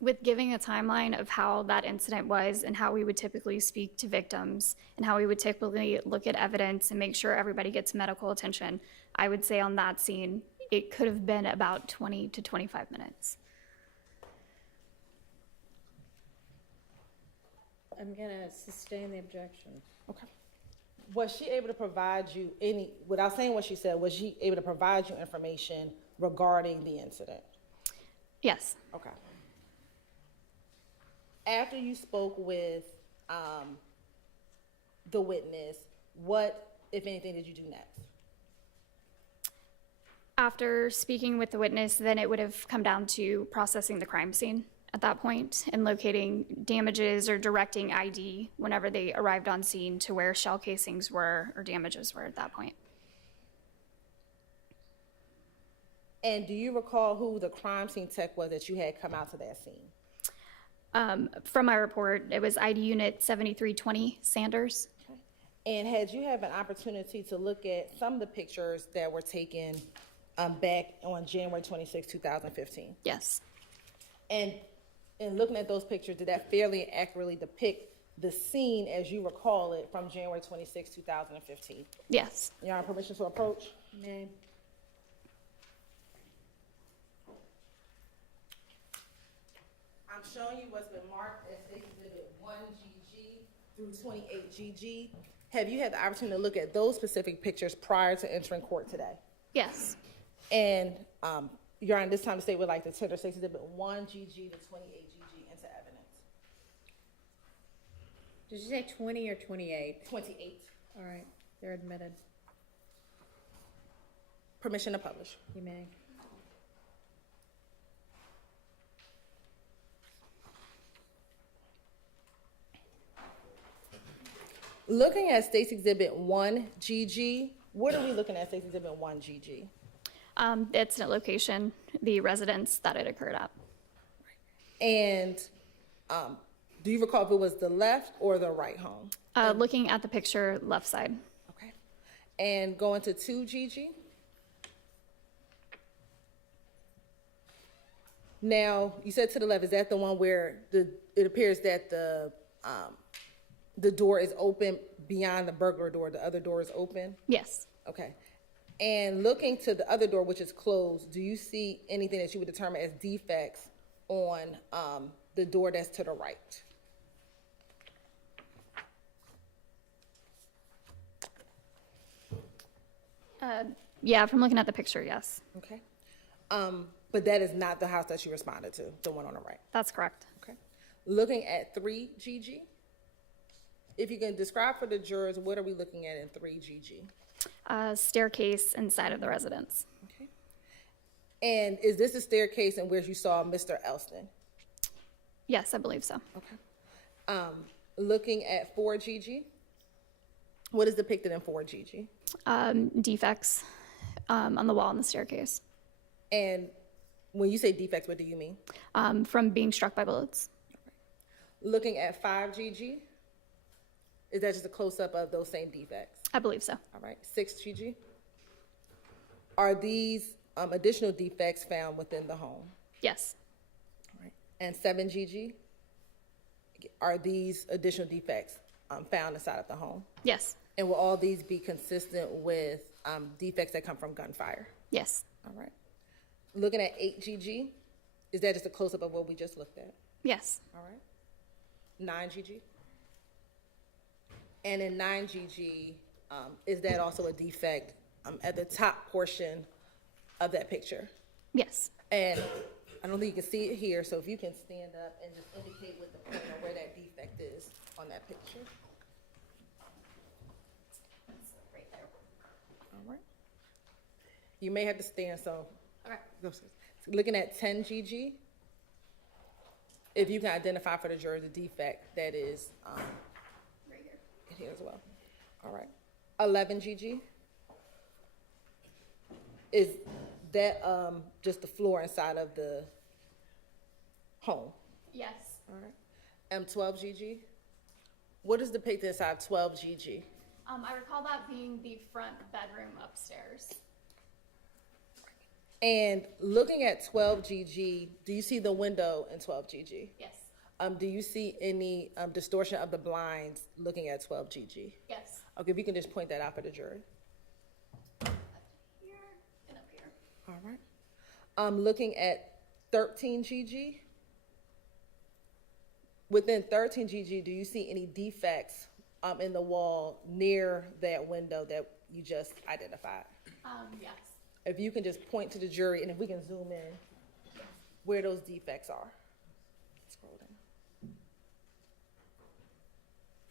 With giving a timeline of how that incident was and how we would typically speak to victims and how we would typically look at evidence and make sure everybody gets medical attention, I would say on that scene, it could have been about 20 to 25 minutes. I'm gonna sustain the objection. Okay. Was she able to provide you without saying what she said, was she able to provide you information regarding the incident? Yes. Okay. After you spoke with the witness, what, if anything, did you do next? After speaking with the witness, then it would have come down to processing the crime scene at that point and locating damages or directing ID whenever they arrived on scene to where shell casings were or damages were at that point. And do you recall who the crime scene tech was that you had come out to that scene? From my report, it was ID Unit 7320, Sanders. Okay. And had you had an opportunity to look at some of the pictures that were taken back on January 26, 2015? Yes. And in looking at those pictures, did that fairly accurately depict the scene as you recall it from January 26, 2015? Yes. Your Honor, permission to approach? Nay. I'm showing you what's been marked as Exhibit 1GG through 28GG. Have you had the opportunity to look at those specific pictures prior to entering court today? Yes. And Your Honor, this time the state would like to tender Exhibit 1GG to 28GG into evidence. Did you say 20 or 28? 28. All right, they're admitted. Permission to publish. You may. Looking at State's Exhibit 1GG, what are we looking at State's Exhibit 1GG? Incident location, the residence that it occurred at. And do you recall if it was the left or the right home? Looking at the picture, left side. Okay. And going to 2 Gigi. Now, you said to the left, is that the one where it appears that the door is open beyond the burglar door, the other door is open? Yes. Okay. And looking to the other door, which is closed, do you see anything that you would determine as defects on the door that's to the right? Yeah, from looking at the picture, yes. Okay. But that is not the house that you responded to, the one on the right. That's correct. Okay. Looking at 3 Gigi, if you can describe for the jurors, what are we looking at in 3 Gigi? Staircase inside of the residence. Okay. And is this a staircase in which you saw Mr. Elston? Yes, I believe so. Okay. Looking at 4 Gigi, what is depicted in 4 Gigi? Defects on the wall and the staircase. And when you say defects, what do you mean? From being struck by bullets. Looking at 5 Gigi, is that just a close-up of those same defects? I believe so. All right. 6 Gigi, are these additional defects found within the home? Yes. All right. And 7 Gigi, are these additional defects found inside of the home? Yes. And will all these be consistent with defects that come from gunfire? Yes. All right. Looking at 8 Gigi, is that just a close-up of what we just looked at? Yes. All right. 9 Gigi. And in 9 Gigi, is that also a defect at the top portion of that picture? Yes. And I don't think you can see it here, so if you can stand up and just indicate with the pointer where that defect is on that picture. Right there. All right. You may have to stand, so. Okay. Looking at 10 Gigi, if you can identify for the jury the defect that is Right here. in here as well. All right. 11 Gigi, is that just the floor inside of the home? Yes. All right. 12 Gigi, what is depicted inside 12 Gigi? I recall that being the front bedroom upstairs. And looking at 12 Gigi, do you see the window in 12 Gigi? Yes. Do you see any distortion of the blinds looking at 12 Gigi? Yes. Okay, if you can just point that out for the jury. Here and up here. All right. Looking at 13 Gigi. Within 13 Gigi, do you see any defects in the wall near that window that you just identified? Yes. If you can just point to the jury, and if we can zoom in where those defects are. Scroll down.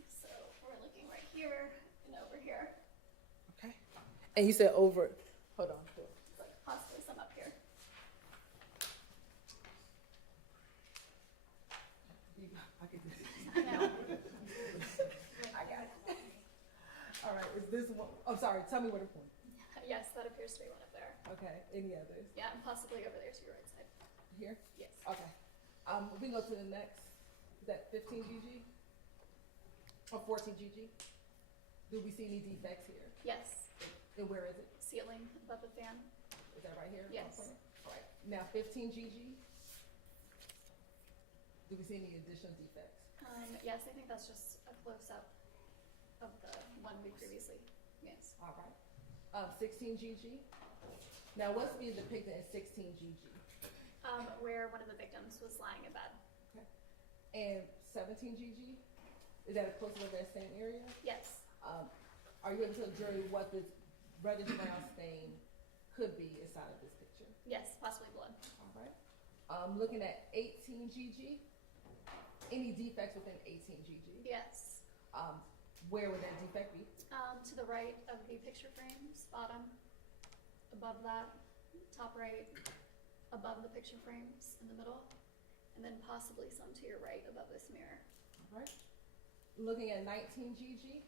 So we're looking right here and over here. Okay. And you said over, hold on. It's like possibly some up here. I know. I got it. All right, is this one, I'm sorry, tell me where to point. Yes, that appears to be one up there. Okay, any others? Yeah, and possibly over there to your right side. Here? Yes. Okay. We can go to the next, is that 15 Gigi? Or 14 Gigi? Do we see any defects here? Yes. And where is it? Ceiling above the fan. Is that right here? Yes. All right, now 15 Gigi? Do we see any additional defects? Yes, I think that's just a close-up of the one we previously, yes. All right. 16 Gigi? Now what's being depicted in 16 Gigi? Where one of the victims was lying in bed. Okay. And 17 Gigi? Is that a close-up of that same area? Yes. Are you able to tell the jury what this reddish brown stain could be inside of this picture? Yes, possibly blood. All right. Looking at 18 Gigi, any defects within 18 Gigi? Yes. Where would that defect be? To the right of the picture frames, bottom, above that, top right, above the picture frames in the middle, and then possibly some to your right above this mirror. All right. Looking at 19 Gigi,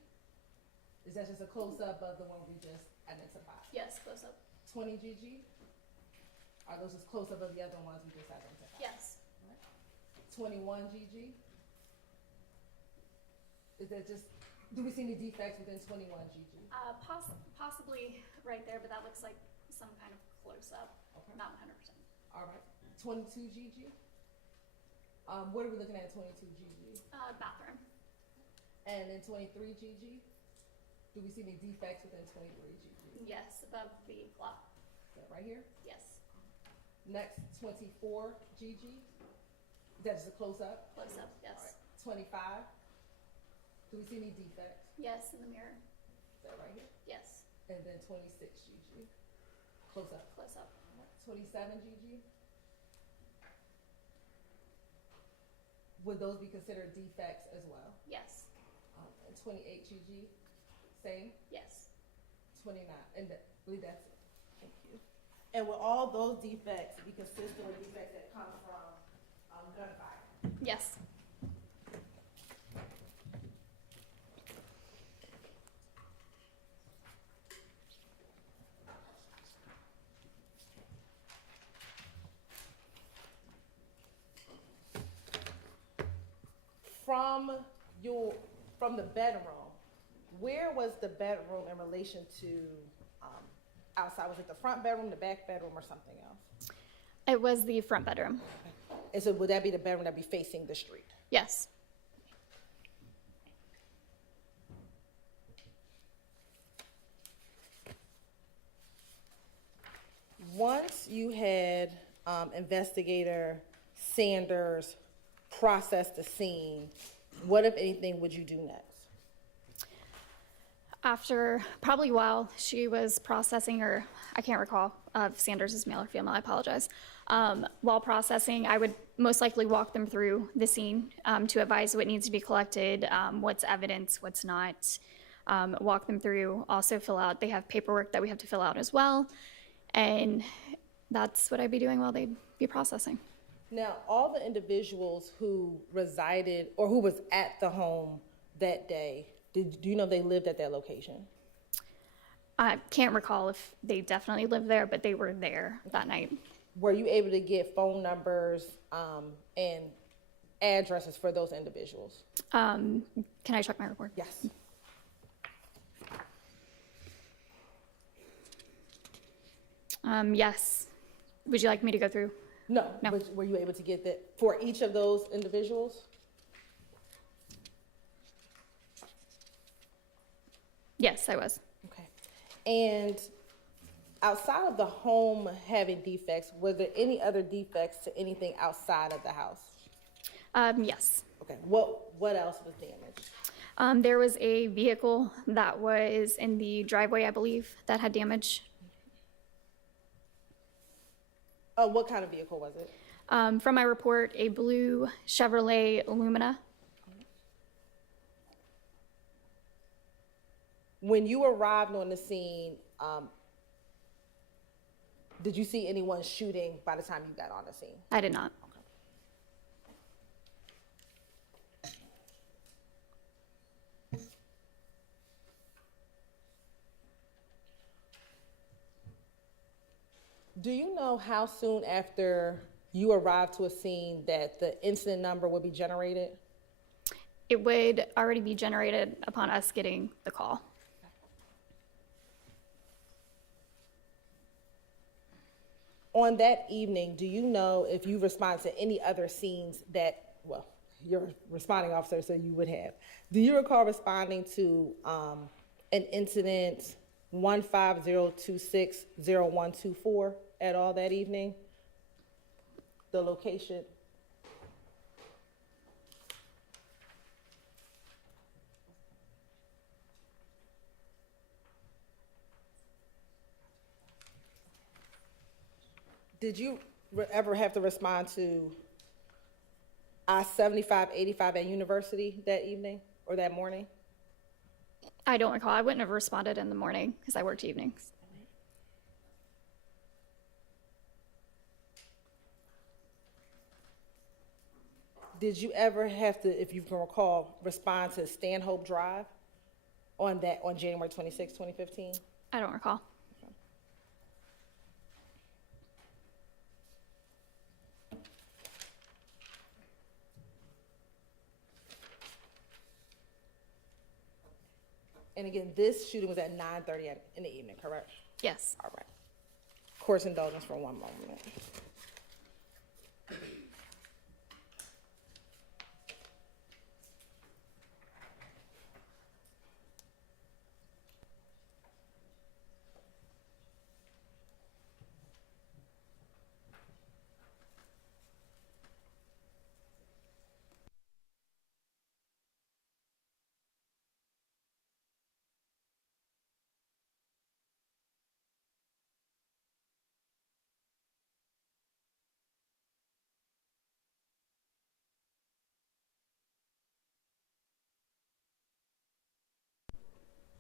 is that just a close-up of the one we just identified? Yes, close up. 20 Gigi, Are those just close up of the other ones we just identified? Yes. 21 GG? Is that just, do we see any defects within 21 GG? Possibly right there, but that looks like some kind of close-up, Okay. not 100%. All right. 22 GG? What are we looking at 22 GG? Bathroom. And in 23 GG? Do we see any defects within 23 GG? Yes, above the clock. Is that right here? Yes. Next, 24 GG? Is that just a close-up? Close-up, yes. All right. 25? Do we see any defects? Yes, in the mirror. Is that right here? Yes. And then 26 GG? Close-up. Close-up. 27 GG? Would those be considered defects as well? Yes. And 28 GG? Same? Yes. 29, and I believe that's it. Thank you. And will all those defects be consistent with defects that come from gunfire? Yes. From the bedroom, where was the bedroom in relation to outside? Was it the front bedroom, the back bedroom, or something else? It was the front bedroom. And so would that be the bedroom that be facing the street? Yes. Once you had investigator Sanders process the scene, what, if anything, would you do next? After probably while she was processing her, I can't recall if Sanders is male or female, I apologize. While processing, I would most likely walk them through the scene to advise what needs to be collected, what's evidence, what's not. Walk them through, also fill out, they have paperwork that we have to fill out as well. And that's what I'd be doing while they'd be processing. Now, all the individuals who resided or who was at the home that day, do you know they lived at that location? I can't recall if they definitely lived there, but they were there that night. Were you able to get phone numbers and addresses for those individuals? Can I check my report? Yes. Yes. Would you like me to go through? No. Were you able to get that for each of those individuals? Yes, I was. Okay. And outside of the home having defects, were there any other defects to anything outside of the house? Yes. Okay. What else was damaged? There was a vehicle that was in the driveway, I believe, that had damage. What kind of vehicle was it? From my report, a blue Chevrolet Lumina. When you arrived on the scene, did you see anyone shooting by the time you got on the scene? I did not. Do you know how soon after you arrived to a scene that the incident number would be generated? It would already be generated upon us getting the call. On that evening, do you know if you responded to any other scenes that, well, you're a responding officer, so you would have. Do you recall responding to an incident 150260124 at all that evening? The location? Did you ever have to respond to I-7585 at University that evening or that morning? I don't recall. I wouldn't have responded in the morning because I worked evenings. Did you ever have to, if you can recall, respond to Stanhope Drive on January 26, 2015? I don't recall. And again, this shooting was at 9:30 in the evening, correct? Yes. All right. Course indulgence for one moment.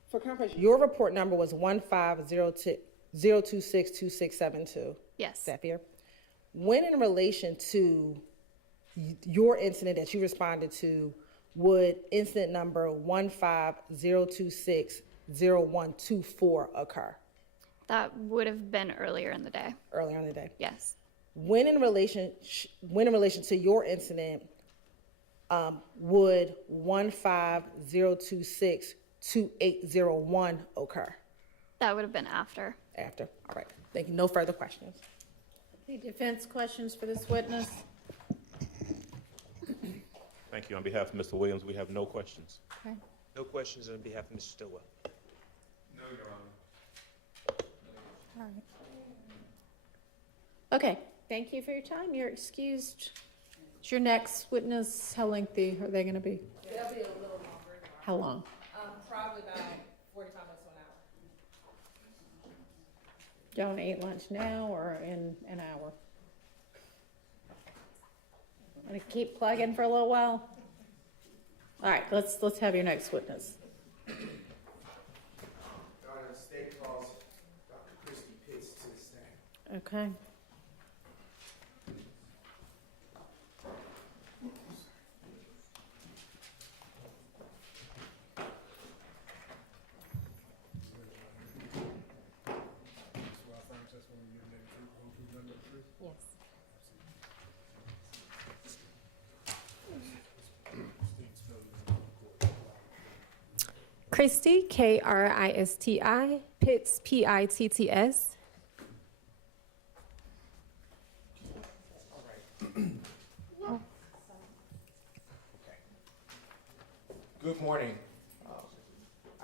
For confirmation, your report number was 150262672. Yes. Is that fair? When in relation to your incident that you responded to, would incident number 150260124 occur? That would have been earlier in the day. Earlier in the day. Yes. When in relation to your incident, would 150262801 occur? That would have been after. After. All right. Thank you. No further questions. Any defense questions for this witness? Thank you. On behalf of Mr. Williams, we have no questions. Okay. No questions on behalf of Mr. Stillwell. No, Your Honor. All right. Okay, thank you for your time. You're excused. Is your next witness, how lengthy are they going to be? They'll be a little longer. How long? Probably about 45 minutes to an hour. Do you want to eat lunch now or in an hour? Want to keep plugging for a little while? All right, let's have your next witness. Your Honor, the state calls Dr. Christy Pitts to the stand. Okay. Swear affirm testimony you give the truth, the whole truth, nothing but the truth. Yes. State spells it in the court. Christy, Kristi, Pitts, Pitts. All right. Okay. Good morning.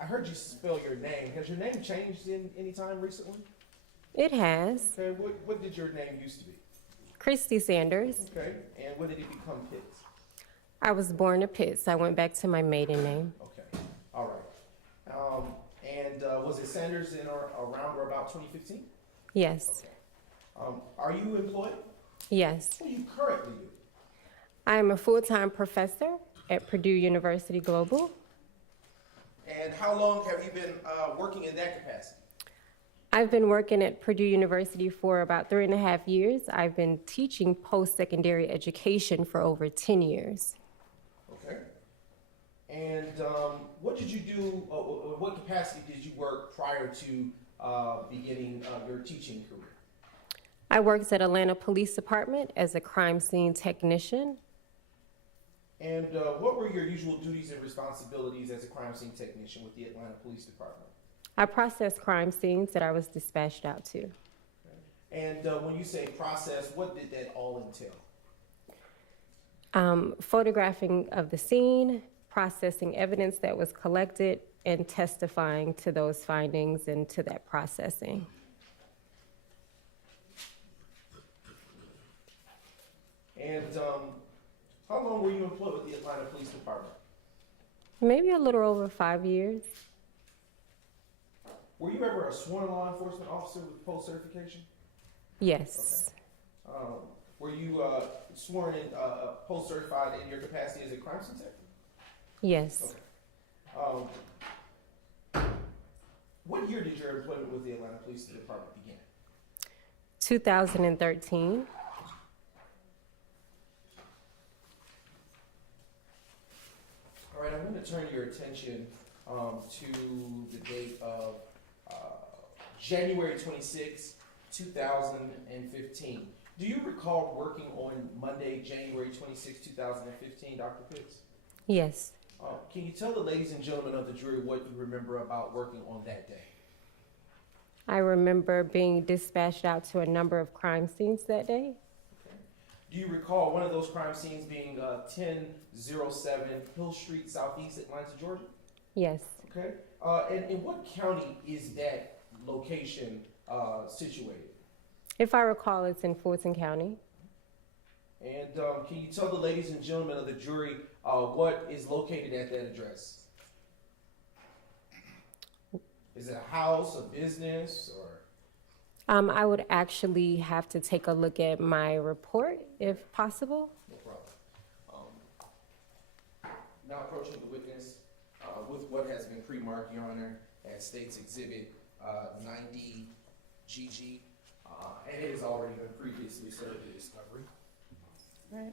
I heard you spell your name. Has your name changed in any time recently? It has. Okay. What did your name used to be? Christy Sanders. Okay. And when did it become Pitts? I was born a Pitts. I went back to my maiden name. Okay. All right. And was it Sanders in or around or about 2015? Yes. Okay. Are you employed? Yes. What do you currently do? I am a full-time professor at Purdue University Global. And how long have you been working in that capacity? I've been working at Purdue University for about 3.5 years. I've been teaching post-secondary education for over 10 years. Okay. And what did you do, what capacity did you work prior to beginning your teaching career? I worked at Atlanta Police Department as a crime scene technician. And what were your usual duties and responsibilities as a crime scene technician with the Atlanta Police Department? I processed crime scenes that I was dispatched out to. Okay. And when you say process, what did that all entail? Photographing of the scene, processing evidence that was collected, and testifying to those findings and to that processing. And how long were you employed with the Atlanta Police Department? Maybe a little over 5 years. Were you ever a sworn law enforcement officer with post-certification? Yes. Okay. Were you sworn in, post-certified in your capacity as a crime scene tech? Yes. Okay. What year did your employment with the Atlanta Police Department begin? 2013. All right, I'm going to turn your attention to the date of January 26, 2015. Do you recall working on Monday, January 26, 2015, Dr. Pitts? Yes. Can Can you tell the ladies and gentlemen of the jury what you remember about working on that day? I remember being dispatched out to a number of crime scenes that day. Do you recall one of those crime scenes being 1007 Hill Street, Southeast Atlanta, Georgia? Yes. Okay. And in what county is that location situated? If I recall, it's in Fulton County. And can you tell the ladies and gentlemen of the jury what is located at that address? Is it a house, a business, or? I would actually have to take a look at my report, if possible. No problem. Now approaching the witness with what has been pre-marked, Your Honor, as State's Exhibit 90GG, and it has already been previously served to discovery. Right.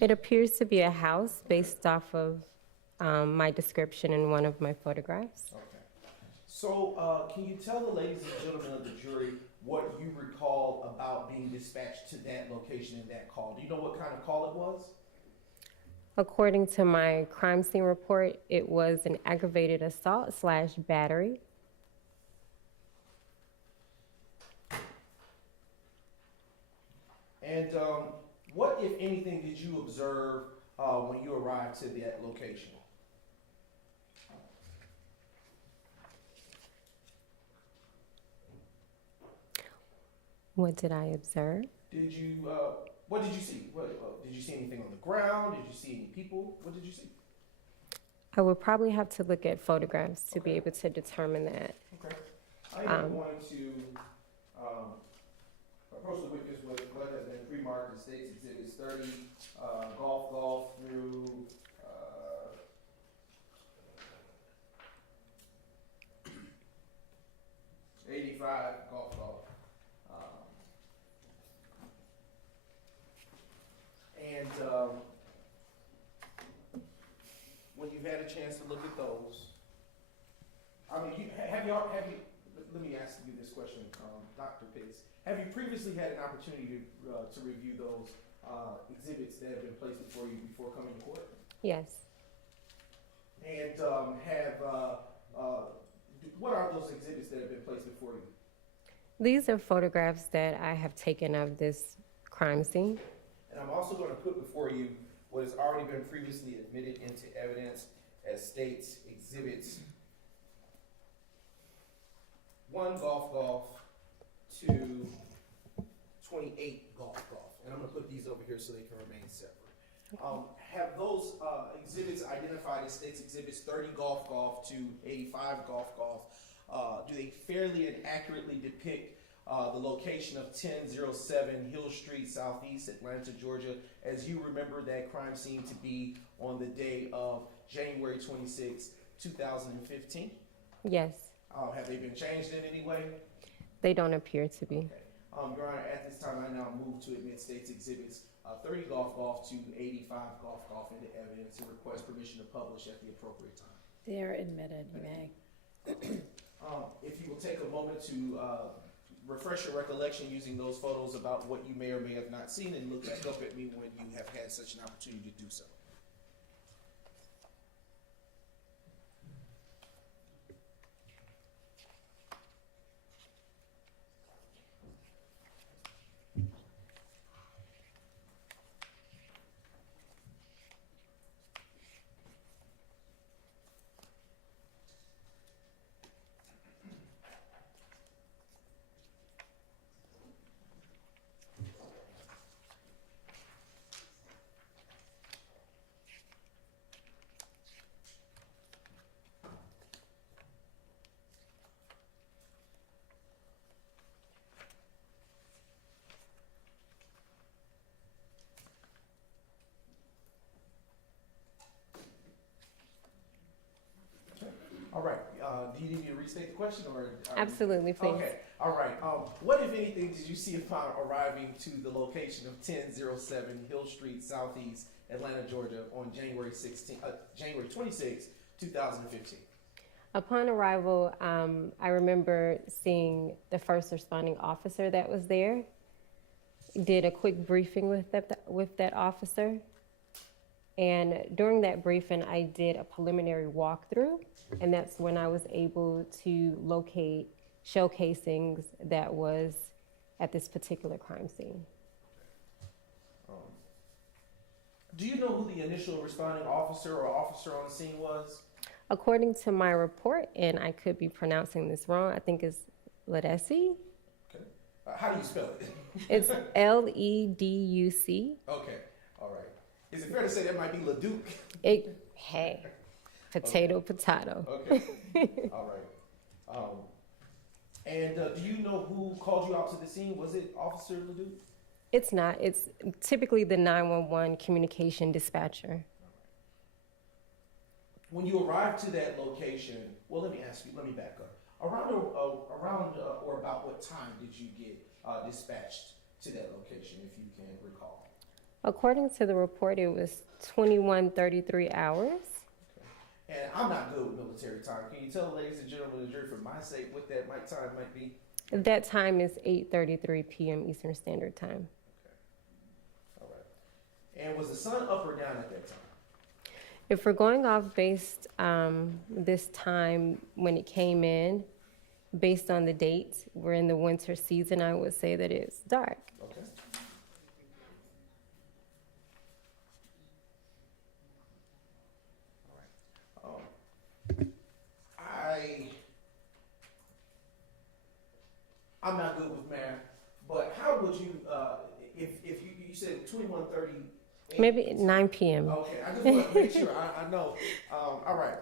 It appears to be a house based off of my description in one of my photographs. Okay. So can you tell the ladies and gentlemen of the jury what you recall about being dispatched to that location in that call? Do you know what kind of call it was? According to my crime scene report, it was an aggravated assault / battery. And what, if anything, did you observe when you arrived to that location? What did I observe? Did you, what did you see? Did you see anything on the ground? Did you see any people? What did you see? I would probably have to look at photographs to be able to determine that. Okay. I am going to approach the witness with what has been pre-marked in State's Exhibits 30, golf through 85, golf. And when you've had a chance to look at those, I mean, have you, let me ask you this question, Dr. Pitts. Have you previously had an opportunity to review those exhibits that have been placed before you before coming to court? Yes. And what are those exhibits that have been placed before you? These are photographs that I have taken of this crime scene. And I'm also going to put before you what has already been previously admitted into evidence as State's Exhibits 1 golf, 2, 28 golf. And I'm going to put these over here so they can remain separate. Have those exhibits identified as State's Exhibits 30 golf, 2, 85 golf, do they fairly and accurately depict the location of 1007 Hill Street, Southeast Atlanta, Georgia, as you remember that crime scene to be on the day of January 26, 2015? Yes. Have they been changed in any way? They don't appear to be. Okay. Your Honor, at this time, I now move to admit State's Exhibits 30 golf, 2, 85 golf into evidence and request permission to publish at the appropriate time. They're admitted, you may. If you will take a moment to refresh your recollection using those photos about what you may or may have not seen and look back up at me when you have had such an opportunity to do so. All right, do you need me to restate the question, or? Absolutely, please. Okay, all right. What, if anything, did you see upon arriving to the location of 1007 Hill Street Southeast, Atlanta, Georgia, on January 26, 2015? Upon arrival, I remember seeing the first responding officer that was there. Did a quick briefing with that officer. And during that briefing, I did a preliminary walkthrough, and that's when I was able to locate shell casings that was at this particular crime scene. Do you know who the initial responding officer or officer on the scene was? According to my report, and I could be pronouncing this wrong, I think it's Ledesi. Okay. How do you spell it? It's Leduc. Okay, all right. Is it fair to say that might be Leduc? Hey, potato, okay. potato. Okay, all right. And do you know who called you out to the scene? Was it Officer Leduc? It's not. It's typically the 911 communication dispatcher. When you arrived to that location, well, let me ask you, let me back up. Around or about what time did you get dispatched to that location, if you can recall? According to the report, it was 21:33 hours. Okay. And I'm not good with military time. Can you tell, ladies and gentlemen of the jury, for my sake, what that time might be? That time is 8:33 p.m. Eastern Standard Time. Okay. All right. And was the sun up or down at that time? If we're going off based this time when it came in, based on the date, we're in the winter season, I would say that it's dark. Okay. All right. I'm not good with math, but how would you, if you said 21:30? Maybe 9 p.m. Okay, I just want to make sure I know. All right.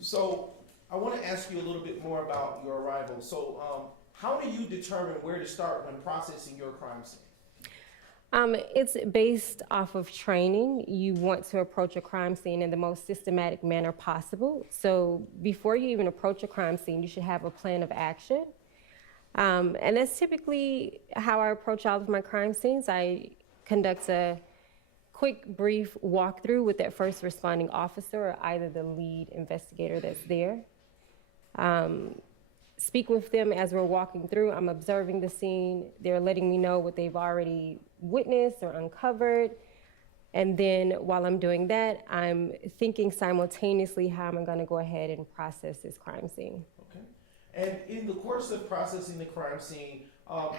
So I want to ask you a little bit more about your arrival. So how do you determine where to start when processing your crime scene? It's based off of training. You want to approach a crime scene in the most systematic manner possible. So before you even approach a crime scene, you should have a plan of action. And that's typically how I approach all of my crime scenes. I conduct a quick, brief walkthrough with that first responding officer or either the lead investigator that's there. Speak with them as we're walking through. I'm observing the scene. They're letting me know what they've already witnessed or uncovered. And then while I'm doing that, I'm thinking simultaneously how am I going to go ahead and process this crime scene. Okay. And in the course of processing the crime scene,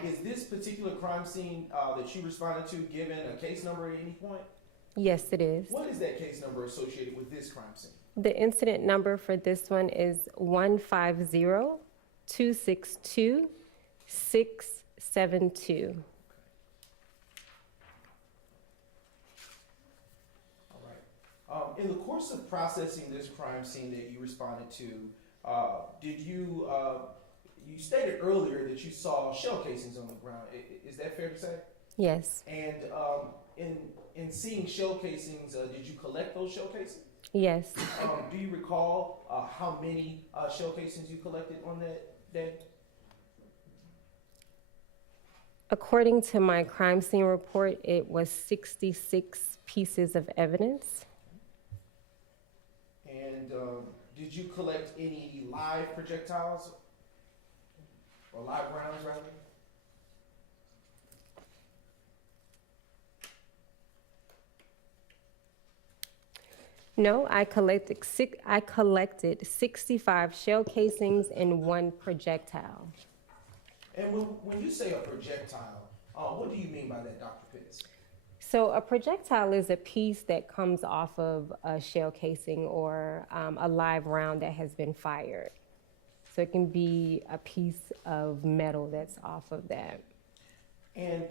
is this particular crime scene that you responded to given a case number at any point? Yes, it is. What is that case number associated with this crime scene? The incident number for this one is 150-262-672. All right. In the course of processing this crime scene that you responded to, did you you stated earlier that you saw shell casings on the ground. Is that fair to say? Yes. And in seeing shell casings, did you collect those shell casings? Yes. Do you recall how many shell casings you collected on that day? According to my crime scene report, it was 66 pieces of evidence. And did you collect any live projectiles? Or live rounds, rather? No, I collected 65 shell casings and 1 projectile. And when you say a projectile, what do you mean by that, Dr. Pitts? So a projectile is a piece that comes off of a shell casing or a live round that has been fired. So it can be a piece of metal that's off of that. And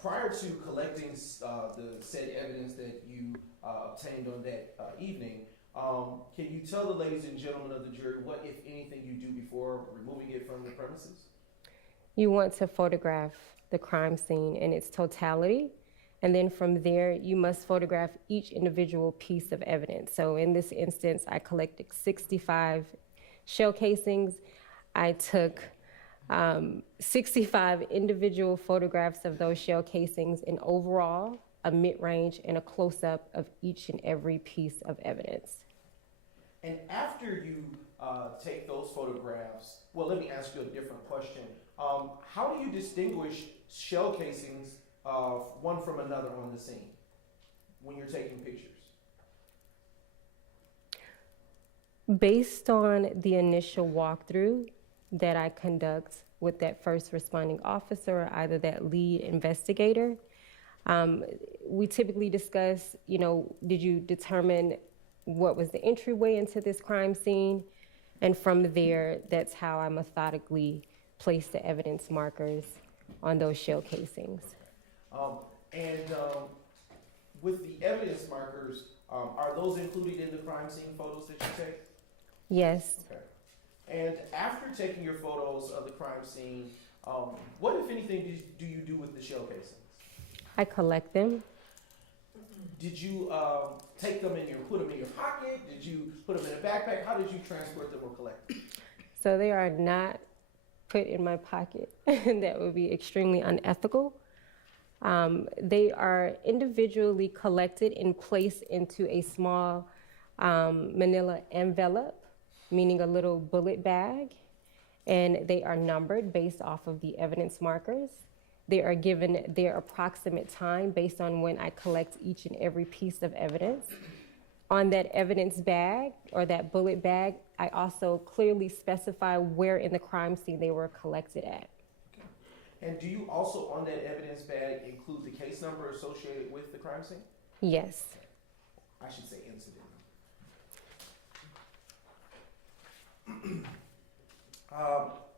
prior to collecting the said evidence that you obtained on that evening, can you tell the ladies and gentlemen of the jury what, if anything, you do before removing it from the premises? You want to photograph the crime scene in its totality, and then from there, you must photograph each individual piece of evidence. So in this instance, I collected 65 shell casings. I took 65 individual photographs of those shell casings, and overall, a mid-range and a close-up of each and every piece of evidence. And after you take those photographs, well, let me ask you a different question. How do you distinguish shell casings one from another on the scene when you're taking pictures? Based on the initial walkthrough that I conduct with that first responding officer or either that lead investigator, we typically discuss, did you determine what was the entryway into this crime scene? And from there, that's how I methodically place the evidence markers on those shell casings. With the evidence markers, are those included in the crime scene photos that you take? Yes. Okay. And after taking your photos of the crime scene, what, if anything, do you do with the shell casings? I collect them. Did you take them and put them in your pocket? Did you put them in a backpack? How did you transport them or collect them? So they are not put in my pocket. That would be extremely unethical. They are individually collected and placed into a small manila envelope, meaning a little bullet bag, and they are numbered based off of the evidence markers. They are given their approximate time based on when I collect each and every piece of evidence. On that evidence bag or that bullet bag, I also clearly specify where in the crime scene they were collected at. And do you also, on that evidence bag, include the case number associated with the crime scene? Yes. I should say incident.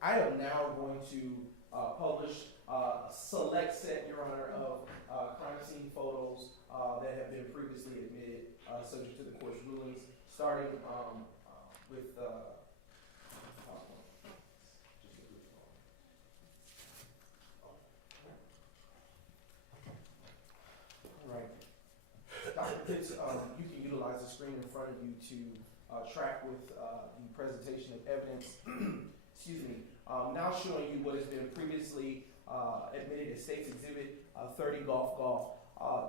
I am now going to publish a select set, Your Honor, of crime scene photos that have been previously admitted, subject to the court's rulings, starting with right. Dr. Pitts, you can utilize the screen in front of you to track with the presentation of evidence. Excuse me. Now showing you what has been previously admitted as State's Exhibit 30 Golf.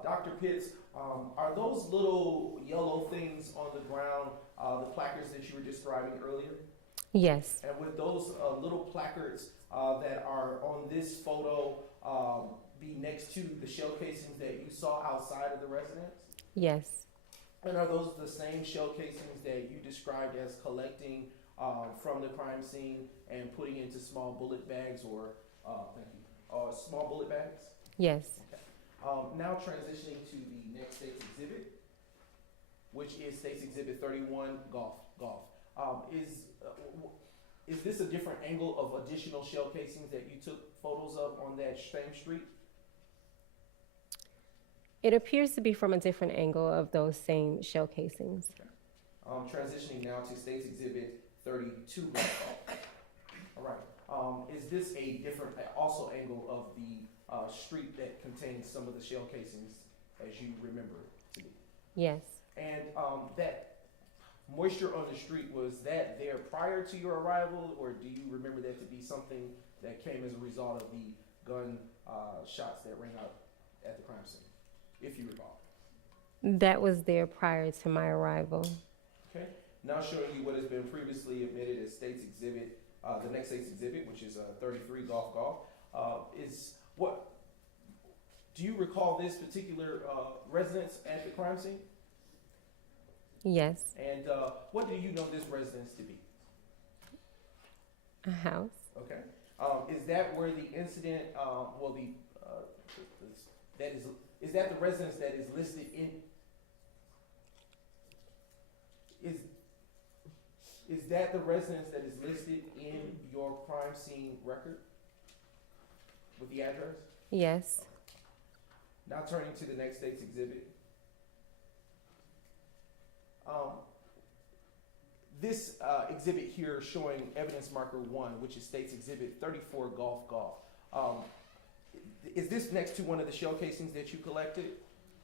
Dr. Pitts, are those little yellow things on the ground the placards that you were describing earlier? Yes. And would those little placards that are on this photo be next to the shell casings that you saw outside of the residence? Yes. And are those the same shell casings that you described as collecting from the crime scene and putting into small bullet bags or, small bullet bags? Yes. Okay. Now transitioning to the next State's Exhibit, which is State's Exhibit 31 Golf. Is this a different angle of additional shell casings that you took photos of on that same street? It appears to be from a different angle of those same shell casings. Okay. Transitioning now to State's Exhibit 32 Golf. All right. Is this a different also angle of the street that contains some of the shell casings as you remember it to be? Yes. And that moisture on the street, was that there prior to your arrival, or do you remember that to be something that came as a result of the gun shots that rang out at the crime scene, if you recall? That was there prior to my arrival. Okay. Now showing you what has been previously admitted as State's Exhibit, the next State's Exhibit, which is 33 Golf. Do you recall this particular residence at the crime scene? Yes. And what do you know this residence to be? A house. Okay. Is that where the incident, is that the residence that is listed in, is that the residence that is listed in your crime scene record with the address? Yes. Now turning to the next State's Exhibit. This exhibit here showing evidence marker 1, which is State's Exhibit 34 Golf. Is this next to one of the shell casings that you collected?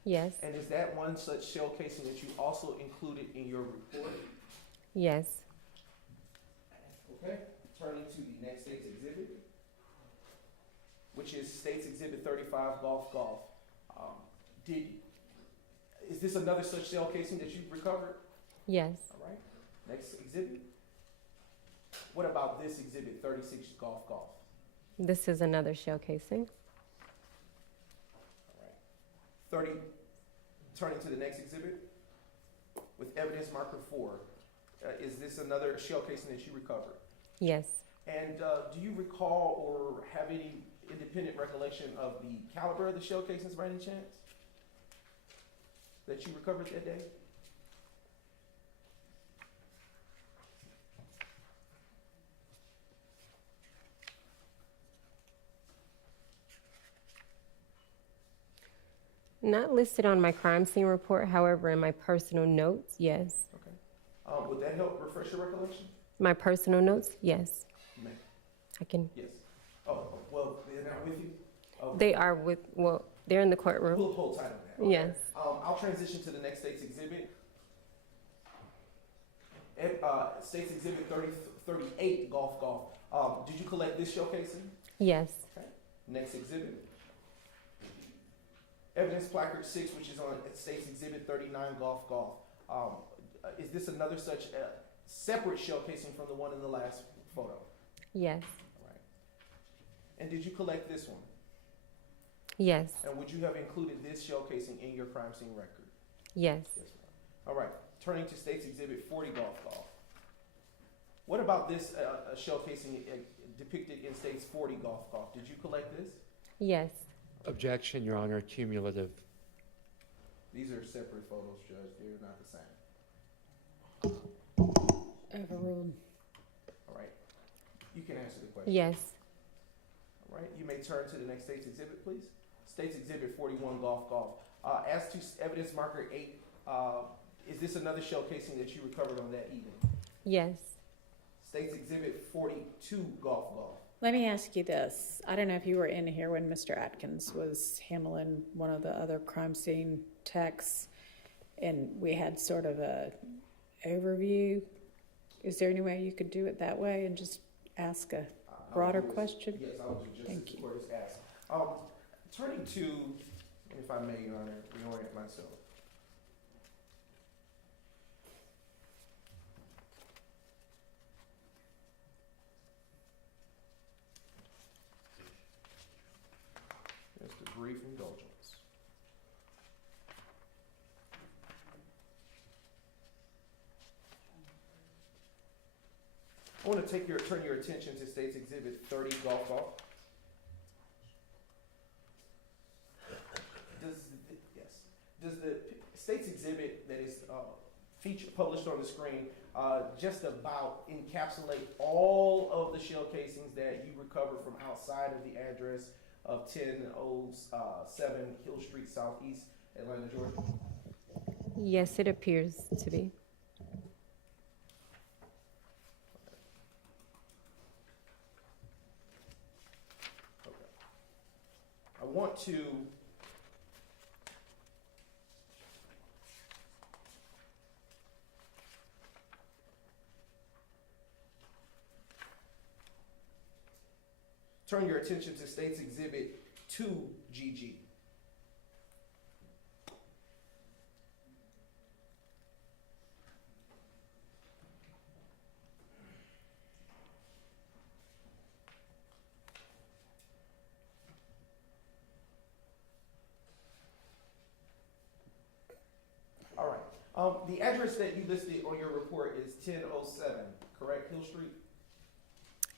Yes. And is that one such shell casing that you also included in your report? Yes. Okay, turning to the next state's exhibit, which is State's Exhibit 35, Golf. Is this another such shell casing that you've recovered? Yes. All right, next exhibit. What about this exhibit, 36, Golf? This is another shell casing. All right. Turning to the next exhibit, with evidence marker 4. Is this another shell casing that you recovered? Yes. And do you recall or have any independent recollection of the caliber of the shell casings by any chance that you recovered that day? Not listed on my crime scene report, however, in my personal notes, yes. Okay. Would that help refresh your recollection? My personal notes, yes. Ma'am. I can. Yes. Oh, well, they're not with you? Okay. They are with, well, they're in the courtroom. We'll hold tight on that. Okay. Yes. I'll transition to the next state's exhibit. State's Exhibit 38, Golf. Did you collect this shell casing? Yes. Okay. Next exhibit. Evidence placard 6, which is on State's Exhibit 39, Golf. Is this another such separate shell casing from the one in the last photo? Yes. All right. And did you collect this one? Yes. And would you have included this shell casing in your crime scene record? Yes. Yes, ma'am. All right. Turning to State's Exhibit 40, Golf. What about this shell casing depicted in State's 40, Golf? Did you collect this? Yes. Objection, Your Honor, cumulative. These are separate photos, Judge. They're not the same. Overruled. All right. You can answer the question. Yes. All right. You may turn to the next state's exhibit, please. State's Exhibit 41, Golf. As to evidence marker 8, is this another shell casing that you recovered on that evening? Yes. State's Exhibit 42, Golf. Let me ask you this. I don't know if you were in here when Mr. Atkins was handling one of the other crime scene techs, and we had sort of a overview. Is there any way you could do it that way and just ask a broader question? Yes, I was just Thank you. for this ask. Turning to, if I may, Your Honor, reorient myself. Just a brief indulgence. I want to turn your attention to State's Exhibit 30, Golf. Does the State's Exhibit that is published on the screen just about encapsulate all of the shell casings that you recovered from outside of the address of 1007 Hill Street Southeast, Atlanta, Georgia? Yes, it appears to be. I want to turn your attention to State's Exhibit 2GG. All right. The address that you listed on your report is 1007, correct, Hill Street?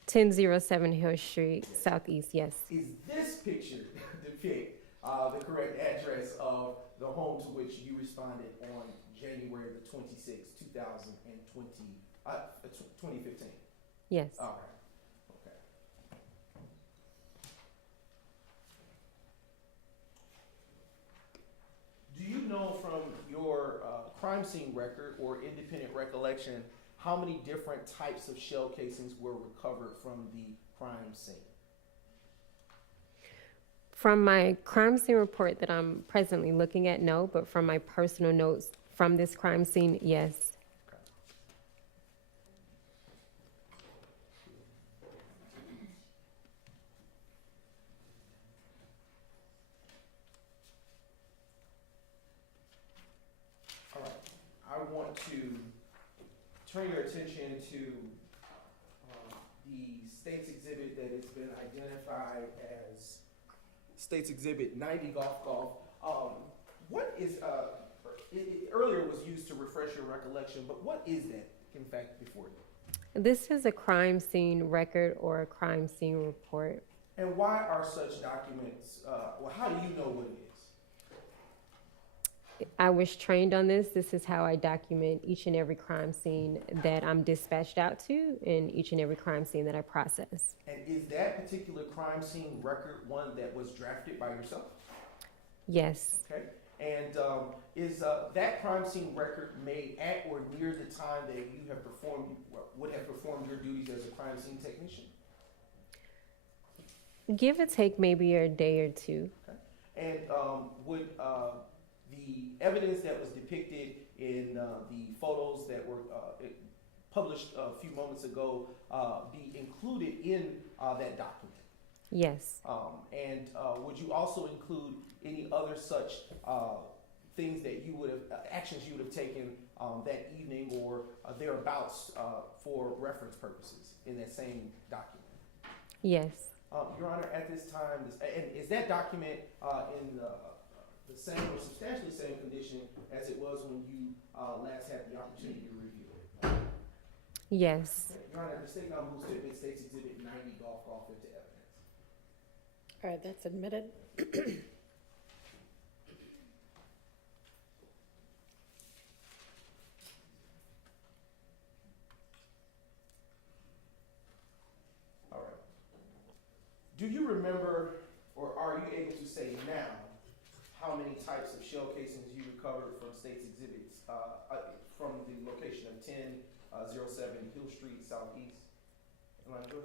1007 Hill Street, Southeast, yes. Is this picture depict the correct address of the home to which you responded on January the 26th, 2015? Yes. All right. Okay. Do you know from your crime scene record or independent recollection how many different types of shell casings were recovered from the crime scene? From my crime scene report that I'm presently looking at, no, but from my personal notes from this crime scene, yes. want to turn your attention to the state's exhibit that has been identified as State's Exhibit 90 Golf. What is, earlier was used to refresh your recollection, but what is that, in fact, before you? This is a crime scene record or a crime scene report. And why are such documents, well, how do you know what it is? I was trained on this. This is how I document each and every crime scene that I'm dispatched out to and each and every crime scene that I process. And is that particular crime scene record one that was drafted by yourself? Yes. Okay. And is that crime scene record made at or near the time that you have would have performed your duties as a crime scene technician? Give or take maybe a day or two. Okay. And would the evidence that was depicted in the photos that were published a few moments ago be included in that document? Yes. And would you also include any other such things that you would have, actions you would have taken that evening or thereabouts for reference purposes in that same document? Yes. Your Honor, at this time, and is that document in the same or substantially same condition as it was when you last had the opportunity to review it? Yes. Okay. Your Honor, the state now moves to admit State's Exhibit 90 golf into evidence. All right, that's admitted. All right. Do you remember, or are you able to say now, how many types of shell casings you recovered from State's exhibits from the location of 1007 Hill Street Southeast? Am I good?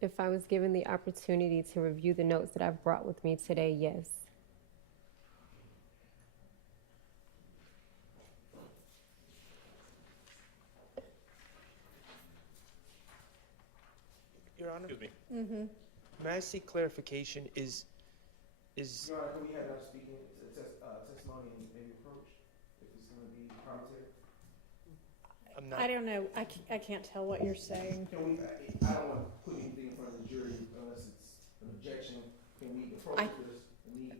If I was given the opportunity to review the notes that I've brought with me today, yes. Your Honor? Excuse me. Mm-hmm. May I see clarification? Is Your Honor, can we have that speaking testimony and approach if it's going to be commentary? I'm not. I don't know. I can't tell what you're saying. Can we? I don't want to put anything in front of the jury unless it's an objection. Can we approach this?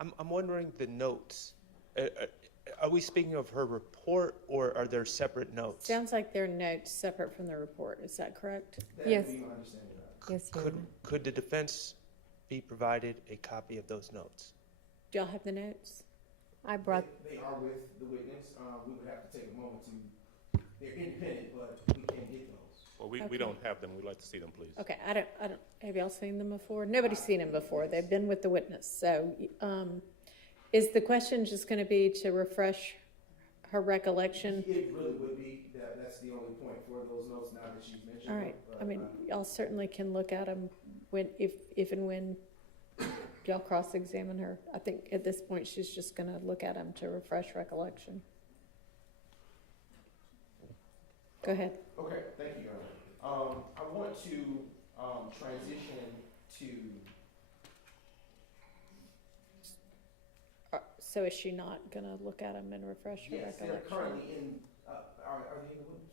I'm wondering the notes. Are we speaking of her report, or are there separate notes? Sounds like they're notes separate from the report. Is that correct? Yes. That would be my understanding of that. Yes, Your Honor. Could the defense be provided a copy of those notes? Do y'all have the notes? I brought. They are with the witness. We would have to take a moment to. They're independent, but we can't get those. Well, we Okay. don't have them. We'd like to see them, please. Okay, I don't, have y'all seen them before? Nobody's seen them before. They've been with the witness. So, is the question just gonna be to refresh her recollection? It really would be. That's the only point for those notes now that she's mentioned. All right, I mean, y'all certainly can look at them if and when y'all cross-examine her. I think at this point, she's just gonna look at them to refresh recollection. Go ahead. Okay, thank you, Your Honor. I want to transition to. So is she not gonna look at them and refresh her Yes, they're recollection? currently in. Are they in the witness?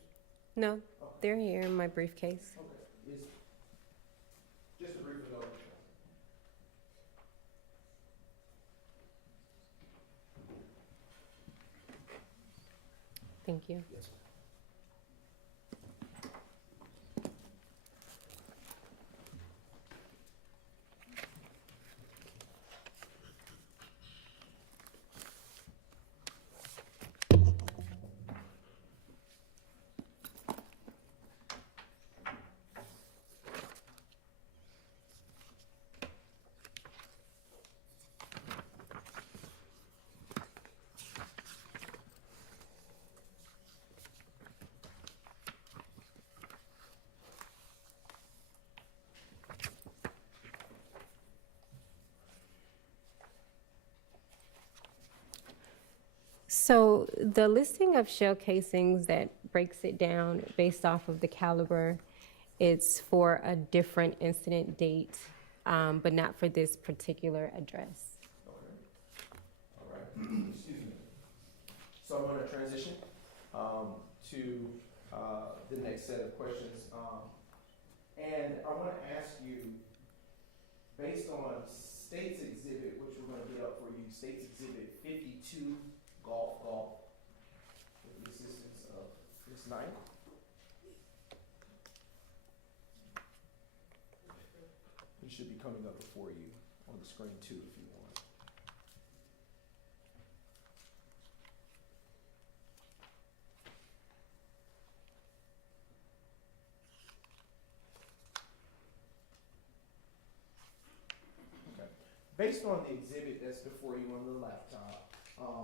No, they're here in my briefcase. Okay. Is just a brief note. Thank you. Yes. So the listing of shell casings that breaks it down based off of the caliber, it's for a different incident date, but not for this particular address. Okay. All right. Excuse me. So I'm going to transition to the next set of questions. And I want to ask you, based on State's Exhibit, which we're going to get up for you, State's Exhibit 52, Golf, with the assistance of Ms. Knight. It should be coming up before you on the screen too, if you want. Okay. Based on the exhibit that's before you on the laptop,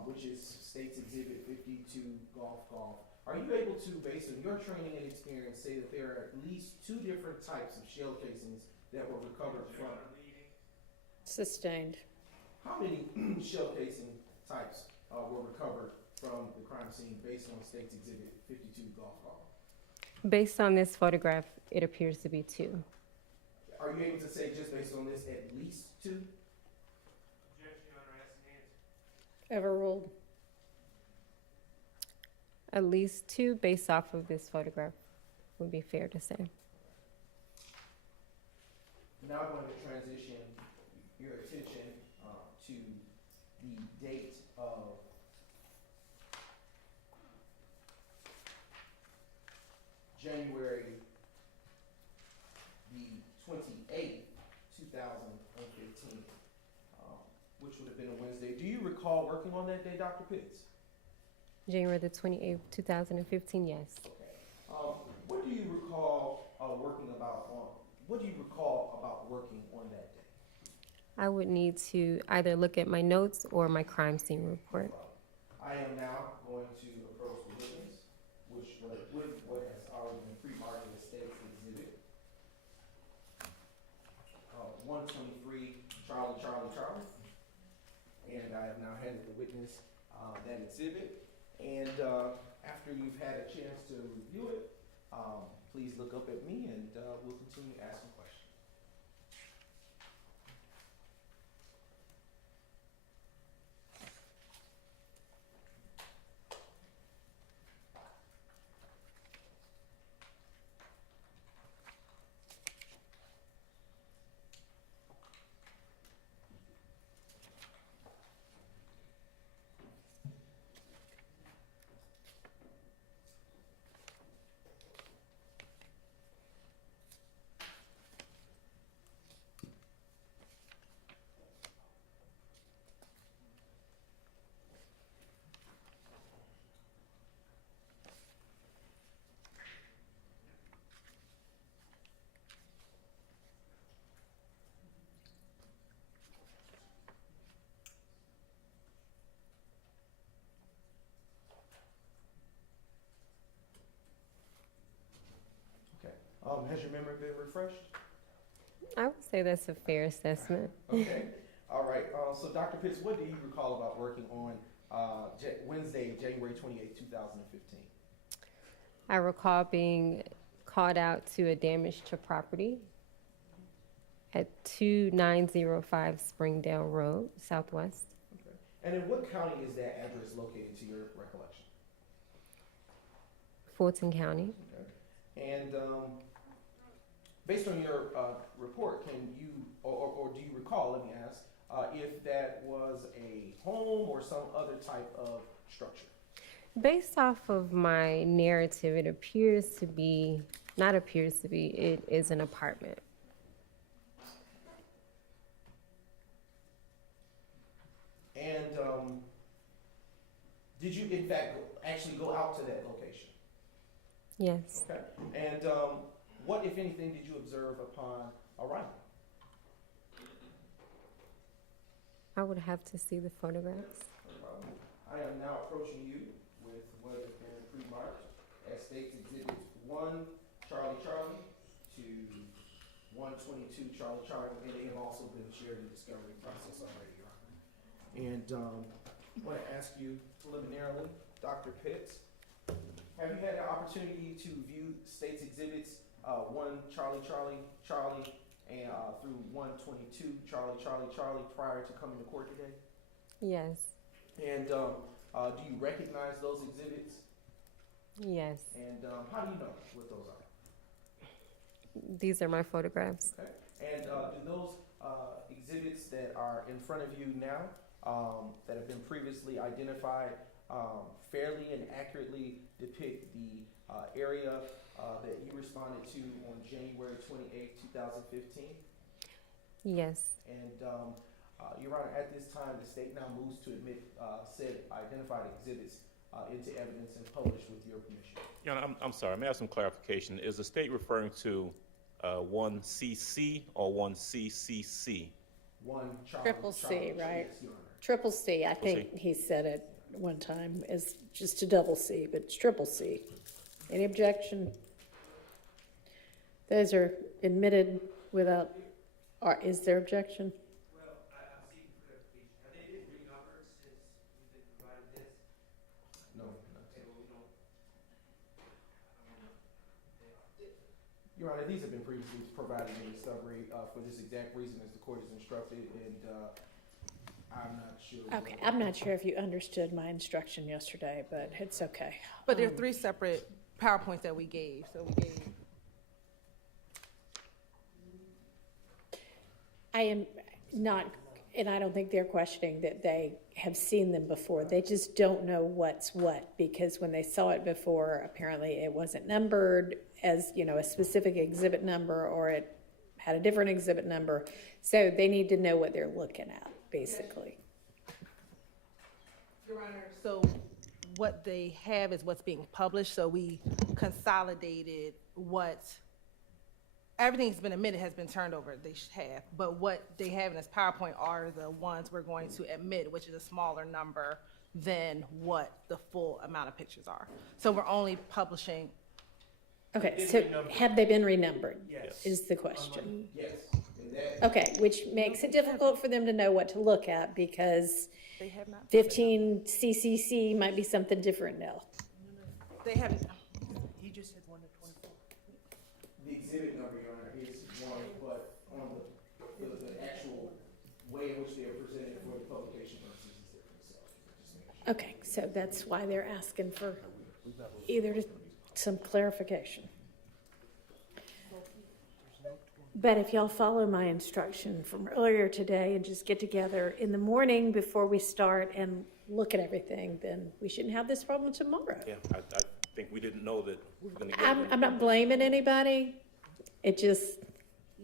which is State's Exhibit 52, Golf, are you able to, based on your training and experience, say that there are at least 2 different types of shell casings that were recovered from? Sustained. How many shell casing types were recovered from the crime scene based on State's Exhibit 52, Golf? Based on this photograph, it appears to be 2. Are you able to say, just based on this, at least 2? Objection, Your Honor, ask an answer. Overruled. At least 2 based off of this photograph would be fair to say. Now I'm going to transition your attention to the date of January the 28th, 2015, which would have been a Wednesday. Do you recall working on that day, Dr. Pitts? January the 28th, 2015, yes. What do you recall What do you recall about working on that day? I would need to either look at my notes or my crime scene report. I am now going to approach the witness, with what has already been pre-marked as State's Exhibit 123, Charlie. And I have now handed the witness that exhibit. And after you've had a chance to review it, please look up at me and we'll continue asking questions. Has your memory been refreshed? I would say that's a fair assessment. Okay. All right. So, Dr. Pitts, what do you recall about working on Wednesday, January 28, 2015? I recall being called out to a damage to property at 2905 Springdale Road, Southwest. Okay. And in what county is that address located to your recollection? Fulton County. Okay. And based on your report, can you, or do you recall, let me ask, if that was a home or some other type of structure? Based off of my narrative, it appears to be, it is an apartment. And did you, in fact, actually go out to that location? Yes. Okay. And what, if anything, did you observe upon arrival? I would have to see the photographs. I am now approaching you with what has been pre-marked as State's Exhibits 1, Charlie, to 122, Charlie, and they have also been shared in the discovery process already, Your Honor. And I want to ask you preliminarily, Dr. Pitts, have you had an opportunity to view State's Exhibits 1, Charlie, and through 122, Charlie, prior to coming to court today? Yes. And Do you recognize those exhibits? Yes, And how do you know what those are? these are my photographs. Okay. And do those exhibits that are in front of you now, that have been previously identified, fairly and accurately depict the area that you responded to on January 28, 2015? Yes, And Your Honor, at this time, the state now moves to admit said identified exhibits into evidence and publish with your permission. Your Honor, I'm sorry, may I have some clarification? Is the state referring to 1CC or 1CCC? One Charlie. Triple C, right? Yes, Your Honor. Triple C, I Triple think he said it one time, is just a double C, but it's triple C. Any objection? Those are admitted without, or is there objection? Well, I'm seeking clarification. Have they been renumbered since we've been provided this? No. Okay, well, we don't. Your Honor, these have been previously provided in discovery for this exact reason as the court is instructed, and I'm not sure. Okay, I'm not sure if you understood my instruction yesterday, but it's okay. But there are 3 separate PowerPoints that we gave, so we gave. I am not, and I don't think they're questioning that they have seen them before. They just don't know what's what, because when they saw it before, apparently it wasn't numbered as, you know, a specific exhibit number, or it had a different exhibit number. So they need to know what they're looking at, basically. Your Honor, so what they have is what's being published, so we consolidated what, everything's been admitted has been turned over, they should have, but what they have in this PowerPoint are the ones we're going to admit, which is a smaller number than what the full amount of pictures are. So we're only publishing. Okay, so have they been renumbered? Yes. Is the question. Yes. And that, Okay, which makes it difficult for them to know what to look at, because They have not. 15 CCC might be something different now. They haven't. He just said 1 to 24. the exhibit number, Your Honor, is one, but on the actual way in which they are presented for the publication purposes is different. So just make sure. Okay, so that's why they're asking for either some clarification. But if y'all follow my instruction from earlier today and just get together in the morning before we start and look at everything, then we shouldn't have this problem tomorrow. Yeah, I think we didn't know that we were going to get. I'm not blaming anybody. It just,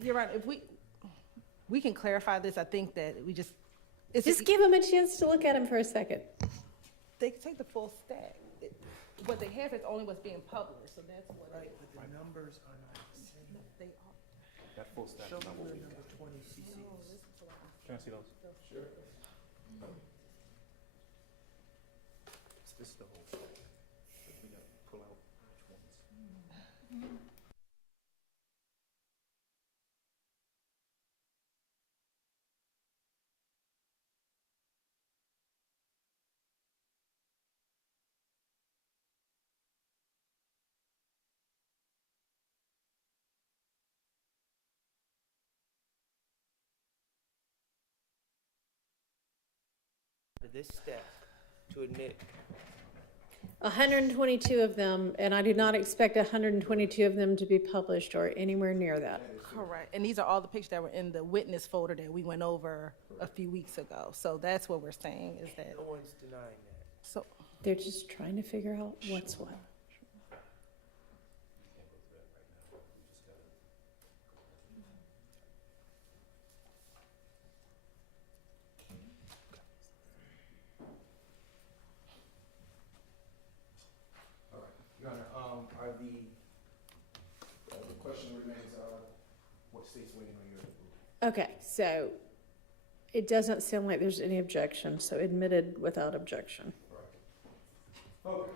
You're right, if we can clarify this, I think that we just. It's just give them a chance to look at them for a second. They can take the full stack. What they have is only what's being published, so that's what. Right, but the numbers are not the same. They are. That full stack Show me number. the number 20 CCs. Can I see those? Sure. This is the whole stack. We got to pull out which ones. This stack to admit 122 of them, and I do not expect 122 of them to be published or anywhere near that. Correct, and these are all the pictures that were in the witness folder that we went over a few weeks ago. So that's what we're saying is that. no one's denying that. So They're just trying to figure out what's what. All right, Your Honor, are the question remains, what state's waiting on your approval? Okay, so it doesn't sound like there's any objection, so admitted without objection. Okay.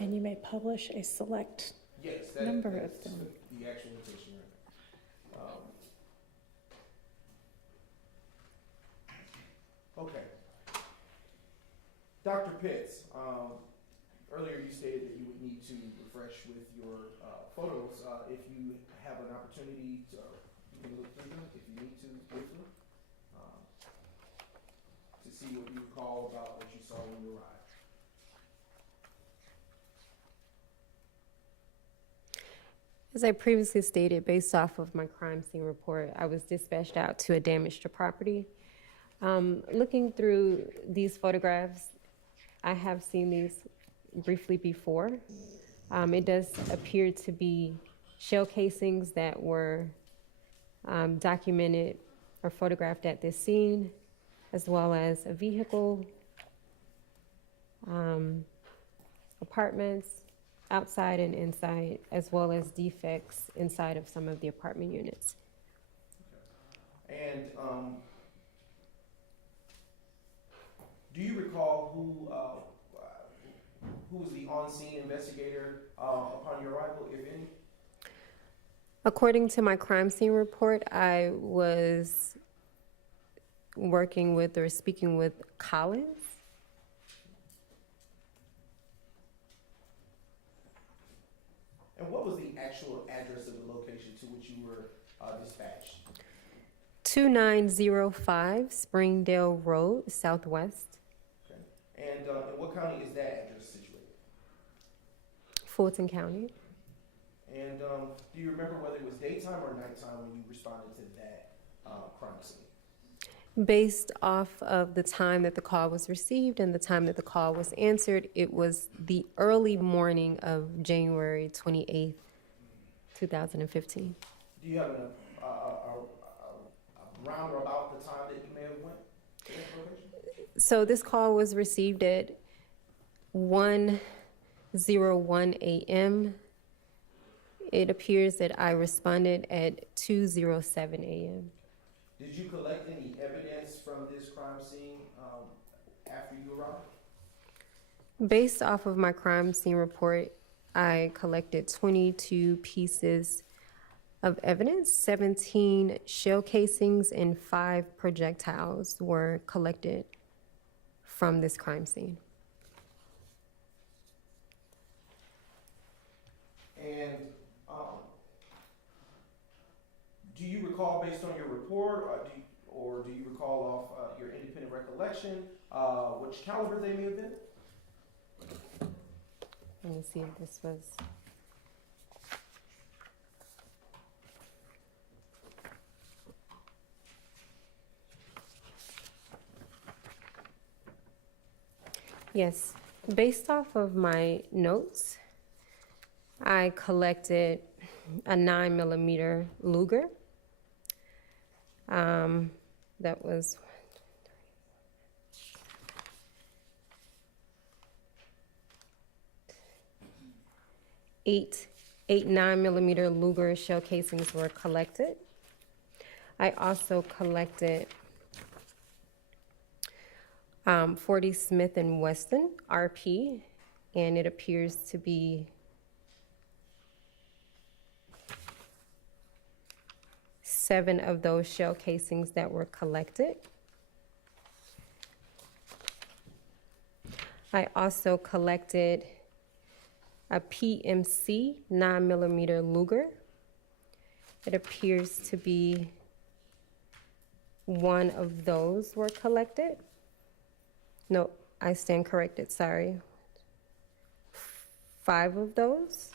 And you may publish a select Yes, number of that's them. the actual intention, Your Honor. Okay. Dr. Pitts, earlier you stated that you would need to refresh with your photos. If you have an opportunity to, you can look through them if you need to briefly. To see what you recall about what you saw when you arrived. As I previously stated, based off of my crime scene report, I was dispatched out to a damaged property. Looking through these photographs, I have seen these briefly before. It does appear to be shell casings that were documented or photographed at this scene, as well as a vehicle, apartments, outside and inside, as well as defects inside of some of the apartment units. And do you recall who was the on-scene investigator upon your arrival, if any? According to my crime scene report, I was working with or speaking with Collins. And what was the actual address of the location to which you were dispatched? 2905 Springdale Road, Southwest, Okay. And in what county is that address situated? Fulton County. And do you remember whether it was daytime or nighttime when you responded to that crime scene? Based off of the time that the call was received and the time that the call was answered, it was the early morning of January 28th, 2015. Do you have a round or about the time that you may have went to that location? So this call was received at 1:01 a.m. It appears that I responded at 2:07 a.m. Did you collect any evidence from this crime scene after you arrived? Based off of my crime scene report, I collected 22 pieces of evidence. 17 shell casings and 5 projectiles were collected from this crime scene. And do you recall, based on your report, or do you recall off your independent recollection, which caliber they may have been? Let me see if this was. Yes, based off of my notes, I collected a 9mm Luger. That was 8 9mm Luger shell casings were collected. I also collected 40 Smith & Wesson RP, and it appears to be 7 of those shell casings that were collected. I also collected a PMC 9mm Luger. It appears to be 1 of those were collected. No, I stand corrected, sorry. 5 of those.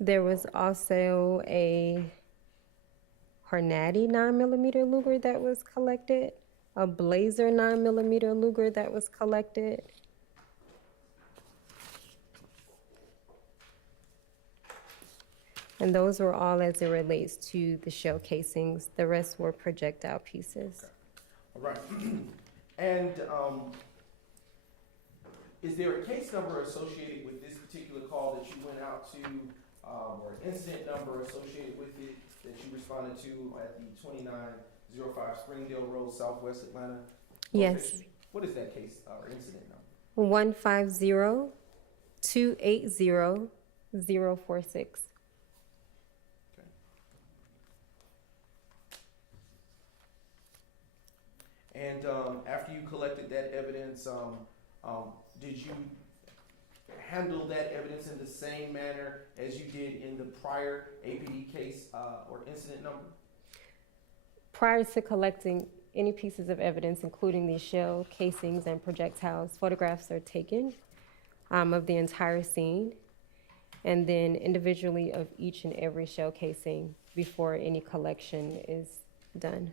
There was also a Hornady 9mm Luger that was collected, a Blazer 9mm Luger that was collected. And those were all as it relates to the shell casings. The rest were projectile pieces. All right. And is there a case number associated with this particular call that you went out to, or an incident number associated with it that you responded to at the 2905 Springdale Road, Southwest Atlanta? Yes. Location? What is that case or incident number? 150-280-046. And after you collected that evidence, did you handle that evidence in the same manner as you did in the prior APD case or incident number? Prior to collecting any pieces of evidence, including these shell casings and projectiles, photographs are taken of the entire scene, and then individually of each and every shell casing before any collection is done.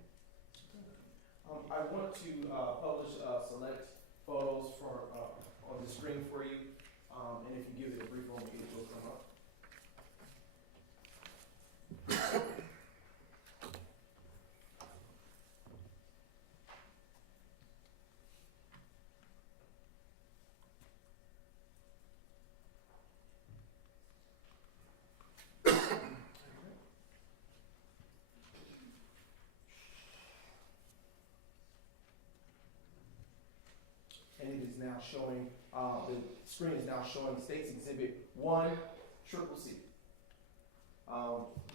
I want to publish select photos for on the screen for you, and if you give it a brief moment, it will come up. And it is now showing, the screen is now showing States Exhibit 1, Triple C.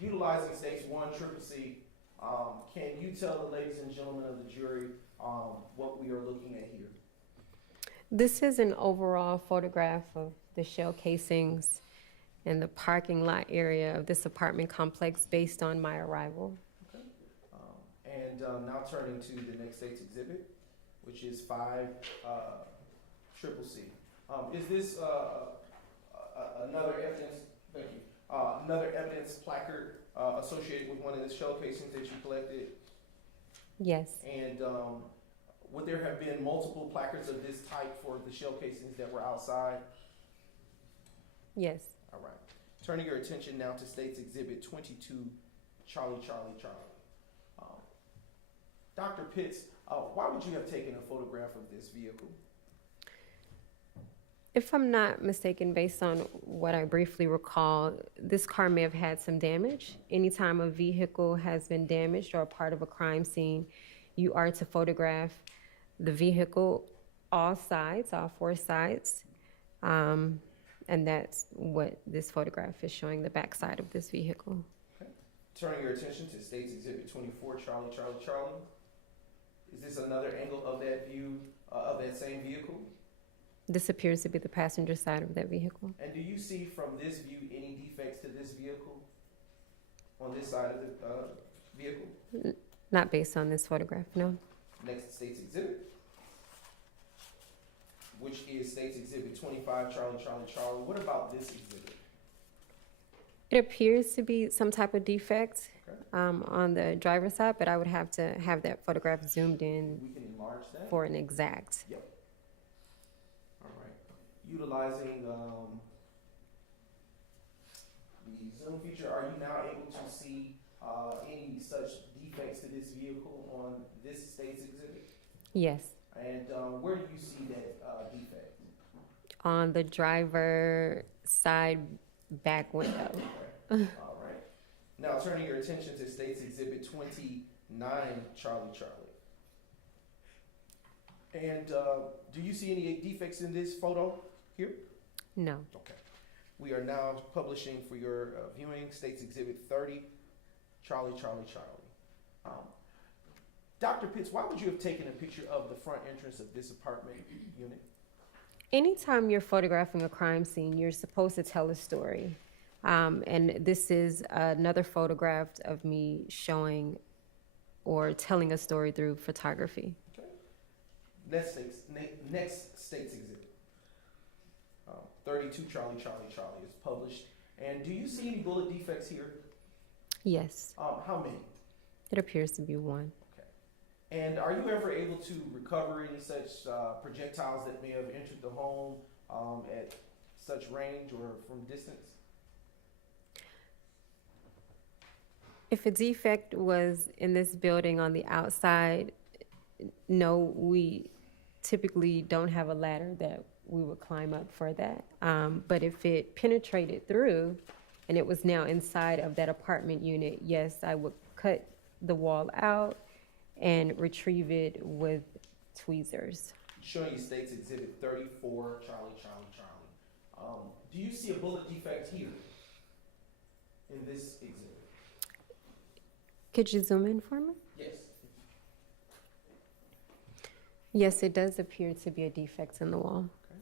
Utilizing States 1, Triple C, can you tell the ladies and gentlemen of the jury what we are looking at here? This is an overall photograph of the shell casings and the parking lot area of this apartment complex based on my arrival. Okay. And now turning to the next States Exhibit, which is 5 Triple C. Is this another evidence? Thank you. Another evidence placard associated with one of the shell casings that you collected? Yes. And would there have been multiple placards of this type for the shell casings that were outside? Yes. All right. Turning your attention now to States Exhibit 22, Charlie, Charlie, Charlie. Dr. Pitts, why would you have taken a photograph of this vehicle? If I'm not mistaken, based on what I briefly recall, this car may have had some damage. Anytime a vehicle has been damaged or a part of a crime scene, you are to photograph the vehicle, all sides, all 4 sides. And that's what this photograph is showing, the backside of this vehicle. Okay. Turning your attention to States Exhibit 24, Charlie, Charlie, Charlie. Is this another angle of that view, of that same vehicle? This appears to be the passenger side of that vehicle. And do you see from this view any defects to this vehicle on this side of the vehicle? Not based on this photograph, no. Next States Exhibit, which is States Exhibit 25, Charlie, Charlie, Charlie. What about this exhibit? It appears to be some type of defect on the driver's side, but I would have to have that photograph zoomed in We can enlarge that. for an exact. Yep. All right. Utilizing the zoom feature, are you now able to see any such defects to this vehicle on this States Exhibit? Yes. And where do you see that defect? On the driver side back window. Okay. All right. Now turning your attention to States Exhibit 29, Charlie, Charlie. And do you see any defects in this photo here? No. Okay. We are now publishing for your viewing States Exhibit 30, Charlie, Charlie, Charlie. Dr. Pitts, why would you have taken a picture of the front entrance of this apartment unit? Anytime you're photographing a crime scene, you're supposed to tell a story. And this is another photograph of me showing or telling a story through photography. Okay. Next States Exhibit. 32 Charlie, Charlie, Charlie is published. And do you see any bullet defects here? Yes. How many? It appears to be 1. And are you ever able to recover any such projectiles that may have entered the home at such range or from distance? If a defect was in this building on the outside, no, we typically don't have a ladder that we would climb up for that. But if it penetrated through and it was now inside of that apartment unit, yes, I would cut the wall out and retrieve it with tweezers. Showing you States Exhibit 34, Charlie, Charlie, Charlie. Do you see a bullet defect here in this exhibit? Could you zoom in for me? Yes. Yes, it does appear to be a defect in the wall. Okay.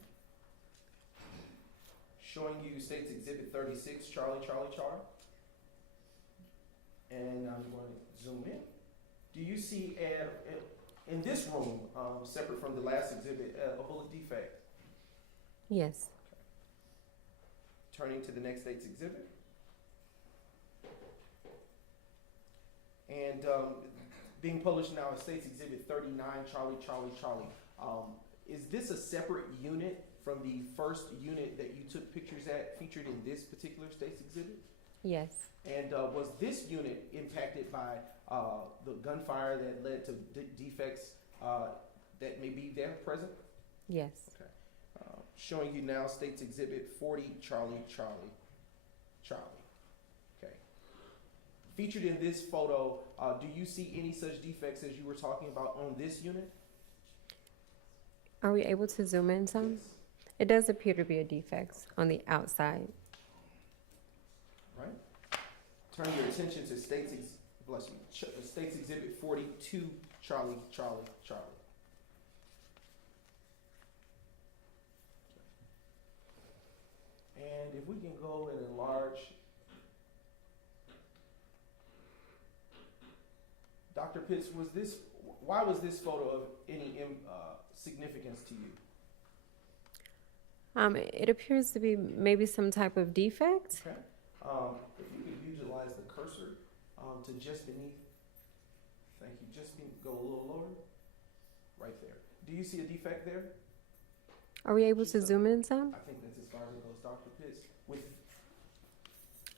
Showing you States Exhibit 36, Charlie, Charlie, Charlie. And I'm going to zoom in. do you see in this room, separate from the last exhibit, a bullet defect? Yes. Turning to the next state's exhibit. And being published now as State's Exhibit 39, Charlie, Charlie, Charlie. Is this a separate unit from the first unit that you took pictures at featured in this particular State's Exhibit? Yes. And was this unit impacted by the gunfire that led to defects that may be there present? Yes. Okay. Showing you now State's Exhibit 40, Charlie, Charlie, Charlie. Okay. Featured in this photo, do you see any such defects as you were talking about on this unit? Are we able to zoom in some? Yes. It does appear to be a defect on the outside. Right. Turn your attention to State's State's Exhibit 42, Charlie, Charlie, Charlie. And if we can go and enlarge. Dr. Pitts, why was this photo of any significance to you? It appears to be maybe some type of defect. Okay. If you could utilize the cursor to just beneath, thank you, go a little lower, right there. Do you see a defect there? Are we able to zoom in some? I think that's as far as it goes, Dr. Pitts.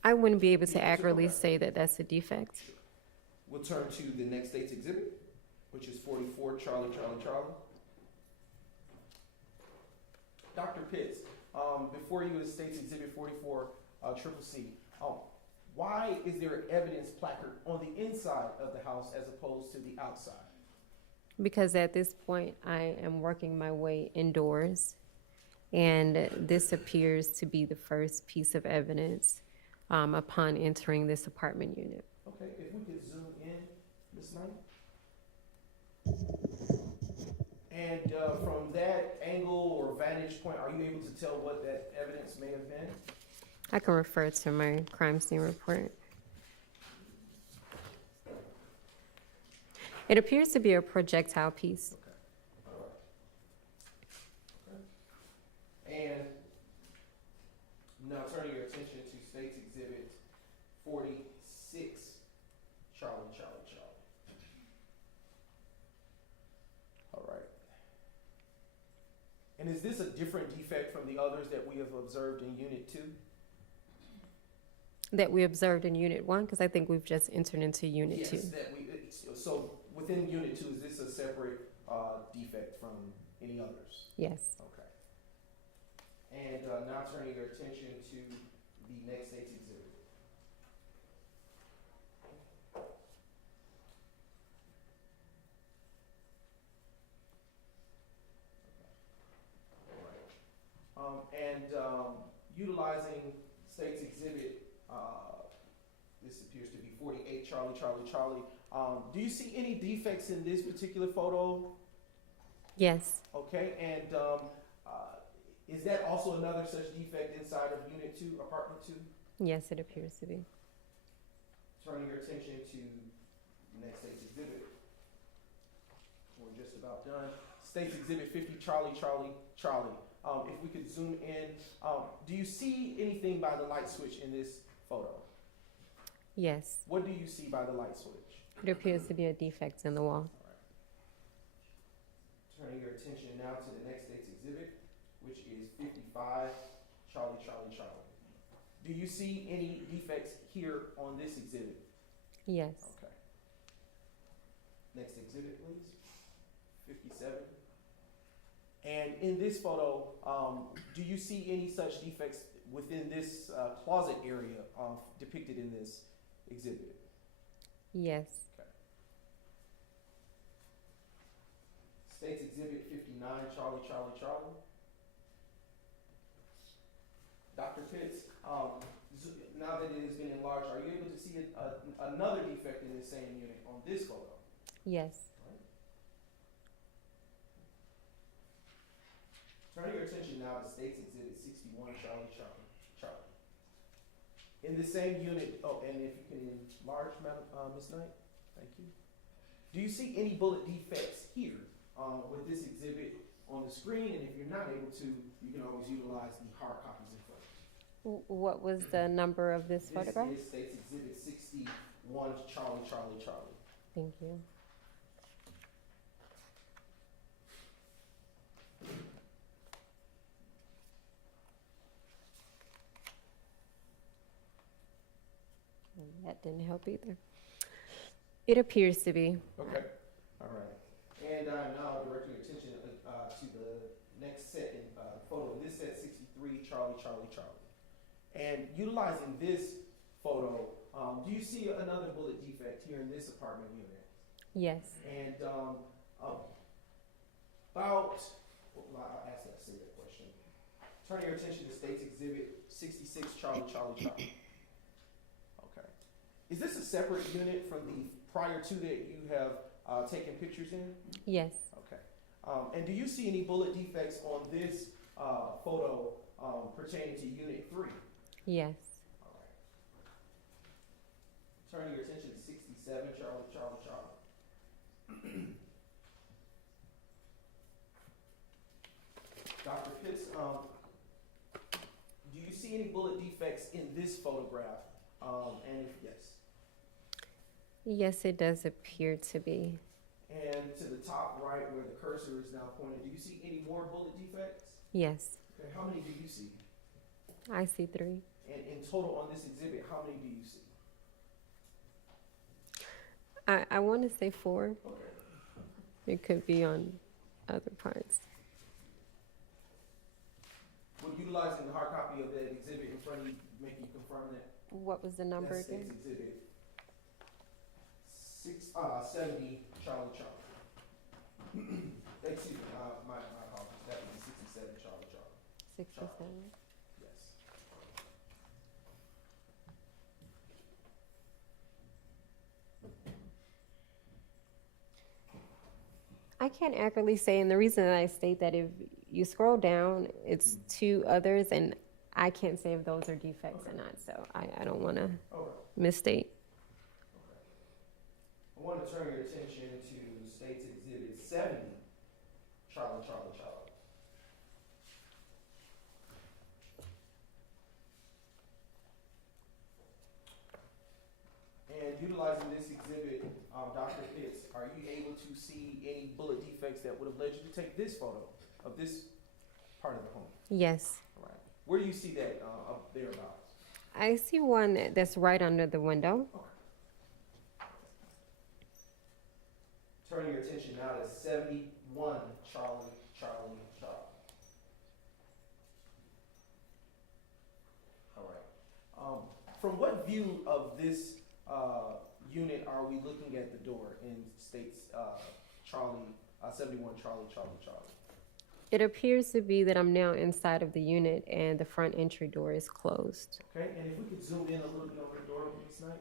I wouldn't be able to accurately say that that's a defect. We'll turn to the next State's Exhibit, which is 44, Charlie, Charlie, Charlie. Dr. Pitts, before you go to State's Exhibit 44, Triple C, why is there an evidence placard on the inside of the house as opposed to the outside? Because at this point, I am working my way indoors, and this appears to be the first piece of evidence upon entering this apartment unit. Okay, if we could zoom in, Ms. Knight. And from that angle or vantage point, are you able to tell what that evidence may have been? I can refer to my crime scene report. It appears to be a projectile piece. And now turning your attention to State's Exhibit 46, Charlie, Charlie, Charlie. All right. And is this a different defect from the others that we have observed in Unit 2? That we observed in Unit 1, because I think we've just entered into Unit 2. Yes, so within Unit 2, is this a separate defect from any others? Yes. Okay. And now turning your attention to the next State's Exhibit. All right. Utilizing State's Exhibit, this appears to be 48, Charlie, Charlie, Charlie. Do you see any defects in this particular photo? Yes. Okay, and is that also another such defect inside of Unit 2, Apartment 2? Yes, it appears to be. Turning your attention to the next State's Exhibit. We're just about done. State's Exhibit 50, Charlie, Charlie, Charlie. If we could zoom in, do you see anything by the light switch in this photo? Yes. What do you see by the light switch? It appears to be a defect in the wall. Turning your attention now to the next State's Exhibit, which is 55, Charlie, Charlie, Charlie. Do you see any defects here on this exhibit? Yes. Okay. Next exhibit, please. 57. And in this photo, do you see any such defects within this closet area depicted in this exhibit? Yes. Okay. State's Exhibit 59, Charlie, Charlie, Charlie. Dr. Pitts, now that it has been enlarged, are you able to see another defect in the same unit on this photo? Yes. Turn your attention now to State's Exhibit 61, Charlie, Charlie, Charlie. In the same unit, and if you can enlarge, Ms. Knight, thank you. Do you see any bullet defects here with this exhibit on the screen? And if you're not able to, you can always utilize the hard copies in front of you. What was the number of this photograph? This is States Exhibit 61, Charlie, Charlie, Charlie. Thank you. That didn't help either. It appears to be. Okay. All right. And I'm now directing your attention to the next set in photo. This set 63, Charlie, Charlie, Charlie. And utilizing this photo, do you see another bullet defect here in this apartment unit? Yes. And about, well, I'll ask that, say that question. Turning your attention to States Exhibit 66, Charlie, Charlie, Charlie. Okay. Is this a separate unit from the prior two that you have taken pictures in? Yes. Okay. And do you see any bullet defects on this photo pertaining to Unit 3? Yes. All right. Turning your attention to 67, Charlie, Charlie, Charlie. Dr. Pitts, do you see any bullet defects in this photograph? And if yes. Yes, it does appear to be. And to the top right where the cursor is now pointed, do you see any more bullet defects? Yes. Okay, how many do you see? I see 3. And in total on this exhibit, how many do you see? I want to say 4. Okay. It could be on other parts. Would utilizing the hard copy of that exhibit in front of you make you confirm that? What was the number That's again? State's Exhibit 70, Charlie, Charlie. Excuse me, my apologies. That would be 67, Charlie, Charlie. 67. Yes. I can't accurately say, and the reason that I state that, if you scroll down, it's 2 others, and I can't say if those are defects or not, so I don't want to misstate. I want to turn your attention to State's Exhibit 70, Charlie, Charlie, Charlie. And utilizing this exhibit, Dr. Pitts, are you able to see any bullet defects that would have led you to take this photo of this part of the home? Yes. All right. Where do you see that up there about? I see one that's right under the window. Turning your attention now to 71, Charlie, Charlie, Charlie. All right. From what view of this unit are we looking at the door in States Charlie, 71, Charlie, Charlie, Charlie? It appears to be that I'm now inside of the unit and the front entry door is closed. Okay, and if we could zoom in a little bit on the door, Ms. Knight.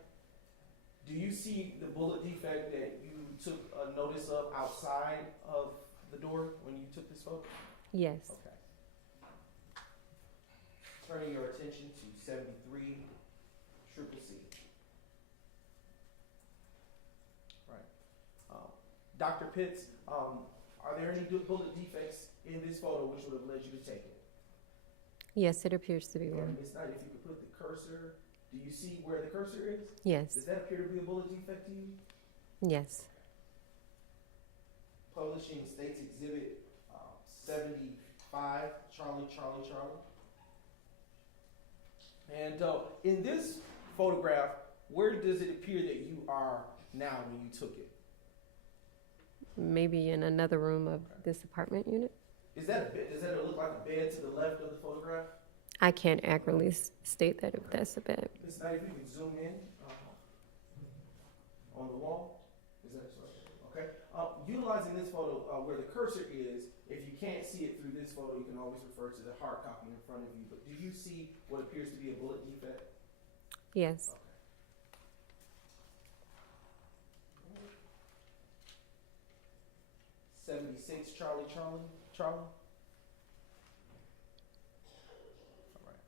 Do you see the bullet defect that you took a notice of outside of the door when you took this photo? Yes. Okay. Turning your attention to 73, Triple C. Right. Dr. Pitts, are there any bullet defects in this photo which would have led you to take it? Yes, it appears to be Okay, one. Ms. Knight, if you could put the cursor, do you see where the cursor is? Yes. Does that appear to be a bullet defect to you? Yes. Publishing States Exhibit 75, Charlie, Charlie, Charlie. And in this photograph, where does it appear that you are now when you took it? Maybe in another room of this apartment unit. Is that a bed? Does that look like a bed to the left of the photograph? I can't accurately state that if that's a bed. Ms. Knight, if you could zoom in on the wall. Is that so? Okay. Utilizing this photo where the cursor is, if you can't see it through this photo, you can always refer to the hard copy in front of you. But do you see what appears to be a bullet defect? Yes. Okay. 76, Charlie, Charlie, Charlie. All right.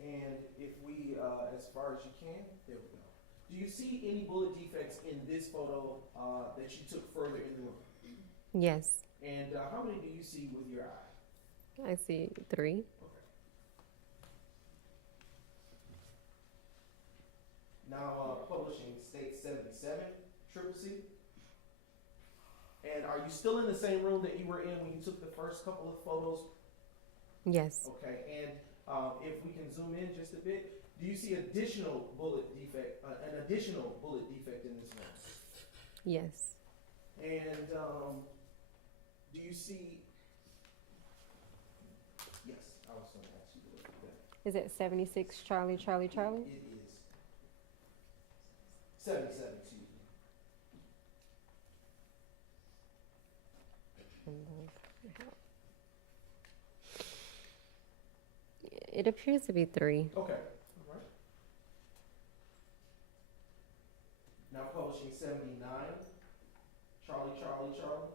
And if we, as far as you can, there we go. Do you see any bullet defects in this photo that you took further in the room? Yes, And how many do you see with your eye? I see 3. Now, publishing state 77, triple C. And are you still in the same room that you were in when you took the first couple of photos? Yes, Okay, and if we can zoom in just a bit, do you see additional bullet defect, an additional bullet defect in this room? yes, And do you see, yes, I was going to ask you to look at that. is it 76 Charlie, Charlie, Charlie? It is 77, excuse me. It appears to be 3. Okay, all right. Now publishing 79, Charlie, Charlie, Charlie.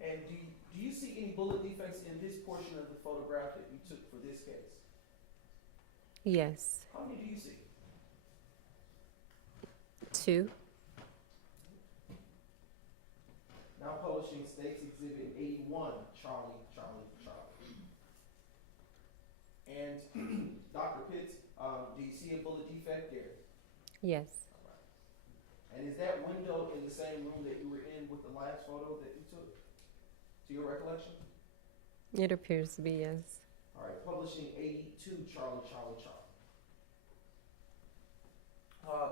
And do you see any bullet defects in this portion of the photograph that you took for this case? Yes, How many do you see? 2. Now publishing States Exhibit 81, Charlie, Charlie, Charlie. And Dr. Pitts, do you see a bullet defect there? Yes, And is that window in the same room that you were in with the last photo that you took, to your recollection? it appears to be yes. All right, publishing 82, Charlie, Charlie, Charlie.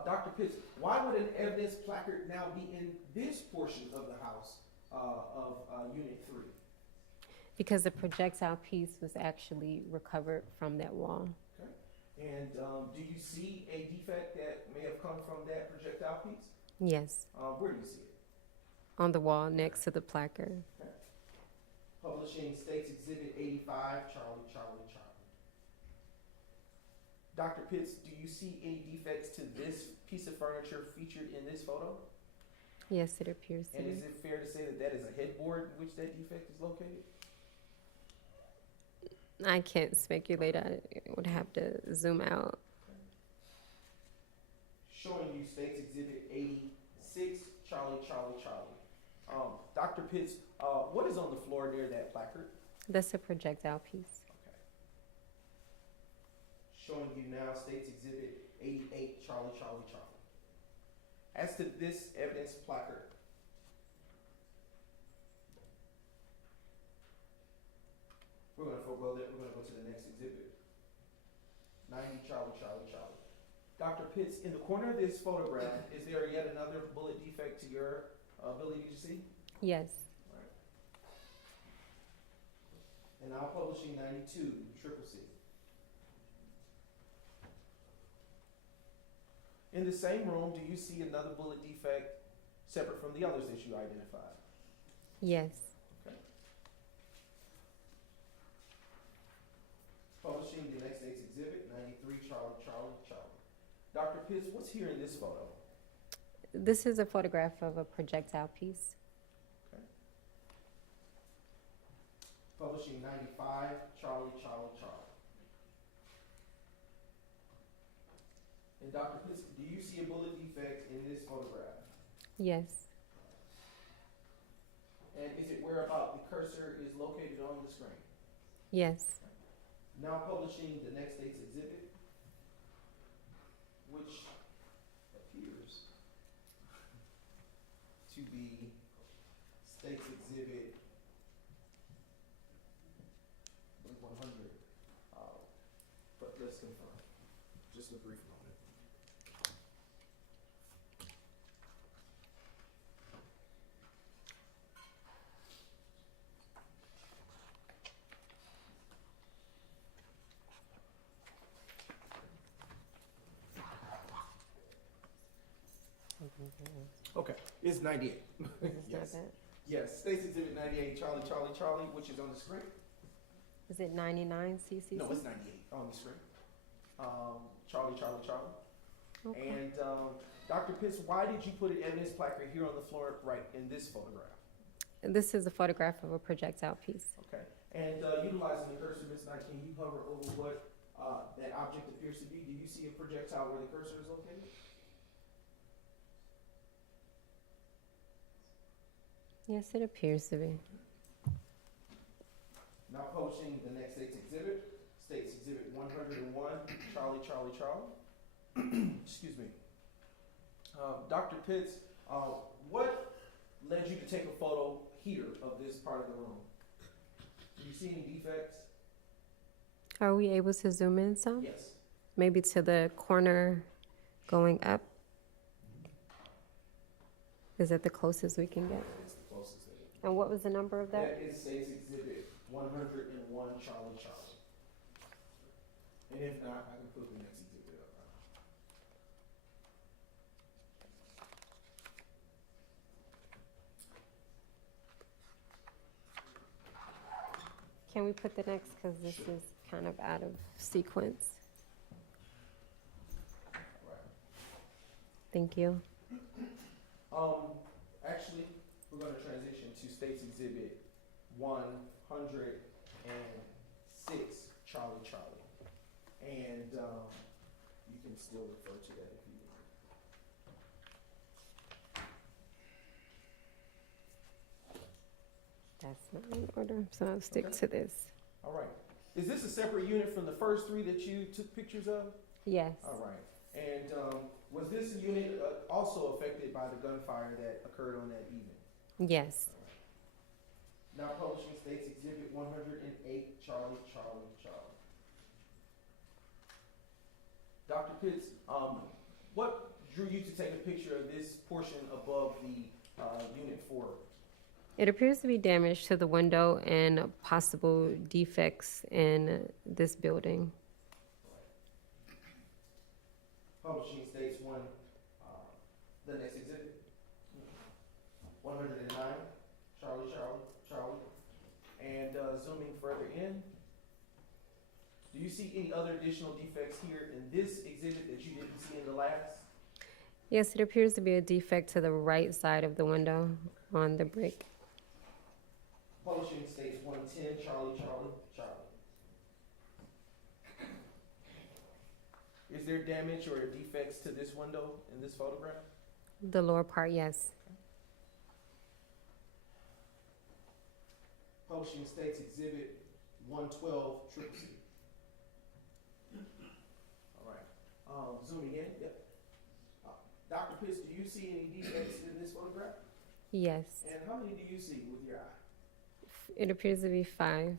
Dr. Pitts, why would an evidence placard now be in this portion of the house of Unit 3? Because the projectile piece was actually recovered from that wall. Okay. And do you see a defect that may have come from that projectile piece? Yes, Where do you see it? on the wall next to the placard. Okay. Publishing States Exhibit 85, Charlie, Charlie, Charlie. Dr. Pitts, do you see any defects to this piece of furniture featured in this photo? Yes, it appears to And be. is it fair to say that that is a headboard in which that defect is located? I can't speculate. I would have to zoom out. Showing you States Exhibit 86, Charlie, Charlie, Charlie. Dr. Pitts, what is on the floor near that placard? That's a projectile piece. Okay. Showing you now States Exhibit 88, Charlie, Charlie, Charlie. As to this evidence placard, we're going to forego that. We're going to go to the next exhibit. 90, Charlie, Charlie, Charlie. Dr. Pitts, in the corner of this photograph, is there yet another bullet defect to your ability to see? Yes, Right. And now publishing 92, triple C. In the same room, do you see another bullet defect separate from the others that you identified? yes, Okay. Publishing the next state's exhibit, 93, Charlie, Charlie, Charlie. Dr. Pitts, what's here in this photo? this is a photograph of a projectile piece. Okay. Publishing 95, Charlie, Charlie, Charlie. And Dr. Pitts, do you see a bullet defect in this photograph? Yes, And is it where about the cursor is located on the screen? yes, Now publishing the next state's exhibit, which appears to be state's exhibit 100. But let's confirm. Just a brief moment. Okay, it's 98. Is this Yes. not that? Yes, State's Exhibit 98, Charlie, Charlie, Charlie, which is on the screen. Is it 99 CCC? No, it's 98 on the screen. Charlie, Charlie, Charlie. Okay. And Dr. Pitts, why did you put an evidence placard here on the floor right in this photograph? This is a photograph of a projectile piece. Okay. And utilizing the cursor, Ms. Knight, can you hover over what that object appears to be? Do you see a projectile where the cursor is located? Yes, it appears to be. Now posting the next State's Exhibit 101, Charlie, Charlie, Charlie. Excuse me. Dr. Pitts, what led you to take a photo here of this part of the room? Do you see any defects? Are we able to zoom in some? Yes. Maybe to the corner going up? Is that the closest we can get? It's the closest thing. And what was the number of that? That is State's Exhibit 101, Charlie, Charlie. And if not, I can put the next exhibit up. Can we put the next, because this is kind of out of sequence. Thank you. Actually, we're going to transition to State's Exhibit 106, Charlie, Charlie. And you can still refer to that if you want. That's not in order, so I'll stick to this. All right. Is this a separate unit from the first three that you took pictures of? Yes. All right. And was this unit also affected by the gunfire that occurred on that evening? Yes. Now publishing State's Exhibit 108, Charlie, Charlie, Charlie. Dr. Pitts, what drew you to take a picture of this portion above the Unit 4? It appears to be damage to the window and possible defects in this building. Publishing states the next exhibit, 109, Charlie, Charlie, Charlie. And zooming further in, do you see any other additional defects here in this exhibit that you didn't see in the last? Yes, it appears to be a defect to the right side of the window on the brick. Publishing states 110, Charlie, Charlie, Charlie. Is there damage or defects to this window in this photograph? The lower part, yes. Publishing states Exhibit 112, Triple C. All right. Zooming in. Yep. Dr. Pitts, do you see any defects in this photograph? Yes. And how many do you see with your eye? It appears to be 5.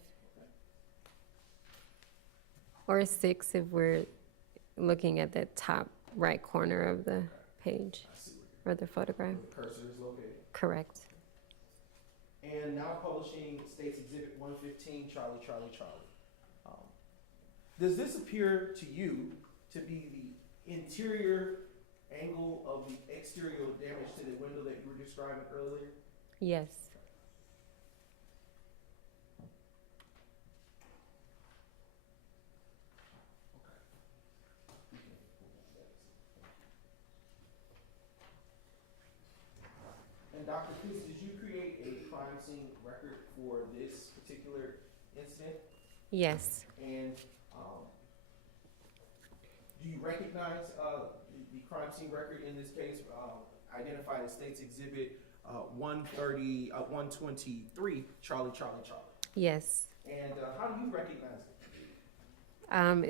Or 6 if we're looking at the top right corner of the page or the photograph. Where the cursor is located. Correct. And now publishing states Exhibit 115, Charlie, Charlie, Charlie. Does this appear to you to be the interior angle of the exterior damage to the window that you were describing earlier? Yes. And Dr. Pitts, did you create a crime scene record for this particular incident? Yes. And do you recognize the crime scene record in this case, identified as State's Exhibit 123, Charlie, Charlie, Charlie? Yes. And how do you recognize it?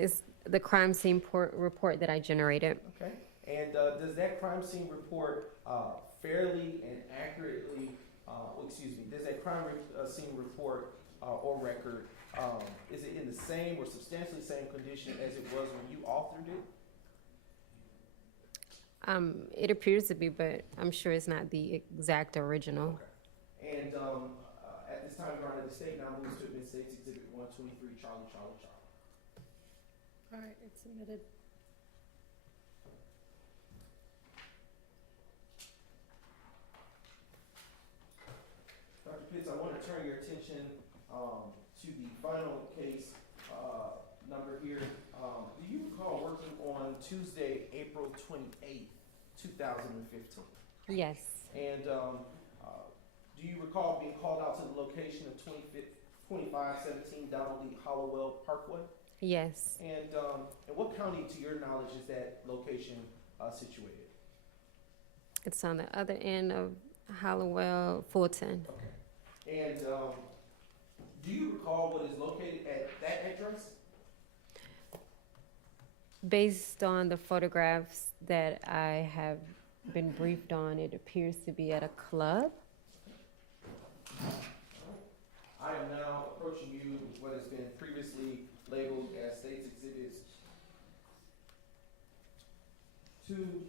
It's the crime scene report that I generated. Okay. And does that crime scene report fairly and accurately, does that crime scene report or record, is it in the same or substantially same condition as it was when you authored it? It appears to be, but I'm sure it's not the exact original. Okay. And at this time, Your Honor, the state now moves to admit State's Exhibit 123, Charlie, Charlie, Charlie. All right, it's submitted. Dr. Pitts, I want to turn your attention to the final case number here. Do you recall working on Tuesday, April 28th, 2015? Yes. And do you recall being called out to the location of 2517 Donald D. Hollowell Parkway? Yes. And in what county, to your knowledge, is that location situated? It's on the other end of Hallowell, Fulton. And do you recall what is located at that address? Based on the photographs that I have been briefed on, it appears to be at a club. I am now approaching you with what has been previously labeled as State's Exhibits 2,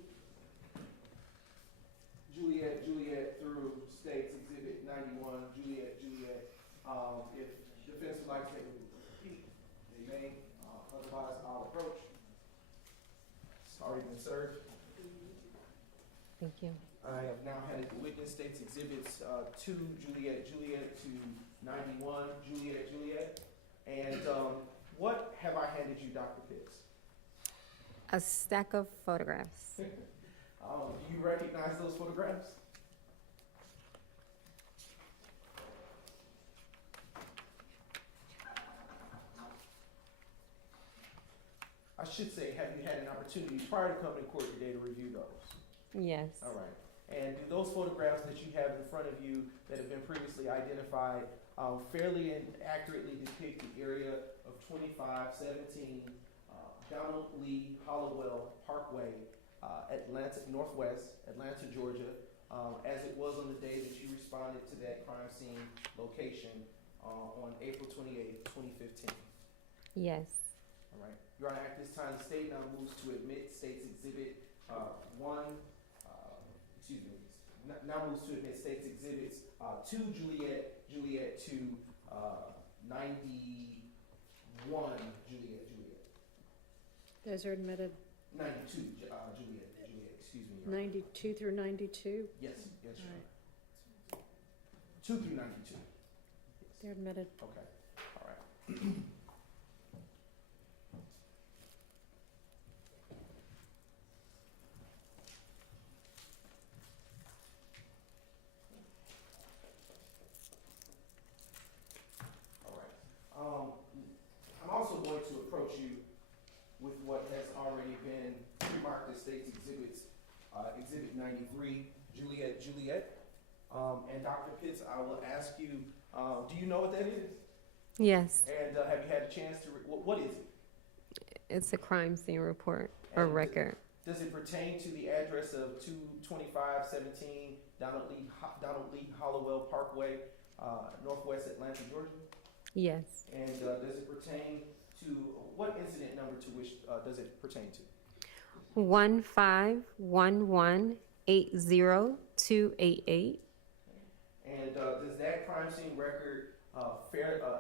Juliet, Juliet through State's Exhibit 91, Juliet, Juliet. If defense would like to take a peek, they may. Otherwise, I'll approach. It's already been served. Thank you. I have now handed the witness State's Exhibits 2, Juliet, Juliet, to 91, Juliet, Juliet. And what have I handed you, Dr. Pitts? A stack of photographs. Do you recognize those photographs? I should say, have you had an opportunity prior to coming to court today to review those? Yes. All right. And do those photographs that you have in front of you that have been previously identified fairly and accurately depict the area of 2517 Donald Lee Hollowell Parkway, Atlanta, Northwest, Atlanta, Georgia, as it was on the day that you responded to that crime scene location on April 28, 2015? Yes. All right. Your Honor, at this time, the state now moves to admit State's Exhibit 1, now moves to admit State's Exhibits 2, Juliet, Juliet, to 91, Juliet, Juliet. Those are admitted. 92, Juliet, Juliet, excuse me. Your Honor. 92 through 92? Yes, yes, Your Honor. 2 through 92. They're admitted. Okay, all right. I'm also going to approach you with what has already been marked as State's Exhibits, Exhibit 93, Juliet, Juliet. And Dr. Pitts, I will ask you, do you know what that is? Yes. And have you had a chance to, what is it? It's a crime scene report or And record. Does it pertain to the address of 22517 Donald Lee Hollowell Parkway, Northwest Atlanta, Georgia? Yes. And does it pertain to, what incident number to which does it pertain to? 151180288. And does that crime scene record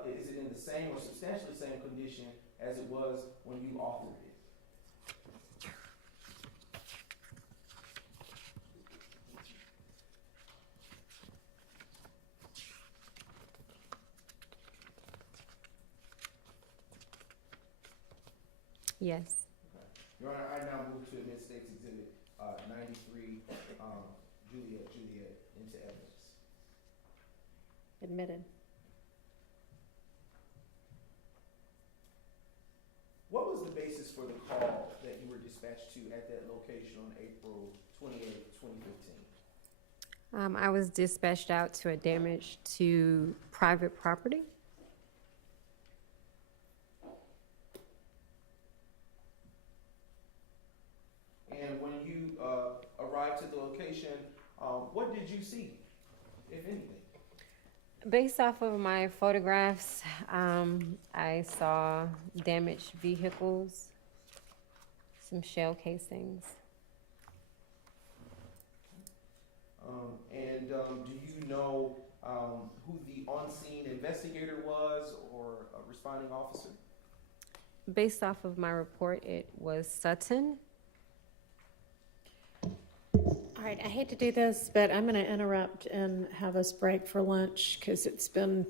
is it in the same or substantially same condition as it was when you authored it? Yes. Your Honor, I now move to admit State's Exhibit 93, Juliet, Juliet, into evidence. Admitted. What was the basis for the call that you were dispatched to at that location on April 28, 2015? I was dispatched out to a damage to private property. And when you arrived to the location, what did you see, if anything? Based off of my photographs, I saw damaged vehicles, some shell casings. And do you know who the on-scene investigator was or a responding officer? Based off of my report, it was Sutton. All right, I hate to do this, but I'm going to interrupt and have us break for lunch because it's been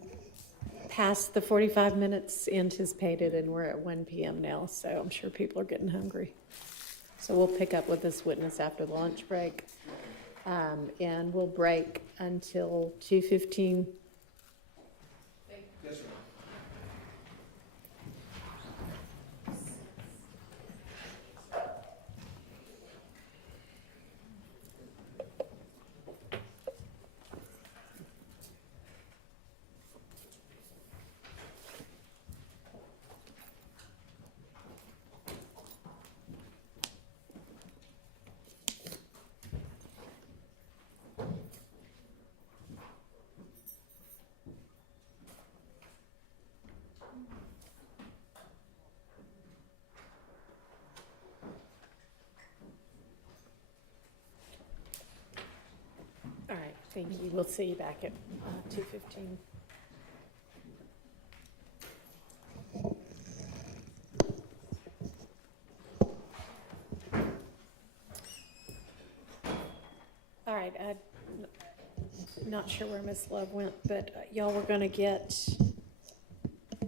past the 45 minutes anticipated and we're at 1 p.m. now, so I'm sure people are getting hungry. So we'll pick up with this witness after the lunch break, and we'll break until 2:15. Yes, sir. Thank you. We'll see you back at 2:15. All right, I'm not sure where Miss Love went, but y'all were going to get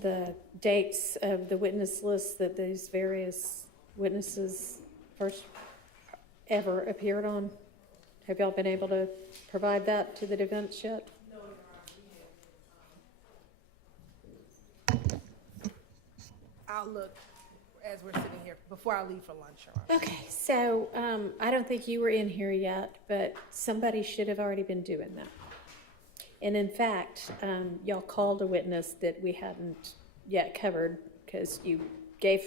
the dates of the witness list that these various witnesses first ever appeared on. Have y'all been able to provide that to the defense yet? I'll look as we're sitting here before I leave for lunch. Your Honor. Okay, so I don't think you were in here yet, but somebody should have already been doing that. And in fact, y'all called a witness that we hadn't yet covered because you gave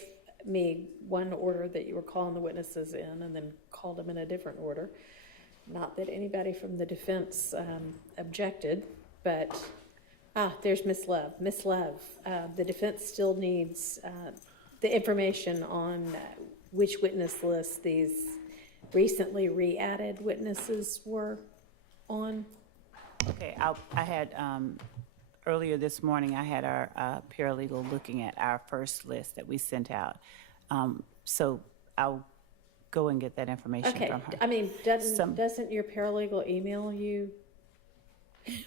me one order that you were calling the witnesses in and then called them in a different order. Not that anybody from the defense objected, but, there's Miss Love. Miss Love, the defense still needs the information on which witness list these recently re-added witnesses were on. Okay, I had, earlier this morning, I had our paralegal looking at our first list that we sent out. So I'll go and get that information Okay, from her. I mean, doesn't your paralegal email you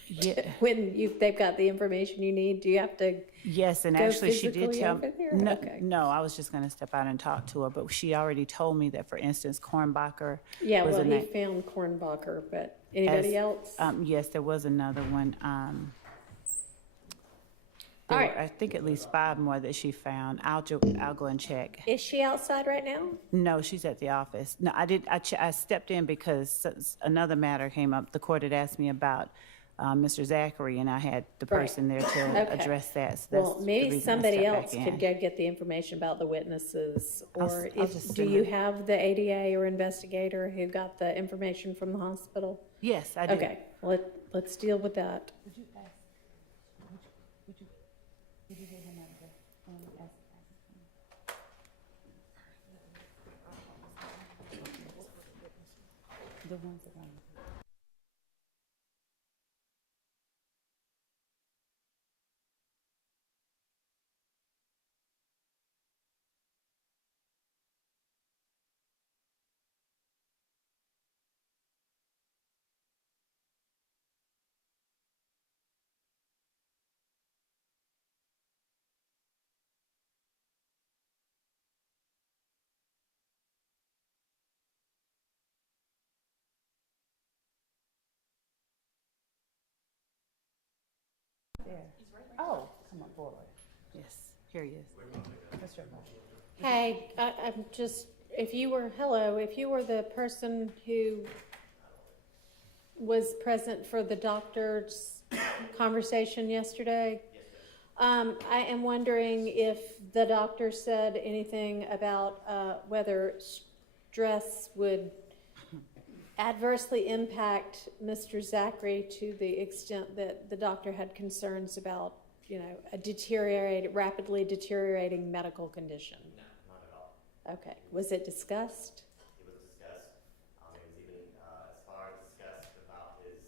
Yeah. when they've got the information you need? Do you have to? Yes, and go actually she did physically tell over there? no, Okay. no, I was just going to step out and talk to her, but she already told me that, for instance, Kornbacher Yeah, was well, a he name. found Kornbacher, but anybody else? Yes, there was another one. All right. I think at least 5 more that she found. I'll go and check. Is she outside right now? No, she's at the office. No, I stepped in because another matter came up. The court had asked me about Mr. Zachary, and I had the person there to Okay. address that. So Well, that's the maybe reason I somebody stepped else back could in. go get the information about the witnesses, or I'll just do send you it. have the ADA or investigator who got the information from the hospital? Yes, I do. Okay, let's deal with that. Would you ask? Would you give him that? The ones that are. There. Oh, come on forward. Yes, here he is. That's right. Hey, I'm just, if you were the person who was present for the doctor's conversation yesterday, I am wondering if the doctor said anything about whether stress would adversely impact Mr. Zachary to the extent that the doctor had concerns about, a rapidly deteriorating medical condition. No, not at all. Okay. Was it discussed? It was discussed. It was even as far as discussed about his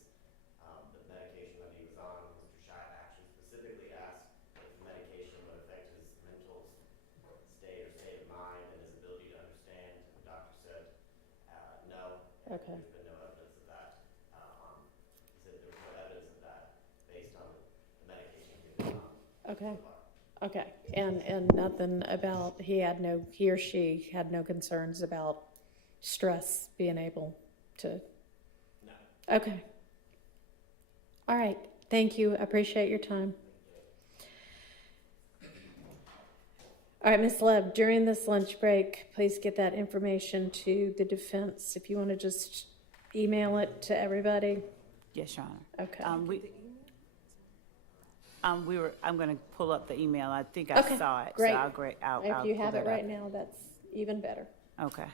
the medication that he was on. Mr. Schott actually specifically asked if the medication would affect his mental state or state of mind and his ability to understand. And the doctor said no. Okay. There's been no evidence of that. He said there was no evidence of that based on the medication he was on. Okay. Okay. And nothing about, he or she had no concerns about stress being able to? No. Okay. All right. Thank you. I appreciate your time. All right, Ms. Love, during this lunch break, please get that information to the defense. If you want to just email it to everybody. Yes, Your Honor. Okay. I'm going to pull up the email. I think I saw it. Great. So I'll If you pull have it that right up. now, that's even better. Okay.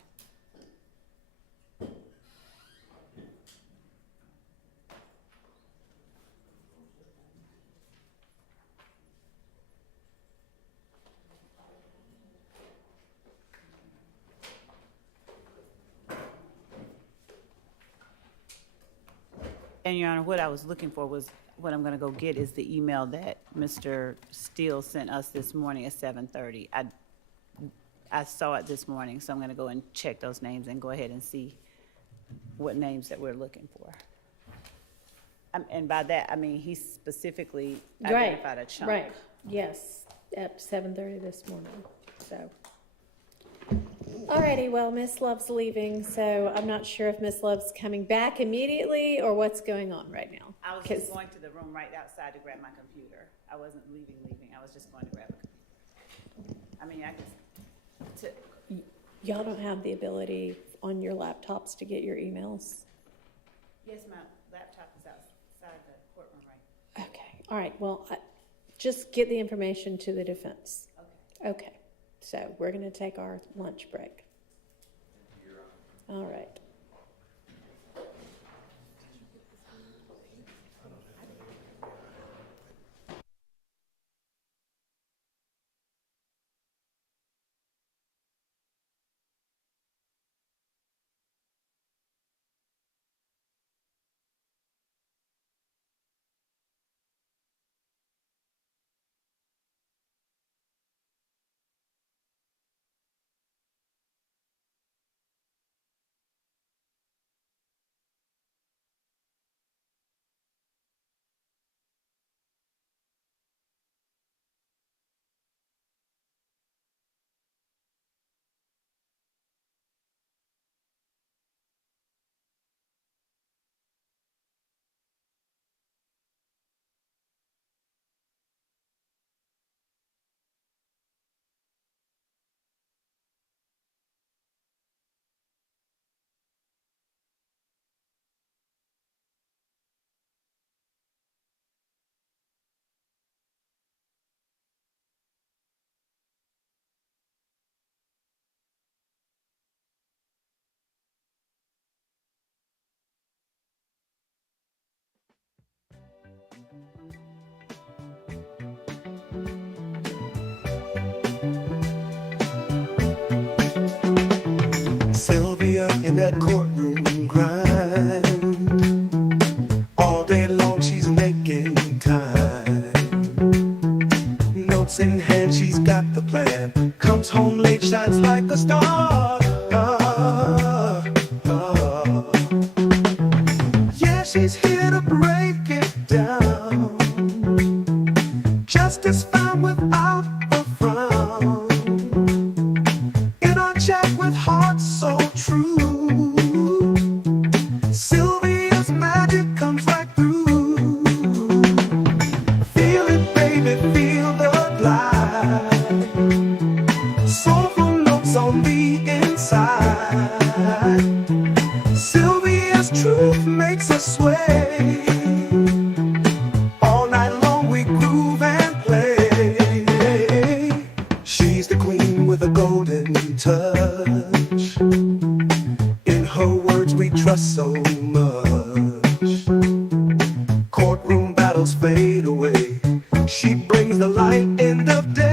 And Your Honor, what I was looking for was, what I'm gonna go get is the email that Mr. Steele sent us this morning at 7:30. I saw it this morning, so I'm gonna go and check those names and go ahead and see what names that we're looking for. And by that, I mean, he specifically identified a chunk. Right, yes, at 7:30 this morning, so. Alrighty, well, Miss Love's leaving, so I'm not sure if Miss Love's coming back immediately or what's going on right now. I was just going to the room right outside to grab my computer. I wasn't leaving, I was just going to grab a computer. I mean, I guess, Y'all don't have the ability on your laptops to get your emails? yes, my laptop is outside the courtroom, right? Okay, all right, well, just get the information to the defense. Okay. Okay, so we're gonna take our lunch break. All right. Sylvia in that courtroom crying. All day long she's making time. Notes in hand, she's got the plan. Comes home late, shines like a star. Yeah, she's here to break it down. Justice found without a frown. In our chat with hearts so true, Sylvia's magic comes right through. Feel it, baby, feel the light. Soulful notes on the inside. Sylvia's truth makes us sway. All night long we groove and play. She's the queen with a golden touch. In her words we trust so much. Courtroom battles fade away. She brings the light end of day.